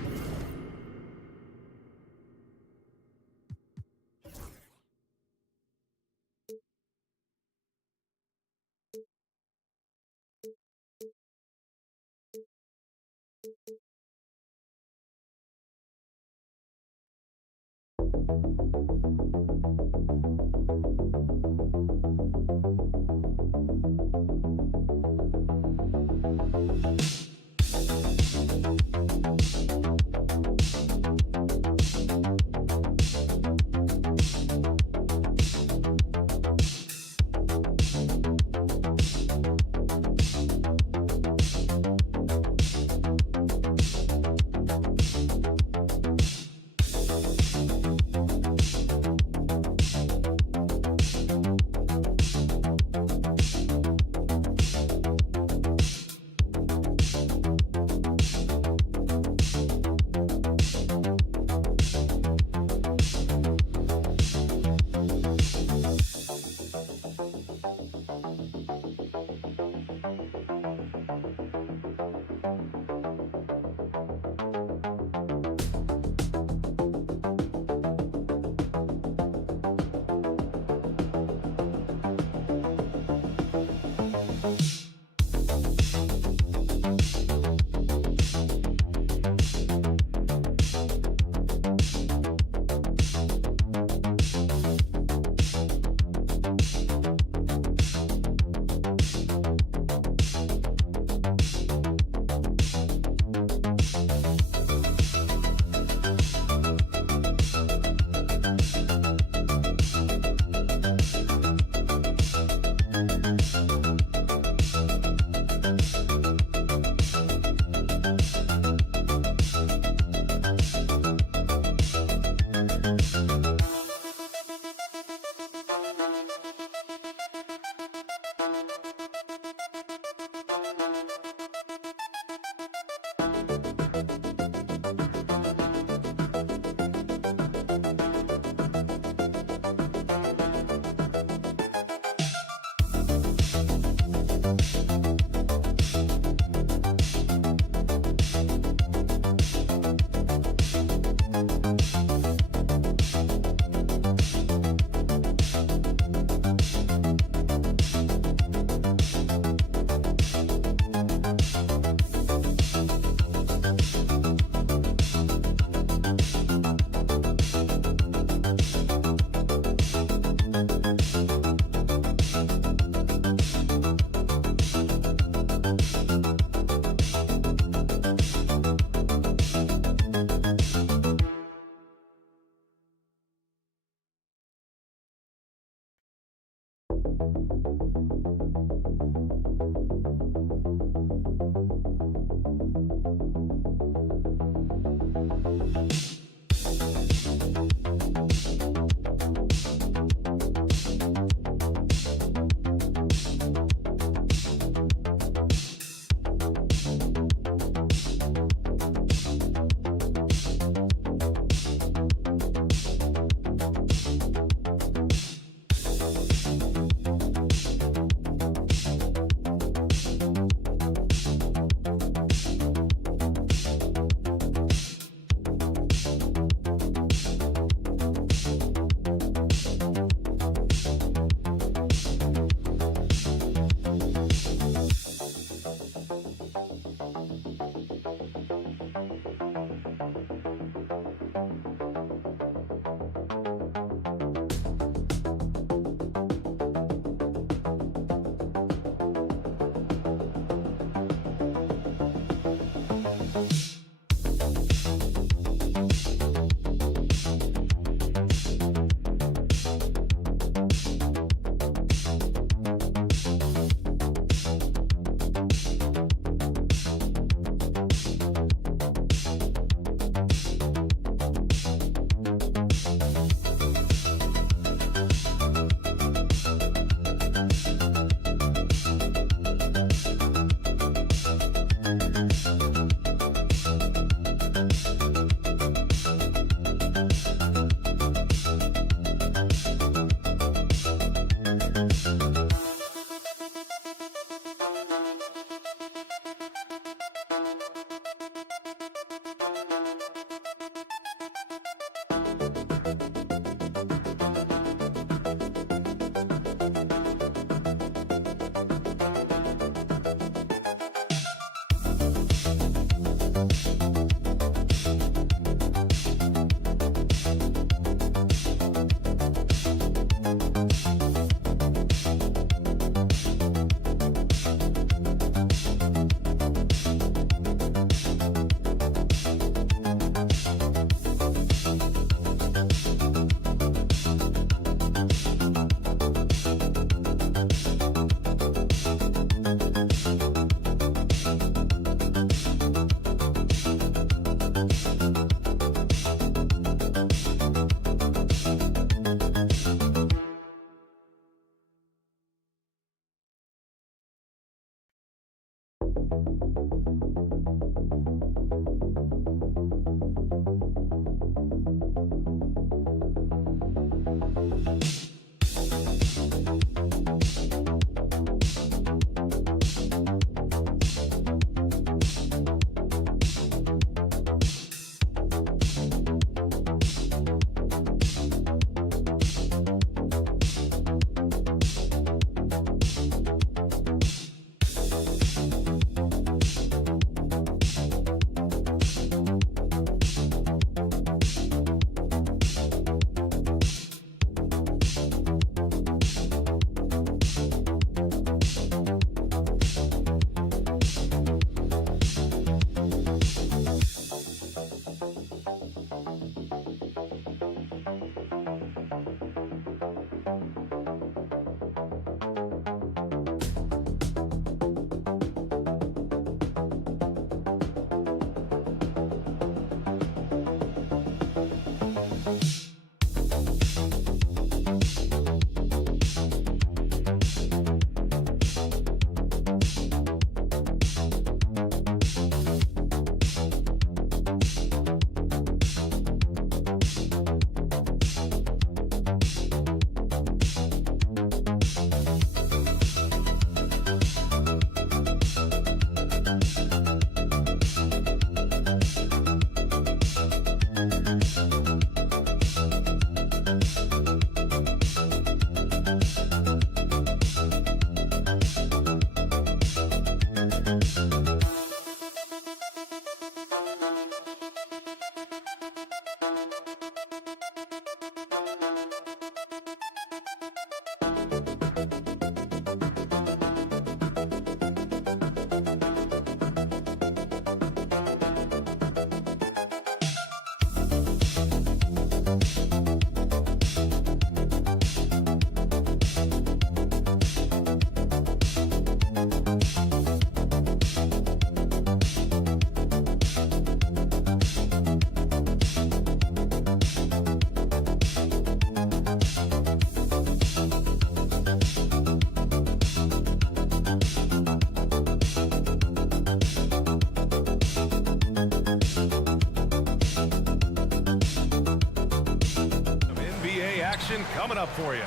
coming up for you.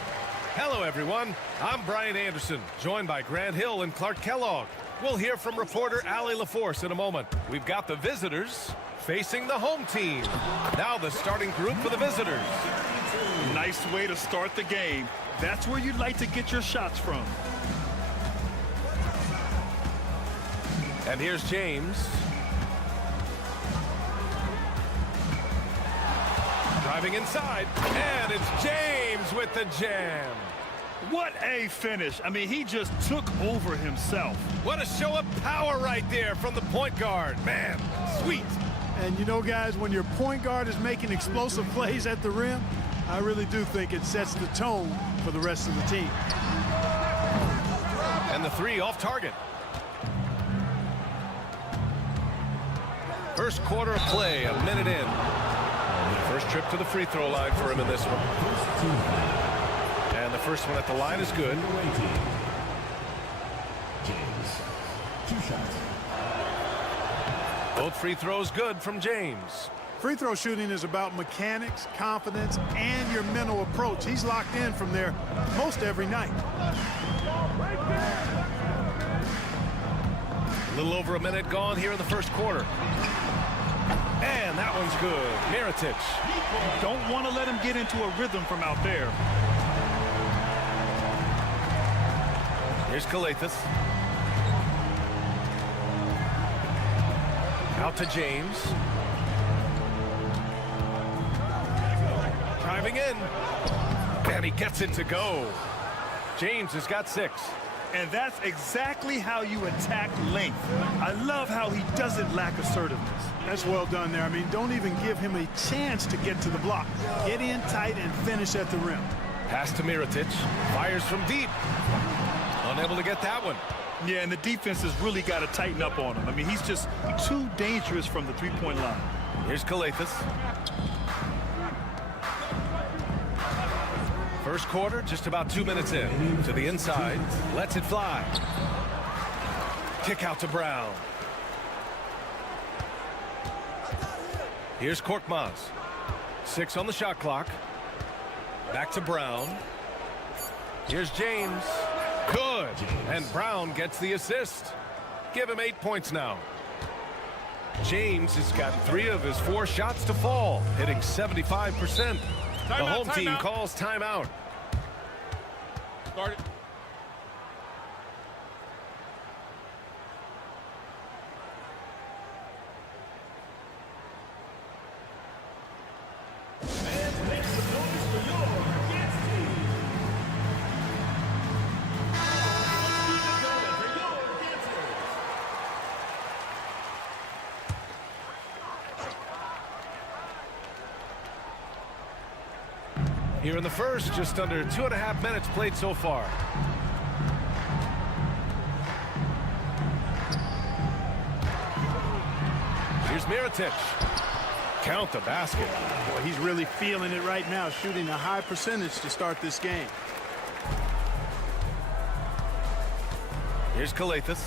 Hello, everyone. I'm Brian Anderson, joined by Grant Hill and Clark Kellogg. We'll hear from reporter Allie LaForce in a moment. We've got the visitors facing the home team. Now the starting group for the visitors. Nice way to start the game. That's where you'd like to get your shots from. And here's James. Driving inside, and it's James with the jam. What a finish. I mean, he just took over himself. What a show of power right there from the point guard. Man, sweet. And you know, guys, when your point guard is making explosive plays at the rim, I really do think it sets the tone for the rest of the team. And the three off target. First quarter of play, a minute in. First trip to the free throw line for him in this one. And the first one at the line is good. James, 2 shots. Both free throws good from James. Free throw shooting is about mechanics, confidence, and your mental approach. He's locked in from there most every night. A little over a minute gone here in the first quarter. And that one's good. Mirotic. Don't want to let him get into a rhythm from out there. Here's Kalathis. Out to James. Driving in. And he gets it to go. James has got 6. And that's exactly how you attack length. I love how he doesn't lack assertiveness. That's well done there. I mean, don't even give him a chance to get to the block. Get in tight and finish at the rim. Pass to Mirotic. Fires from deep. Unable to get that one. Yeah, and the defense has really got to tighten up on him. I mean, he's just too dangerous from the three-point line. Here's Kalathis. First quarter, just about 2 minutes in. To the inside. Lets it fly. Kick out to Brown. Here's Korkmaz. 6 on the shot clock. Back to Brown. Here's James. Good. And Brown gets the assist. Give him 8 points now. James has gotten 3 of his 4 shots to fall, hitting 75%. The home team calls timeout. Start it. Here in the first, just under 2.5 minutes played so far. Here's Mirotic. Count the basket. Boy, he's really feeling it right now, shooting a high percentage to start this game. Here's Kalathis.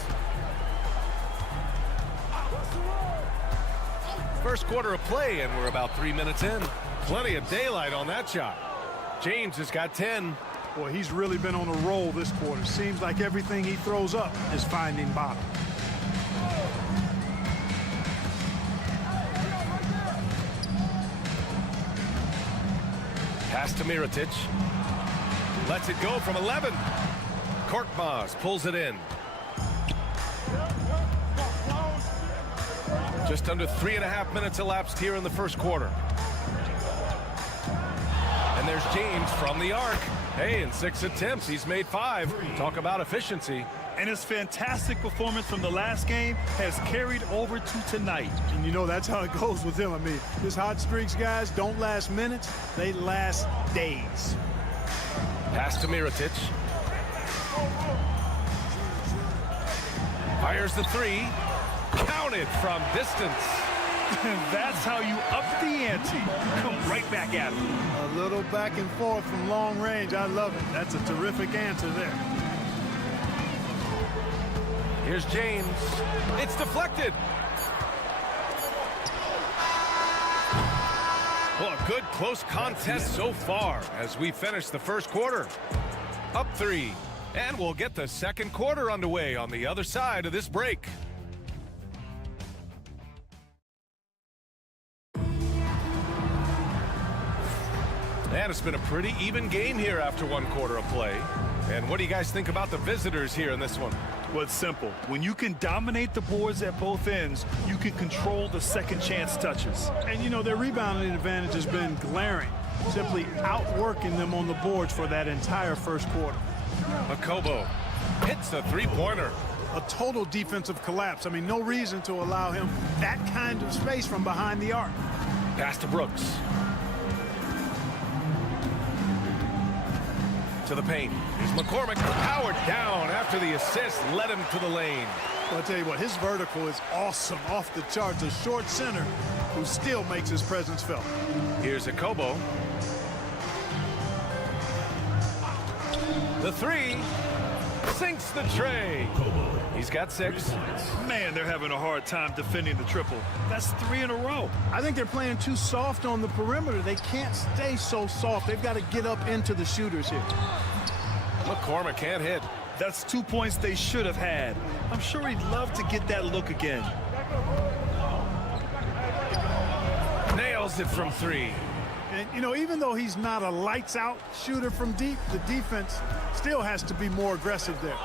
First quarter of play, and we're about 3 minutes in. Plenty of daylight on that shot. James has got 10. Boy, he's really been on a roll this quarter. Seems like everything he throws up is finding bottom. Pass to Mirotic. Lets it go from 11. Korkmaz pulls it in. Just under 3.5 minutes elapsed here in the first quarter. And there's James from the arc. Hey, in 6 attempts, he's made 5. Talk about efficiency. And his fantastic performance from the last game has carried over to tonight. And you know, that's how it goes with him. I mean, his hot streaks, guys, don't last minutes. They last days. Pass to Mirotic. Fires the 3. Counted from distance. That's how you up the ante. Come right back at him. A little back and forth from long range. I love it. That's a terrific answer there. Here's James. It's deflected. Well, a good close contest so far as we finish the first quarter. Up 3. And we'll get the second quarter underway on the other side of this break. And it's been a pretty even game here after 1 quarter of play. And what do you guys think about the visitors here in this one? Well, it's simple. When you can dominate the boards at both ends, you can control the second chance touches. And, you know, their rebounding advantage has been glaring, simply outworking them on the boards for that entire first quarter. Makobo hits a 3-pointer. A total defensive collapse. I mean, no reason to allow him that kind of space from behind the arc. Pass to Brooks. To the paint. Here's McCormick powered down after the assist led him to the lane. Well, I'll tell you what, his vertical is awesome, off the charts. A short center who still makes his presence felt. Here's Akobo. The 3 sinks the tray. He's got 6. Man, they're having a hard time defending the triple. That's 3 in a row. I think they're playing too soft on the perimeter. They can't stay so soft. They've got to get up into the shooters here. McCormick can't hit. That's 2 points they should have had. I'm sure he'd love to get that look again. Nails it from 3. And, you know, even though he's not a lights-out shooter from deep, the defense still has to be more aggressive there.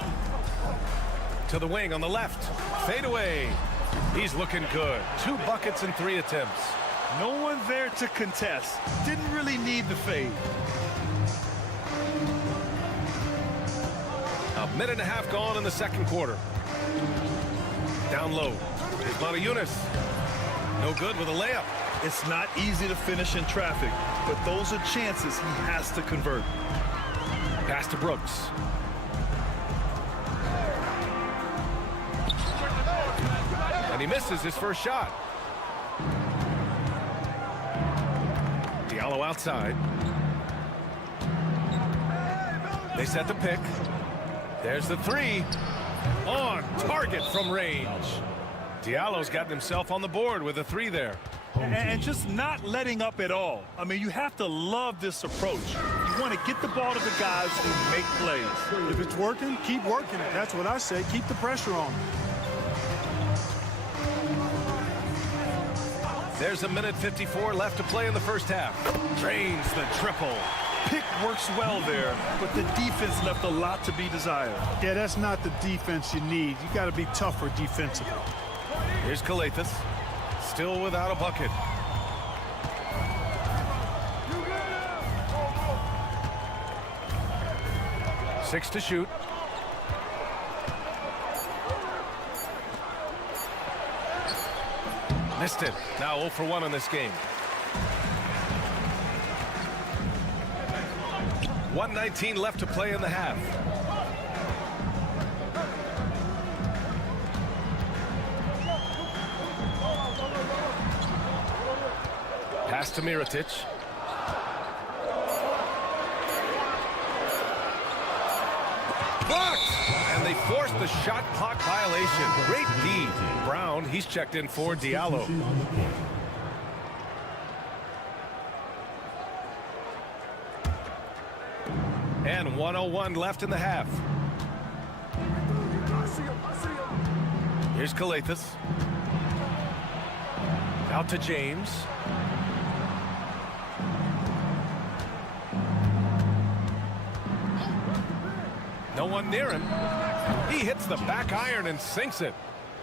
To the wing on the left. Fade away. He's looking good. 2 buckets in 3 attempts. No one there to contest. Didn't really need the fade. A minute and a half gone in the second quarter. Down low. Here's Montejunas. No good with a layup. It's not easy to finish in traffic, but those are chances he has to convert. Pass to Brooks. And he misses his first shot. Diallo outside. They set the pick. There's the 3. On target from range. Diallo's gotten himself on the board with a 3 there. And just not letting up at all. I mean, you have to love this approach. You want to get the ball to the guys who make plays. If it's working, keep working it. That's what I say. Keep the pressure on. There's a minute 54 left to play in the first half. Drains the triple. Pick works well there, but the defense left a lot to be desired. Yeah, that's not the defense you need. You got to be tougher defensively. Here's Calathis. Still without a bucket. Six to shoot. Missed it. Now 0 for 1 in this game. 1:19 left to play in the half. Pass to Mirotic. Blocked! And they forced the shot clock violation. Great D. Brown, he's checked in for Diallo. And 1:01 left in the half. Here's Calathis. Out to James. No one near him. He hits the back iron and sinks it.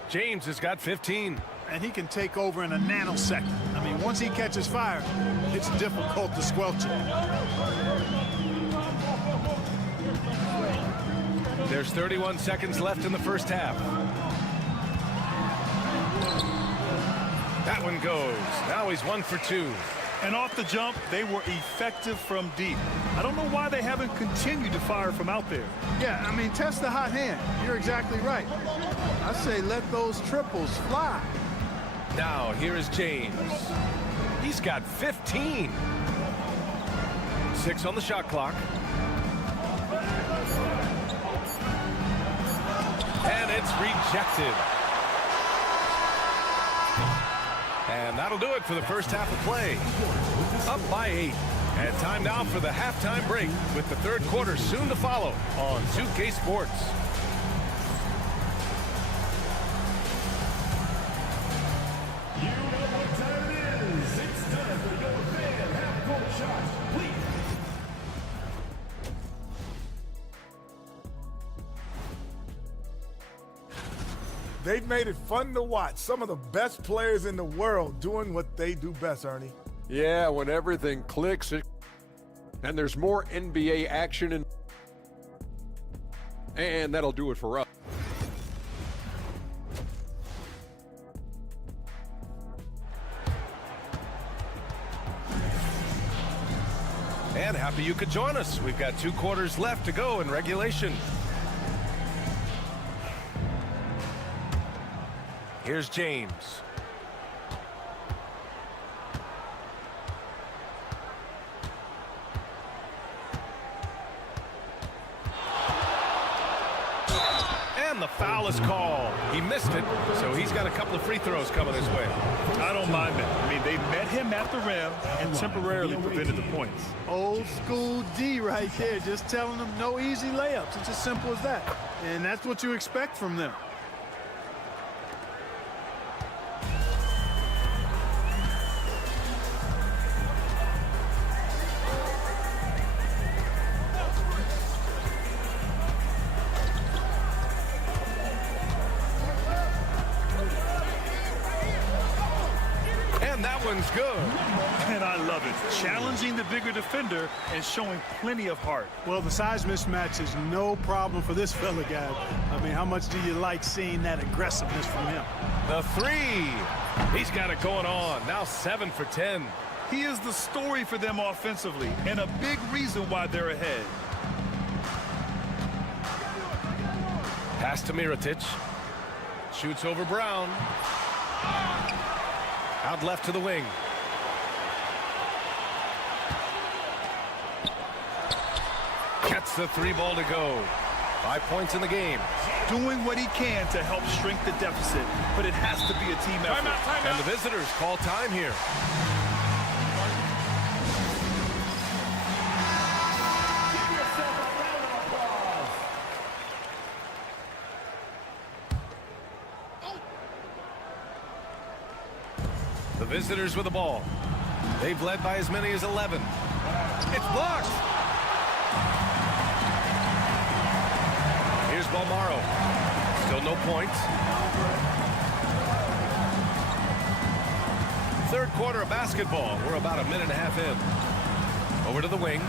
James has got 15. And he can take over in a nanosecond. I mean, once he catches fire, it's difficult to squelch it. There's 31 seconds left in the first half. That one goes. Now he's 1 for 2. And off the jump, they were effective from deep. I don't know why they haven't continued to fire from out there. Yeah, I mean, test the hot hand. You're exactly right. I say let those triples fly. Now, here is James. He's got 15. 6 on the shot clock. And it's rejected. And that'll do it for the first half of play. Up by 8. And time now for the halftime break with the third quarter soon to follow on 2K Sports. You know what time it is. It's time for your fan half-court shot, please. They've made it fun to watch. Some of the best players in the world doing what they do best, Ernie. Yeah, when everything clicks and there's more NBA action, and that'll do it for us. And happy you could join us. We've got 2 quarters left to go in regulation. Here's James. And the foul is called. He missed it, so he's got a couple of free throws coming his way. I don't mind that. I mean, they met him at the rim and temporarily prevented the points. Old school D right there, just telling them no easy layups. It's as simple as that. And that's what you expect from them. That one's good. And I love it. Challenging the bigger defender and showing plenty of heart. Well, the size mismatch is no problem for this fella, guy. I mean, how much do you like seeing that aggressiveness from him? The 3. He's got it going on. Now 7 for 10. He is the story for them offensively and a big reason why they're ahead. Pass to Mirotic. Shoots over Brown. Out left to the wing. Gets the 3 ball to go. 5 points in the game. Doing what he can to help shrink the deficit, but it has to be a team effort. Timeout. And the visitors call time here. The visitors with the ball. They've led by as many as 11. It's blocked. Here's Balmaro. Still no points. Third quarter of basketball. We're about a minute and a half in. Over to the wing.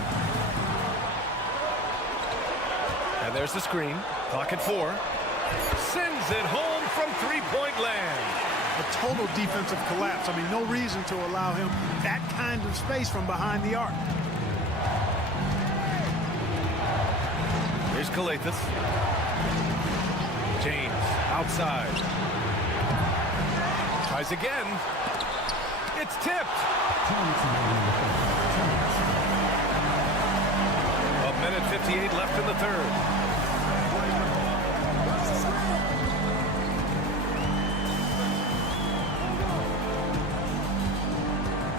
And there's the screen. Clock at 4. Sends it home from three-point land. A total defensive collapse. I mean, no reason to allow him that kind of space from behind the arc. Here's Calathis. James outside. Tries again. It's tipped. A minute 58 left in the third.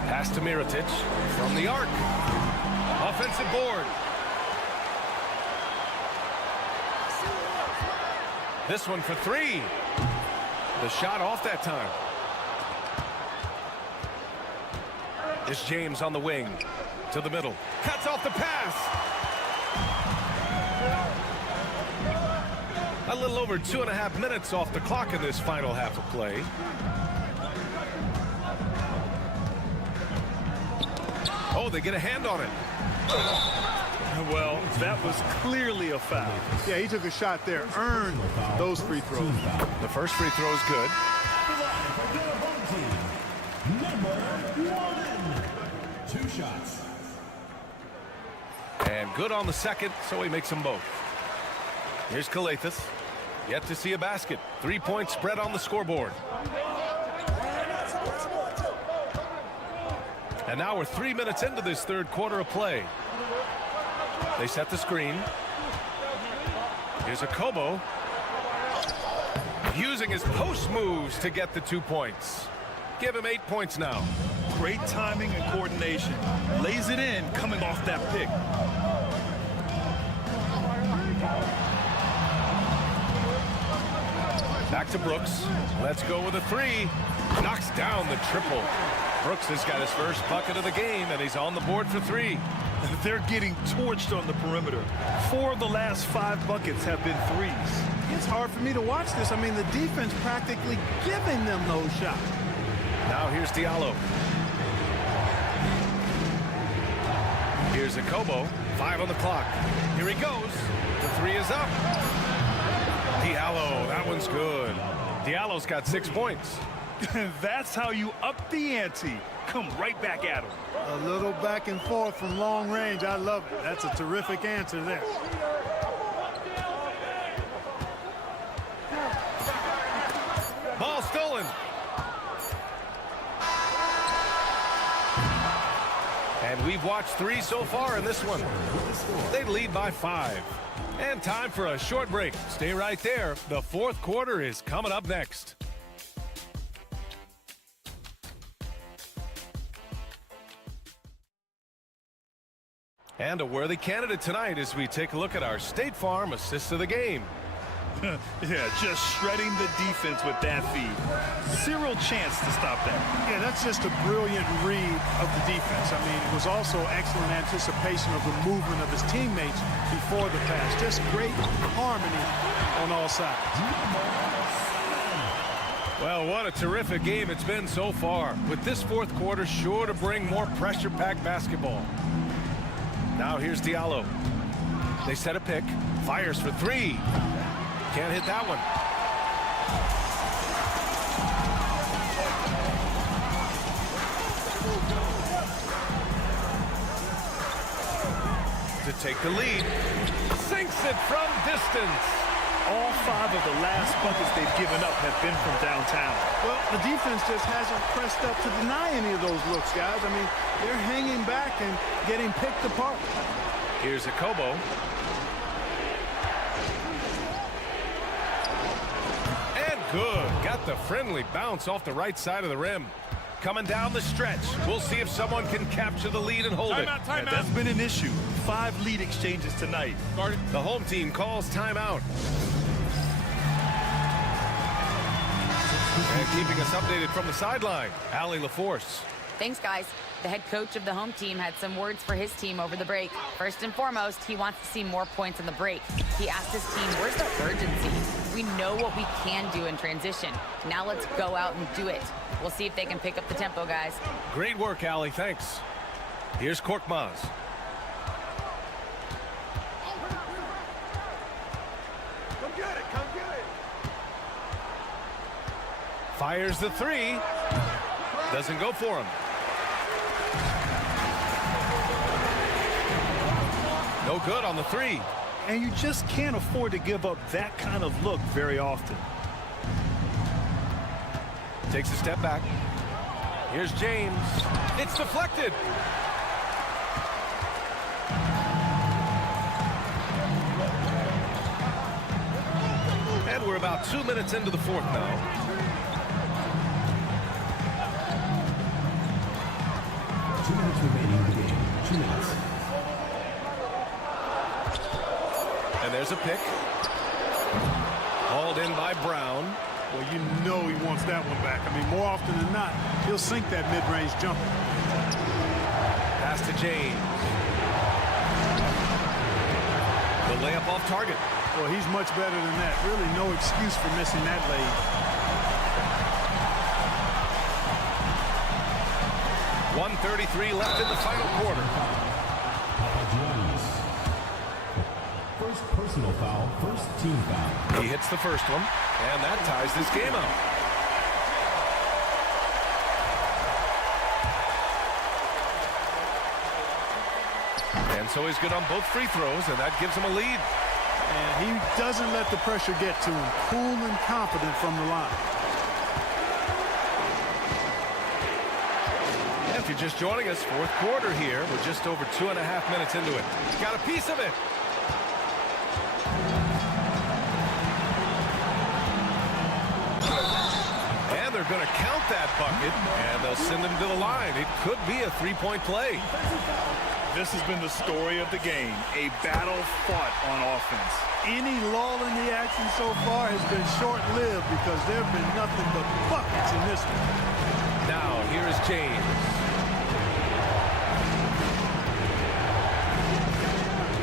Pass to Mirotic from the arc. Offensive board. This one for 3. The shot off that time. It's James on the wing. To the middle. Cuts off the pass. A little over 2.5 minutes off the clock in this final half of play. Oh, they get a hand on it. Well, that was clearly a foul. Yeah, he took a shot there. Earned those free throws. The first free throw is good. Number 1. 2 shots. And good on the second, so he makes them both. Here's Calathis. Yet to see a basket. 3-point spread on the scoreboard. And now we're 3 minutes into this third quarter of play. They set the screen. Here's a Kobo. Using his post moves to get the 2 points. Give him 8 points now. Great timing and coordination. Lays it in coming off that pick. Back to Brooks. Let's go with a 3. Knocks down the triple. Brooks has got his first bucket of the game, and he's on the board for 3. They're getting torched on the perimeter. 4 of the last 5 buckets have been 3s. It's hard for me to watch this. I mean, the defense practically giving them those shots. Now here's Diallo. Here's a Kobo. 5 on the clock. Here he goes. The 3 is up. Diallo, that one's good. Diallo's got 6 points. That's how you up the ante. Come right back at him. A little back and forth from long range. I love it. That's a terrific answer there. Ball stolen. And we've watched 3 so far in this one. They lead by 5. And time for a short break. Stay right there. The fourth quarter is coming up next. And a worthy candidate tonight as we take a look at our State Farm assist of the game. Yeah, just shredding the defense with that feed. Zero chance to stop that. Yeah, that's just a brilliant read of the defense. I mean, it was also excellent anticipation of the movement of his teammates before the pass. Just great harmony on all sides. Well, what a terrific game it's been so far, with this fourth quarter sure to bring more pressure-packed basketball. Now here's Diallo. They set a pick. Fires for 3. Can't hit that one. To take the lead. Sinks it from distance. All 5 of the last buckets they've given up have been from downtown. Well, the defense just hasn't pressed up to deny any of those looks, guys. I mean, they're hanging back and getting picked apart. Here's a Kobo. good. Got the friendly bounce off the right side of the rim. Coming down the stretch. We'll see if someone can capture the lead and hold it. And that's been an issue. 5 lead exchanges tonight. The home team calls timeout. And keeping us updated from the sideline, Allie LaForce. Thanks, guys. The head coach of the home team had some words for his team over the break. First and foremost, he wants to see more points in the break. He asked his team, where's the urgency? We know what we can do in transition. Now let's go out and do it. We'll see if they can pick up the tempo, guys. Great work, Allie. Thanks. Here's Korkmaz. Come get it, come get it. Fires the three. Doesn't go for him. No good on the three. And you just can't afford to give up that kind of look very often. Takes a step back. Here's James. It's deflected. And we're about 2 minutes into the fourth now. Remaining in the game. 2 minutes. And there's a pick. Hauled in by Brown. Well, you know he wants that one back. I mean, more often than not, he'll sink that mid-range jumper. Pass to James. The layup off target. Well, he's much better than that. Really no excuse for missing that lay. 1:33 left in the final quarter. First personal foul, first team foul. He hits the first one, and that ties this game up. And so he's good on both free throws, and that gives him a lead. And he doesn't let the pressure get to him. Cool and confident from the line. If you're just joining us, fourth quarter here. We're just over 2.5 minutes into it. Got a piece of it. And they're going to count that bucket, and they'll send him to the line. It could be a three-point play. This has been the story of the game, a battle fought on offense. Any lull in the action so far has been short-lived because there have been nothing but buckets in this one. Now, here is James.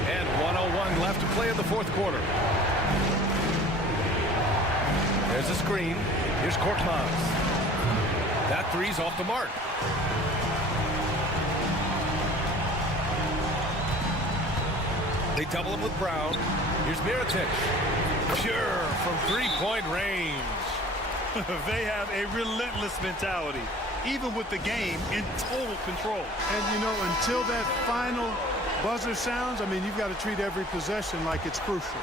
And 1:01 left to play in the fourth quarter. There's a screen. Here's Korkmaz. That three's off the mark. They double him with Brown. Here's Mirotic. Pure from three-point range. They have a relentless mentality, even with the game in total control. And, you know, until that final buzzer sounds, I mean, you've got to treat every possession like it's crucial.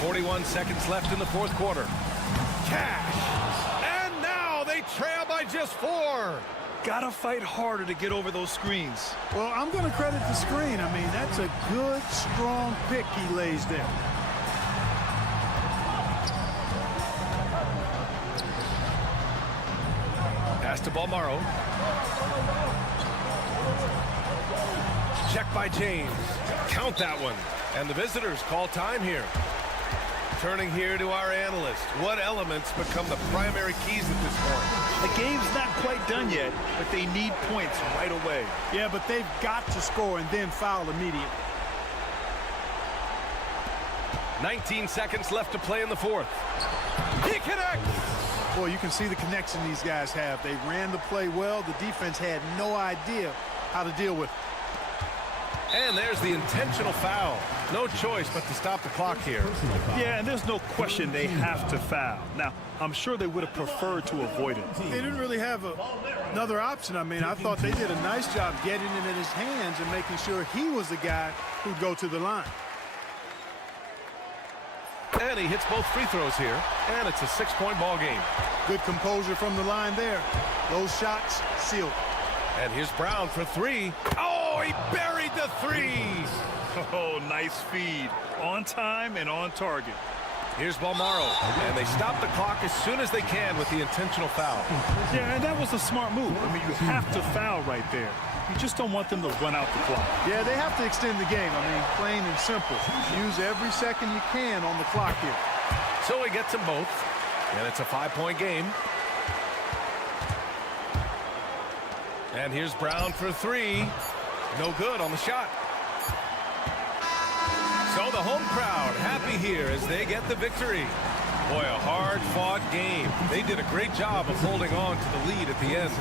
41 seconds left in the fourth quarter. Cash. And now they trail by just 4. Gotta fight harder to get over those screens. Well, I'm going to credit the screen. I mean, that's a good, strong pick he lays there. Pass to Balmaro. Check by James. Count that one. And the visitors call time here. Turning here to our analyst. What elements become the primary keys at this point? The game's not quite done yet, but they need points right away. Yeah, but they've got to score and then foul immediately. 19 seconds left to play in the fourth. He connects! Boy, you can see the connection these guys have. They ran the play well. The defense had no idea how to deal with it. And there's the intentional foul. No choice but to stop the clock here. Yeah, and there's no question they have to foul. Now, I'm sure they would have preferred to avoid it. They didn't really have another option. I mean, I thought they did a nice job getting it in his hands and making sure he was the guy who'd go to the line. And he hits both free throws here. And it's a 6-point ball game. Good composure from the line there. Those shots sealed. And here's Brown for 3. Oh, he buried the 3. Oh, nice feed. On time and on target. Here's Balmaro, and they stop the clock as soon as they can with the intentional foul. Yeah, and that was a smart move. I mean, you have to foul right there. You just don't want them to run out the clock. Yeah, they have to extend the game. I mean, plain and simple. Use every second you can on the clock here. So he gets them both, and it's a 5-point game. And here's Brown for three. No good on the shot. So the home crowd happy here as they get the victory. Boy, a hard-fought game. They did a great job of holding on to the lead at the end.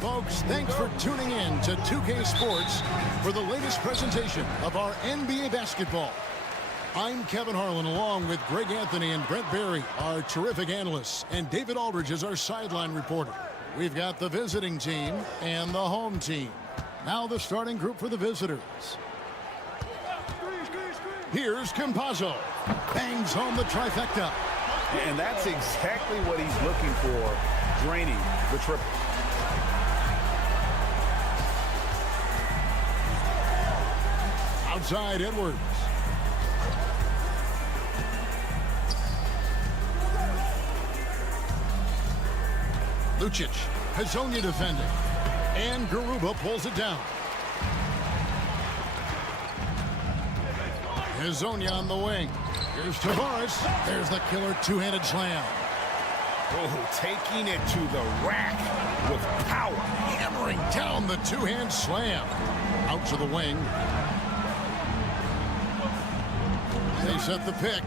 Folks, thanks for tuning in to 2K Sports for the latest presentation of our NBA basketball. I'm Kevin Harlan, along with Greg Anthony and Brent Barry, our terrific analysts, and David Aldridge is our sideline reporter. We've got the visiting team and the home team. Now the starting group for the visitors. Here's Campazzo. Bangs home the trifecta. And that's exactly what he's looking for, draining the triple. Outside Edwards. Lucic, Hazonia defending. And Garuba pulls it down. Hazonia on the wing. Here's Tavares. There's the killer two-handed slam. Oh, taking it to the rack with power. Hammering down the two-hand slam. Out to the wing. They set the pick.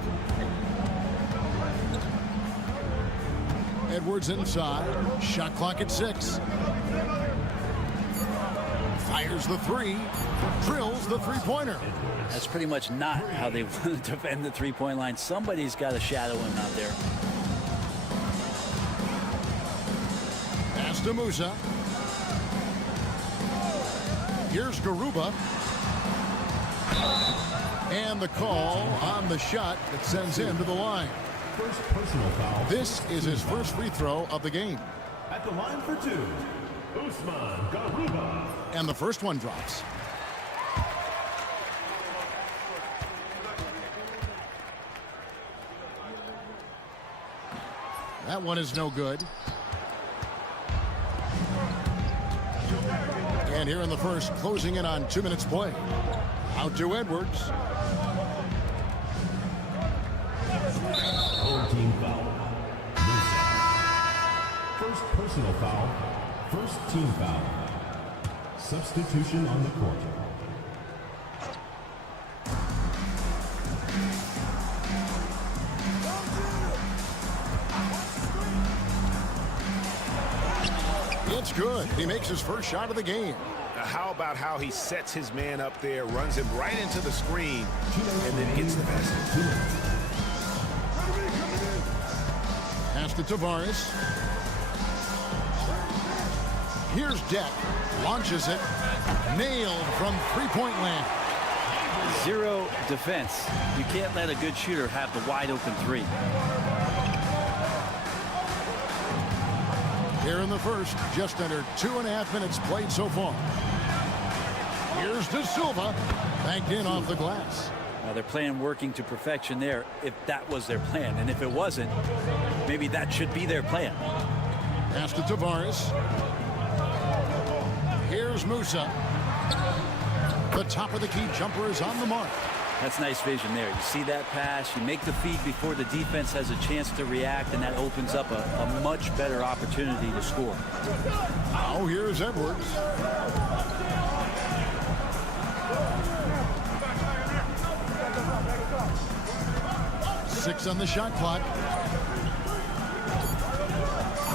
Edwards inside. Shot clock at 6. Fires the three. Drills the three-pointer. That's pretty much not how they want to defend the three-point line. Somebody's got to shadow him out there. Pass to Musa. Here's Garuba. And the call on the shot that sends him to the line. First personal foul. This is his first free throw of the game. At the line for two, Usman Garuba. And the first one drops. That one is no good. And here in the first, closing in on 2 minutes play. Out to Edwards. Home team foul. First personal foul. First team foul. Substitution on the court. It's good. He makes his first shot of the game. How about how he sets his man up there, runs him right into the screen, and then gets the basket. Pass to Tavares. Here's Deck. Launches it. Nailed from three-point land. Zero defense. You can't let a good shooter have the wide open three. Here in the first, just under 2.5 minutes played so far. Here's De Silva, banked in off the glass. Now they're playing working to perfection there, if that was their plan. And if it wasn't, maybe that should be their plan. Pass to Tavares. Here's Musa. The top of the key jumper is on the mark. That's nice vision there. You see that pass, you make the feed before the defense has a chance to react, and that opens up a much better opportunity to score. Now here's Edwards. Six on the shot clock.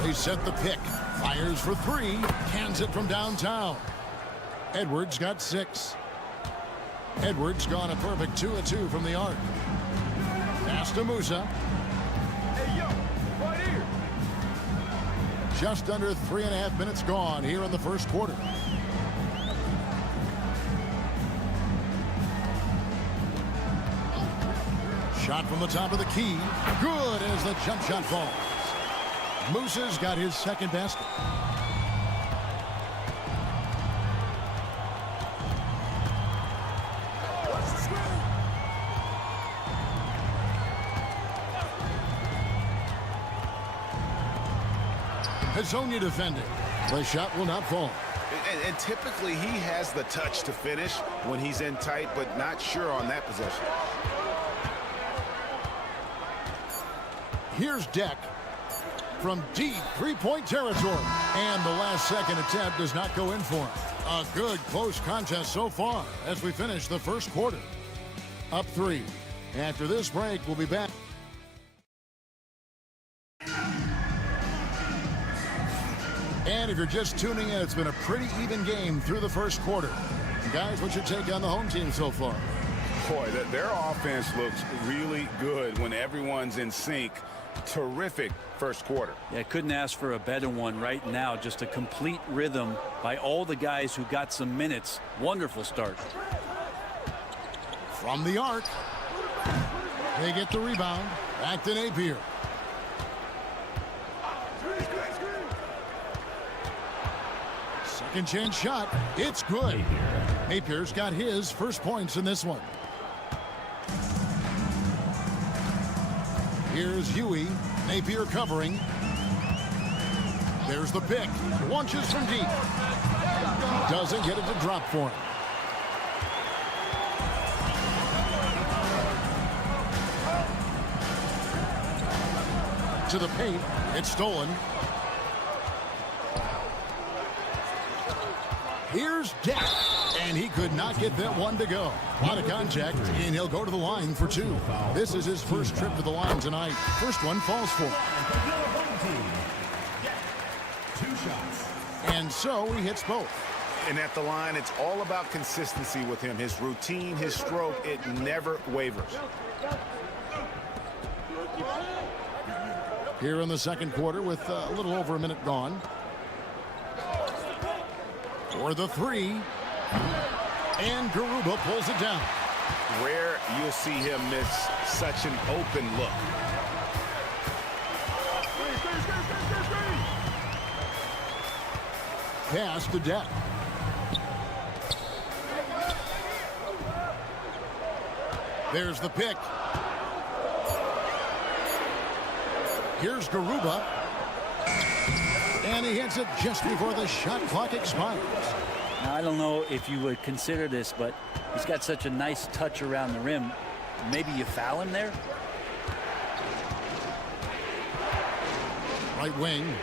They set the pick. Fires for three. Cans it from downtown. Edwards got 6. Edwards gone a perfect 2 of 2 from the arc. Pass to Musa. Hey, yo, right here. Just under 3.5 minutes gone here in the first quarter. Shot from the top of the key. Good as the jump shot falls. Musa's got his second basket. Hazonia defending. The shot will not fall. And typically he has the touch to finish when he's in tight, but not sure on that possession. Here's Deck from deep three-point territory. And the last second attempt does not go in for him. A good close contest so far as we finish the first quarter. Up 3. After this break, we'll be back. And if you're just tuning in, it's been a pretty even game through the first quarter. Guys, what's your take on the home team so far? Boy, their offense looks really good when everyone's in sync. Terrific first quarter. Yeah, couldn't ask for a better one right now. Just a complete rhythm by all the guys who got some minutes. Wonderful start. From the arc. They get the rebound. Back to Napier. Second chance shot. It's good. Napier's got his first points in this one. Here's Huey. Napier covering. There's the pick. Launches from deep. Doesn't get it to drop for him. To the paint. It's stolen. Here's Deck, and he could not get that one to go. A lot of contact, and he'll go to the line for 2. This is his first trip to the line tonight. First one falls for him. 2 shots. And so he hits both. And at the line, it's all about consistency with him. His routine, his stroke, it never wavers. Here in the second quarter with a little over a minute gone. For the 3. And Garuba pulls it down. Rare you'll see him miss such an open look. Pass to Deck. There's the pick. Here's Garuba. And he hits it just before the shot clock expires. Now, I don't know if you would consider this, but he's got such a nice touch around the rim. Maybe you foul him there? Right wing.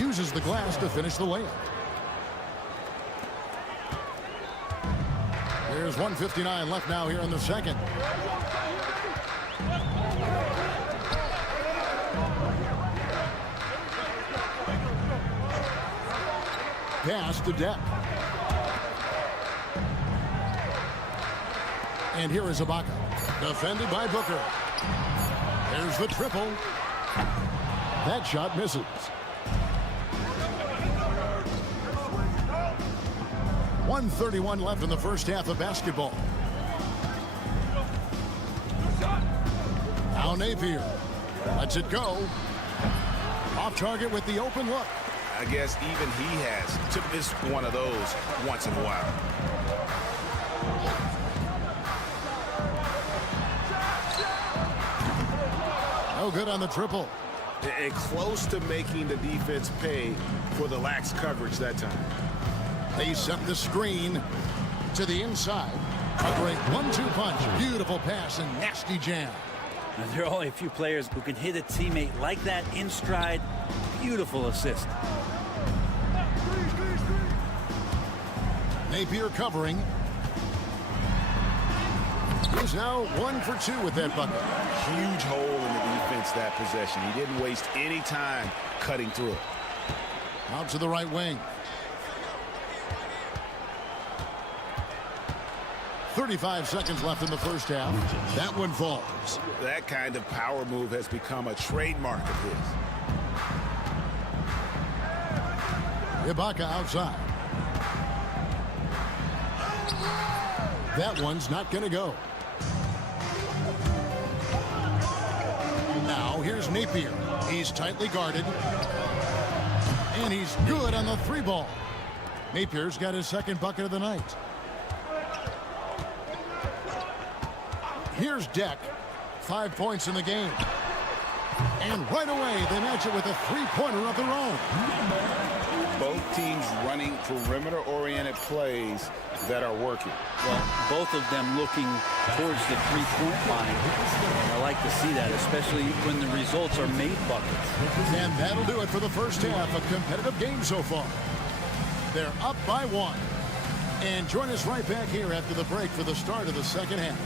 Uses the glass to finish the layup. There's 1:59 left now here in the second. Pass to Depp. And here is Ibaka. Defended by Booker. There's the triple. That shot misses. 1:31 left in the first half of basketball. Now Napier lets it go. Off target with the open look. I guess even he has to miss one of those once in a while. No good on the triple. And close to making the defense pay for the lax coverage that time. They set the screen to the inside. A great 1-2 punch. Beautiful pass and nasty jam. Now, there are only a few players who can hit a teammate like that in stride. Beautiful assist. Napier covering. He's now 1 for 2 with that bucket. Huge hole in the defense that possession. He didn't waste any time cutting through it. Out to the right wing. 35 seconds left in the first half. That one falls. That kind of power move has become a trademark of his. Ibaka outside. That one's not going to go. Now here's Napier. He's tightly guarded. And he's good on the three ball. Napier's got his second bucket of the night. Here's Deck. 5 points in the game. And right away, they match it with a three-pointer of their own. Both teams running perimeter-oriented plays that are working. Well, both of them looking towards the three-point line. I like to see that, especially when the results are made buckets. And that'll do it for the first half. A competitive game so far. They're up by 1. And join us right back here after the break for the start of the second half.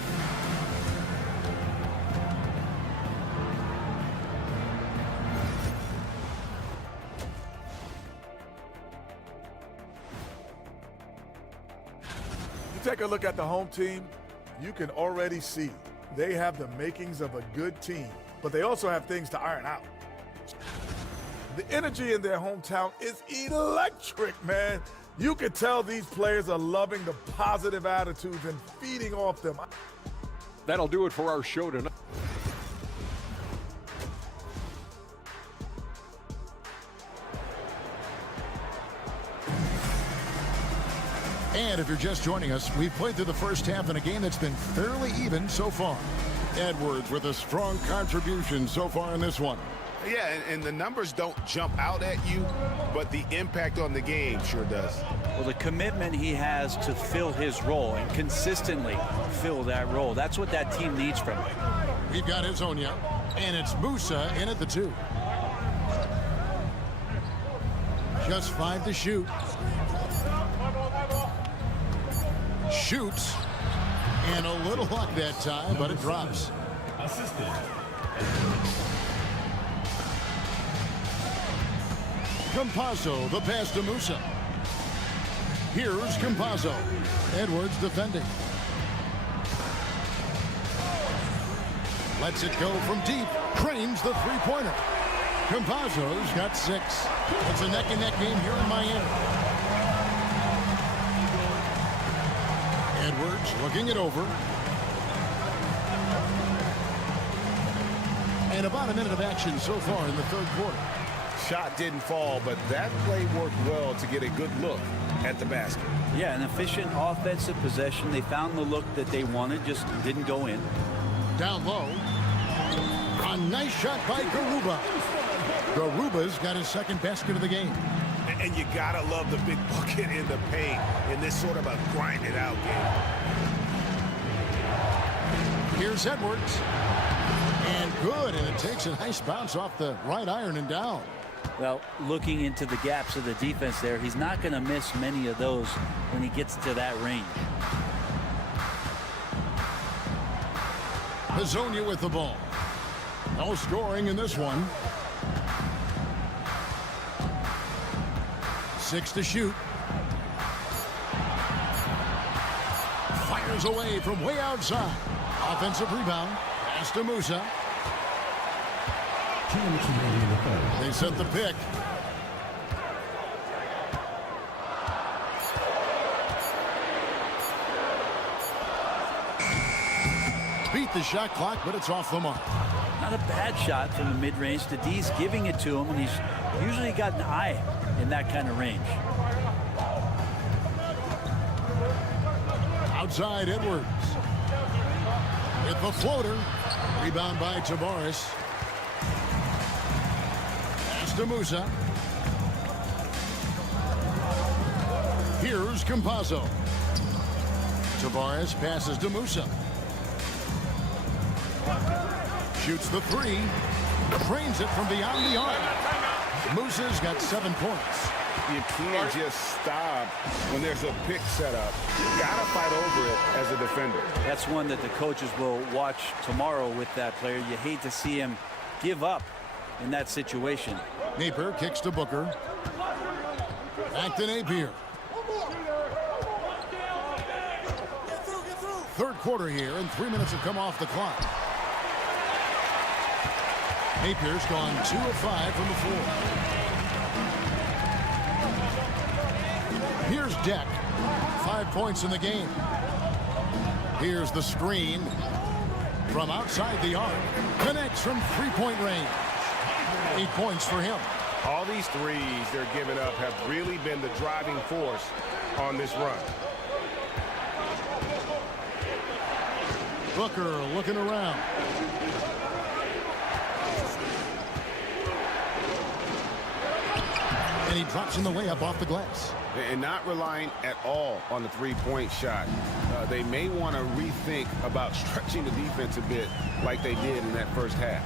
Take a look at the home team, you can already see they have the makings of a good team, but they also have things to iron out. The energy in their hometown is electric, man. You can tell these players are loving the positive attitudes and feeding off them. That'll do it for our show tonight. And if you're just joining us, we've played through the first half in a game that's been fairly even so far. Edwards with a strong contribution so far in this one. Yeah, and the numbers don't jump out at you, but the impact on the game sure does. Well, the commitment he has to fill his role and consistently fill that role, that's what that team needs from him. We've got Hezonja, and it's Musa in at the 2. Just 5 to shoot. Shoots, and a little luck that time, but it drops. Assistant. Campazzo, the pass to Musa. Here's Campazzo. Edwards defending. Lets it go from deep. Cranes the three-pointer. Campazzo's got 6. It's a neck-and-neck game here in Miami. Edwards looking it over. And about a minute of action so far in the third quarter. Shot didn't fall, but that play worked well to get a good look at the basket. Yeah, an efficient offensive possession. They found the look that they wanted, just didn't go in. Down low. A nice shot by Garuba. Garuba's got his second basket of the game. And you gotta love the big bucket in the paint in this sort of a grind-it-out game. Here's Edwards. And good, and it takes a nice bounce off the right iron and down. Well, looking into the gaps of the defense there, he's not going to miss many of those when he gets to that range. Hezonja with the ball. No scoring in this one. 6 to shoot. Fires away from way outside. Offensive rebound. Pass to Musa. They set the pick. Beat the shot clock, but it's off the mark. Not a bad shot from the mid-range. The D's giving it to him, and he's usually got an eye in that kind of range. Outside Edwards. With the floater. Rebound by Tavares. Pass to Musa. Here's Campazzo. Tavares passes to Musa. Shoots the 3. Trains it from beyond the arc. Musa's got 7 points. You can't just stop when there's a pick set up. You gotta fight over it as a defender. That's one that the coaches will watch tomorrow with that player. You hate to see him give up in that situation. Napier kicks to Booker. Back to Napier. Third quarter here, and 3 minutes have come off the clock. Napier's gone 2 of 5 from the floor. Here's Deck. 5 points in the game. Here's the screen. From outside the arc. Connects from three-point range. 8 points for him. All these threes they're giving up have really been the driving force on this run. Booker looking around. And he drops in the layup off the glass. And not relying at all on the three-point shot. They may want to rethink about stretching the defense a bit like they did in that first half.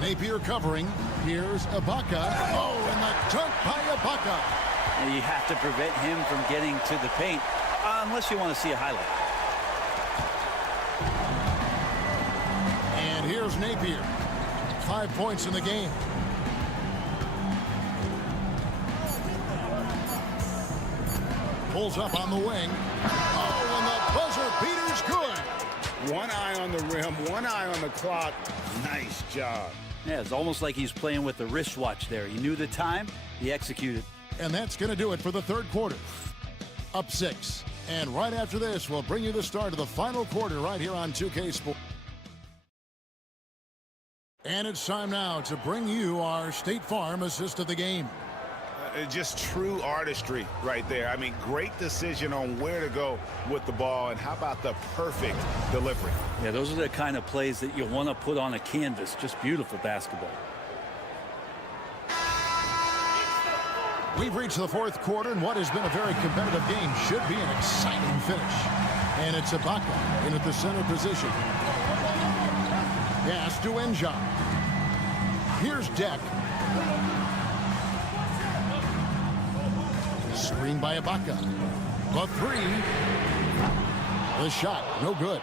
Napier covering. Here's Ibaka. Oh, and the dunk by Ibaka. And you have to prevent him from getting to the paint unless you want to see a highlight. And here's Napier. 5 points in the game. Pulls up on the wing. Oh, and the buzzer beater's good. One eye on the rim, one eye on the clock. Nice job. Yeah, it's almost like he's playing with the wristwatch there. He knew the time, he executed. And that's going to do it for the third quarter. Up 6. And right after this, we'll bring you the start of the final quarter right here on 2K Sports. And it's time now to bring you our State Farm assist of the game. Just true artistry right there. I mean, great decision on where to go with the ball, and how about the perfect delivery? Yeah, those are the kind of plays that you want to put on a canvas. Just beautiful basketball. We've reached the fourth quarter, and what has been a very competitive game should be an exciting finish. And it's Ibaka in at the center position. Pass to Enja. Here's Deck. Screen by Ibaka. The three. The shot, no good.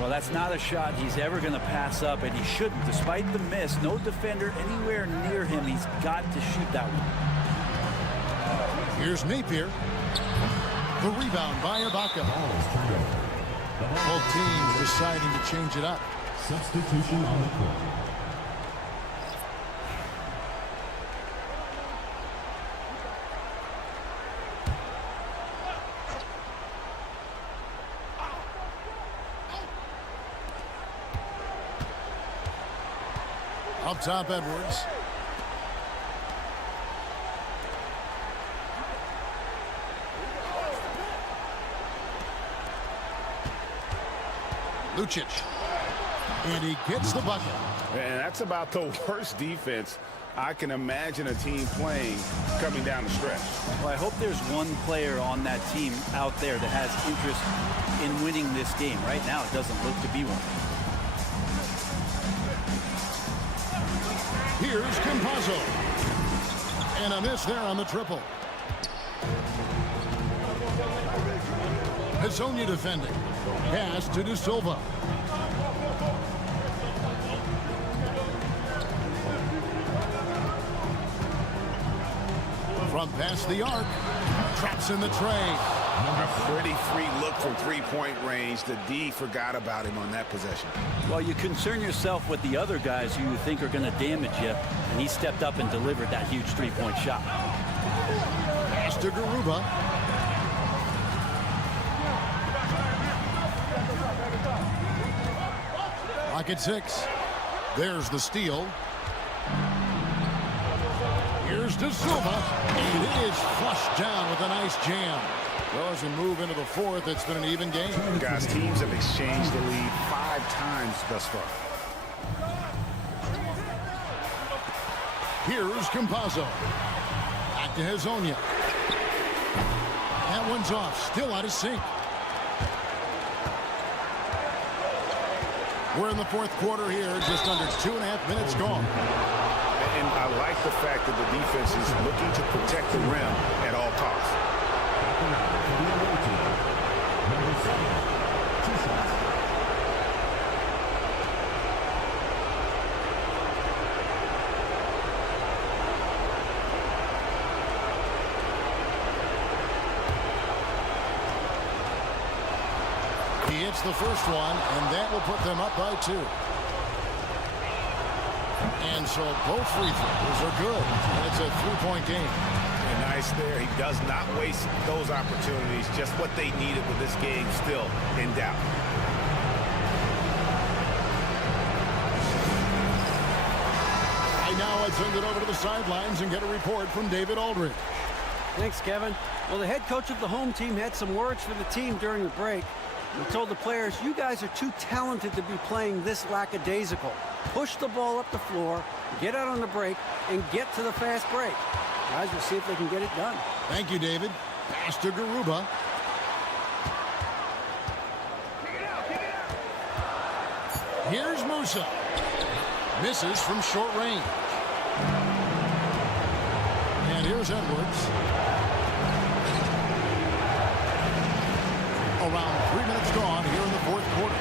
Well, that's not a shot he's ever going to pass up, and he shouldn't. Despite the miss, no defender anywhere near him. He's got to shoot that one. Here's Napier. The rebound by Ibaka. Both teams deciding to change it up. Substitution on the court. Up top, Edwards. Lucic. And he gets the bucket. And that's about the worst defense I can imagine a team playing coming down the stretch. Well, I hope there's one player on that team out there that has interest in winning this game. Right now, it doesn't look to be one. Here's Campazzo. And a miss there on the triple. Hezonja defending. Pass to De Silva. From past the arc. Traps in the tray. A pretty free look from three-point range. The D forgot about him on that possession. Well, you concern yourself with the other guys who you think are going to damage you, and he stepped up and delivered that huge three-point shot. Pass to Garuba. Rocket 6. There's the steal. Here's De Silva. And it is flushed down with a nice jam. Well, as we move into the fourth, it's been an even game. Guys, teams have exchanged the lead 5 times thus far. Here's Campazzo. Back to Hezonja. That one's off. Still out of sync. We're in the fourth quarter here. Just under 2.5 minutes gone. And I like the fact that the defense is looking to protect the rim at all costs. He hits the first one, and that will put them up by 2. And so both free throws are good. And it's a three-point game. And nice there. He does not waste those opportunities. Just what they needed with this game still in doubt. Right now, I send it over to the sidelines and get a report from David Aldridge. Thanks, Kevin. Well, the head coach of the home team had some words for the team during the break. He told the players, you guys are too talented to be playing this lackadaisical. Push the ball up the floor, get out on the break, and get to the fast break. Guys will see if they can get it done. Thank you, David. Pass to Garuba. Here's Musa. Misses from short range. And here's Edwards. Around 3 minutes gone here in the fourth quarter.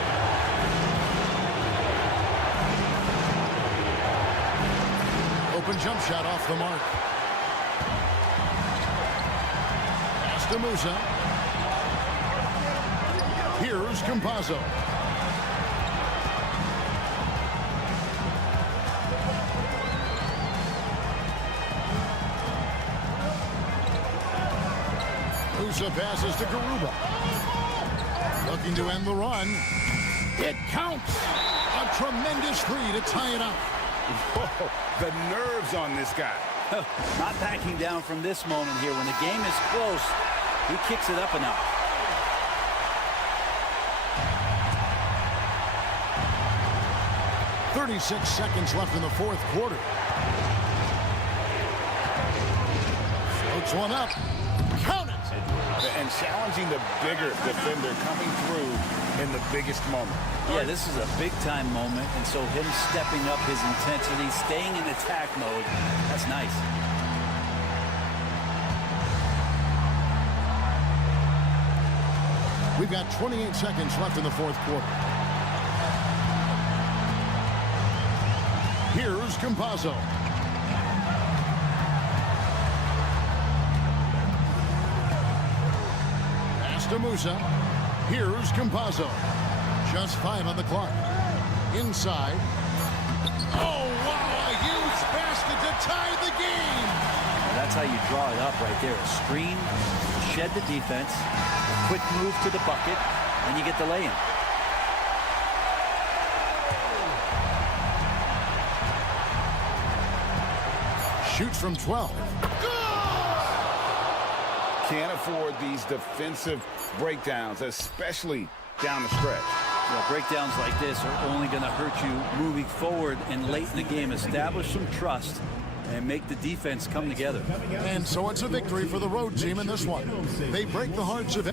Open jump shot off the mark. Pass to Musa. Here's Campazzo. Musa passes to Garuba. Looking to end the run. It counts. A tremendous three to tie it up. Whoa, the nerves on this guy. Not backing down from this moment here. When the game is close, he kicks it up and up. .36 seconds left in the fourth quarter. Floats one up. Count it. And challenging the bigger defender coming through in the biggest moment. Yeah, this is a big-time moment, and so him stepping up his intensity, staying in attack mode, that's nice. We've got 28 seconds left in the fourth quarter. Here's Campazzo. Pass to Musa. Here's Campazzo. Just 5 on the clock. Inside. Oh, wow, a huge basket to tie the game. That's how you draw it up right there. A screen, shed the defense, a quick move to the bucket, and you get the lay-in. Shoots from 12. Can't afford these defensive breakdowns, especially down the stretch. Well, breakdowns like this are only going to hurt you moving forward and late in the game. Establish some trust and make the defense come together. And so it's a victory for the road team in this one. They break the hearts of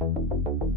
Thank you.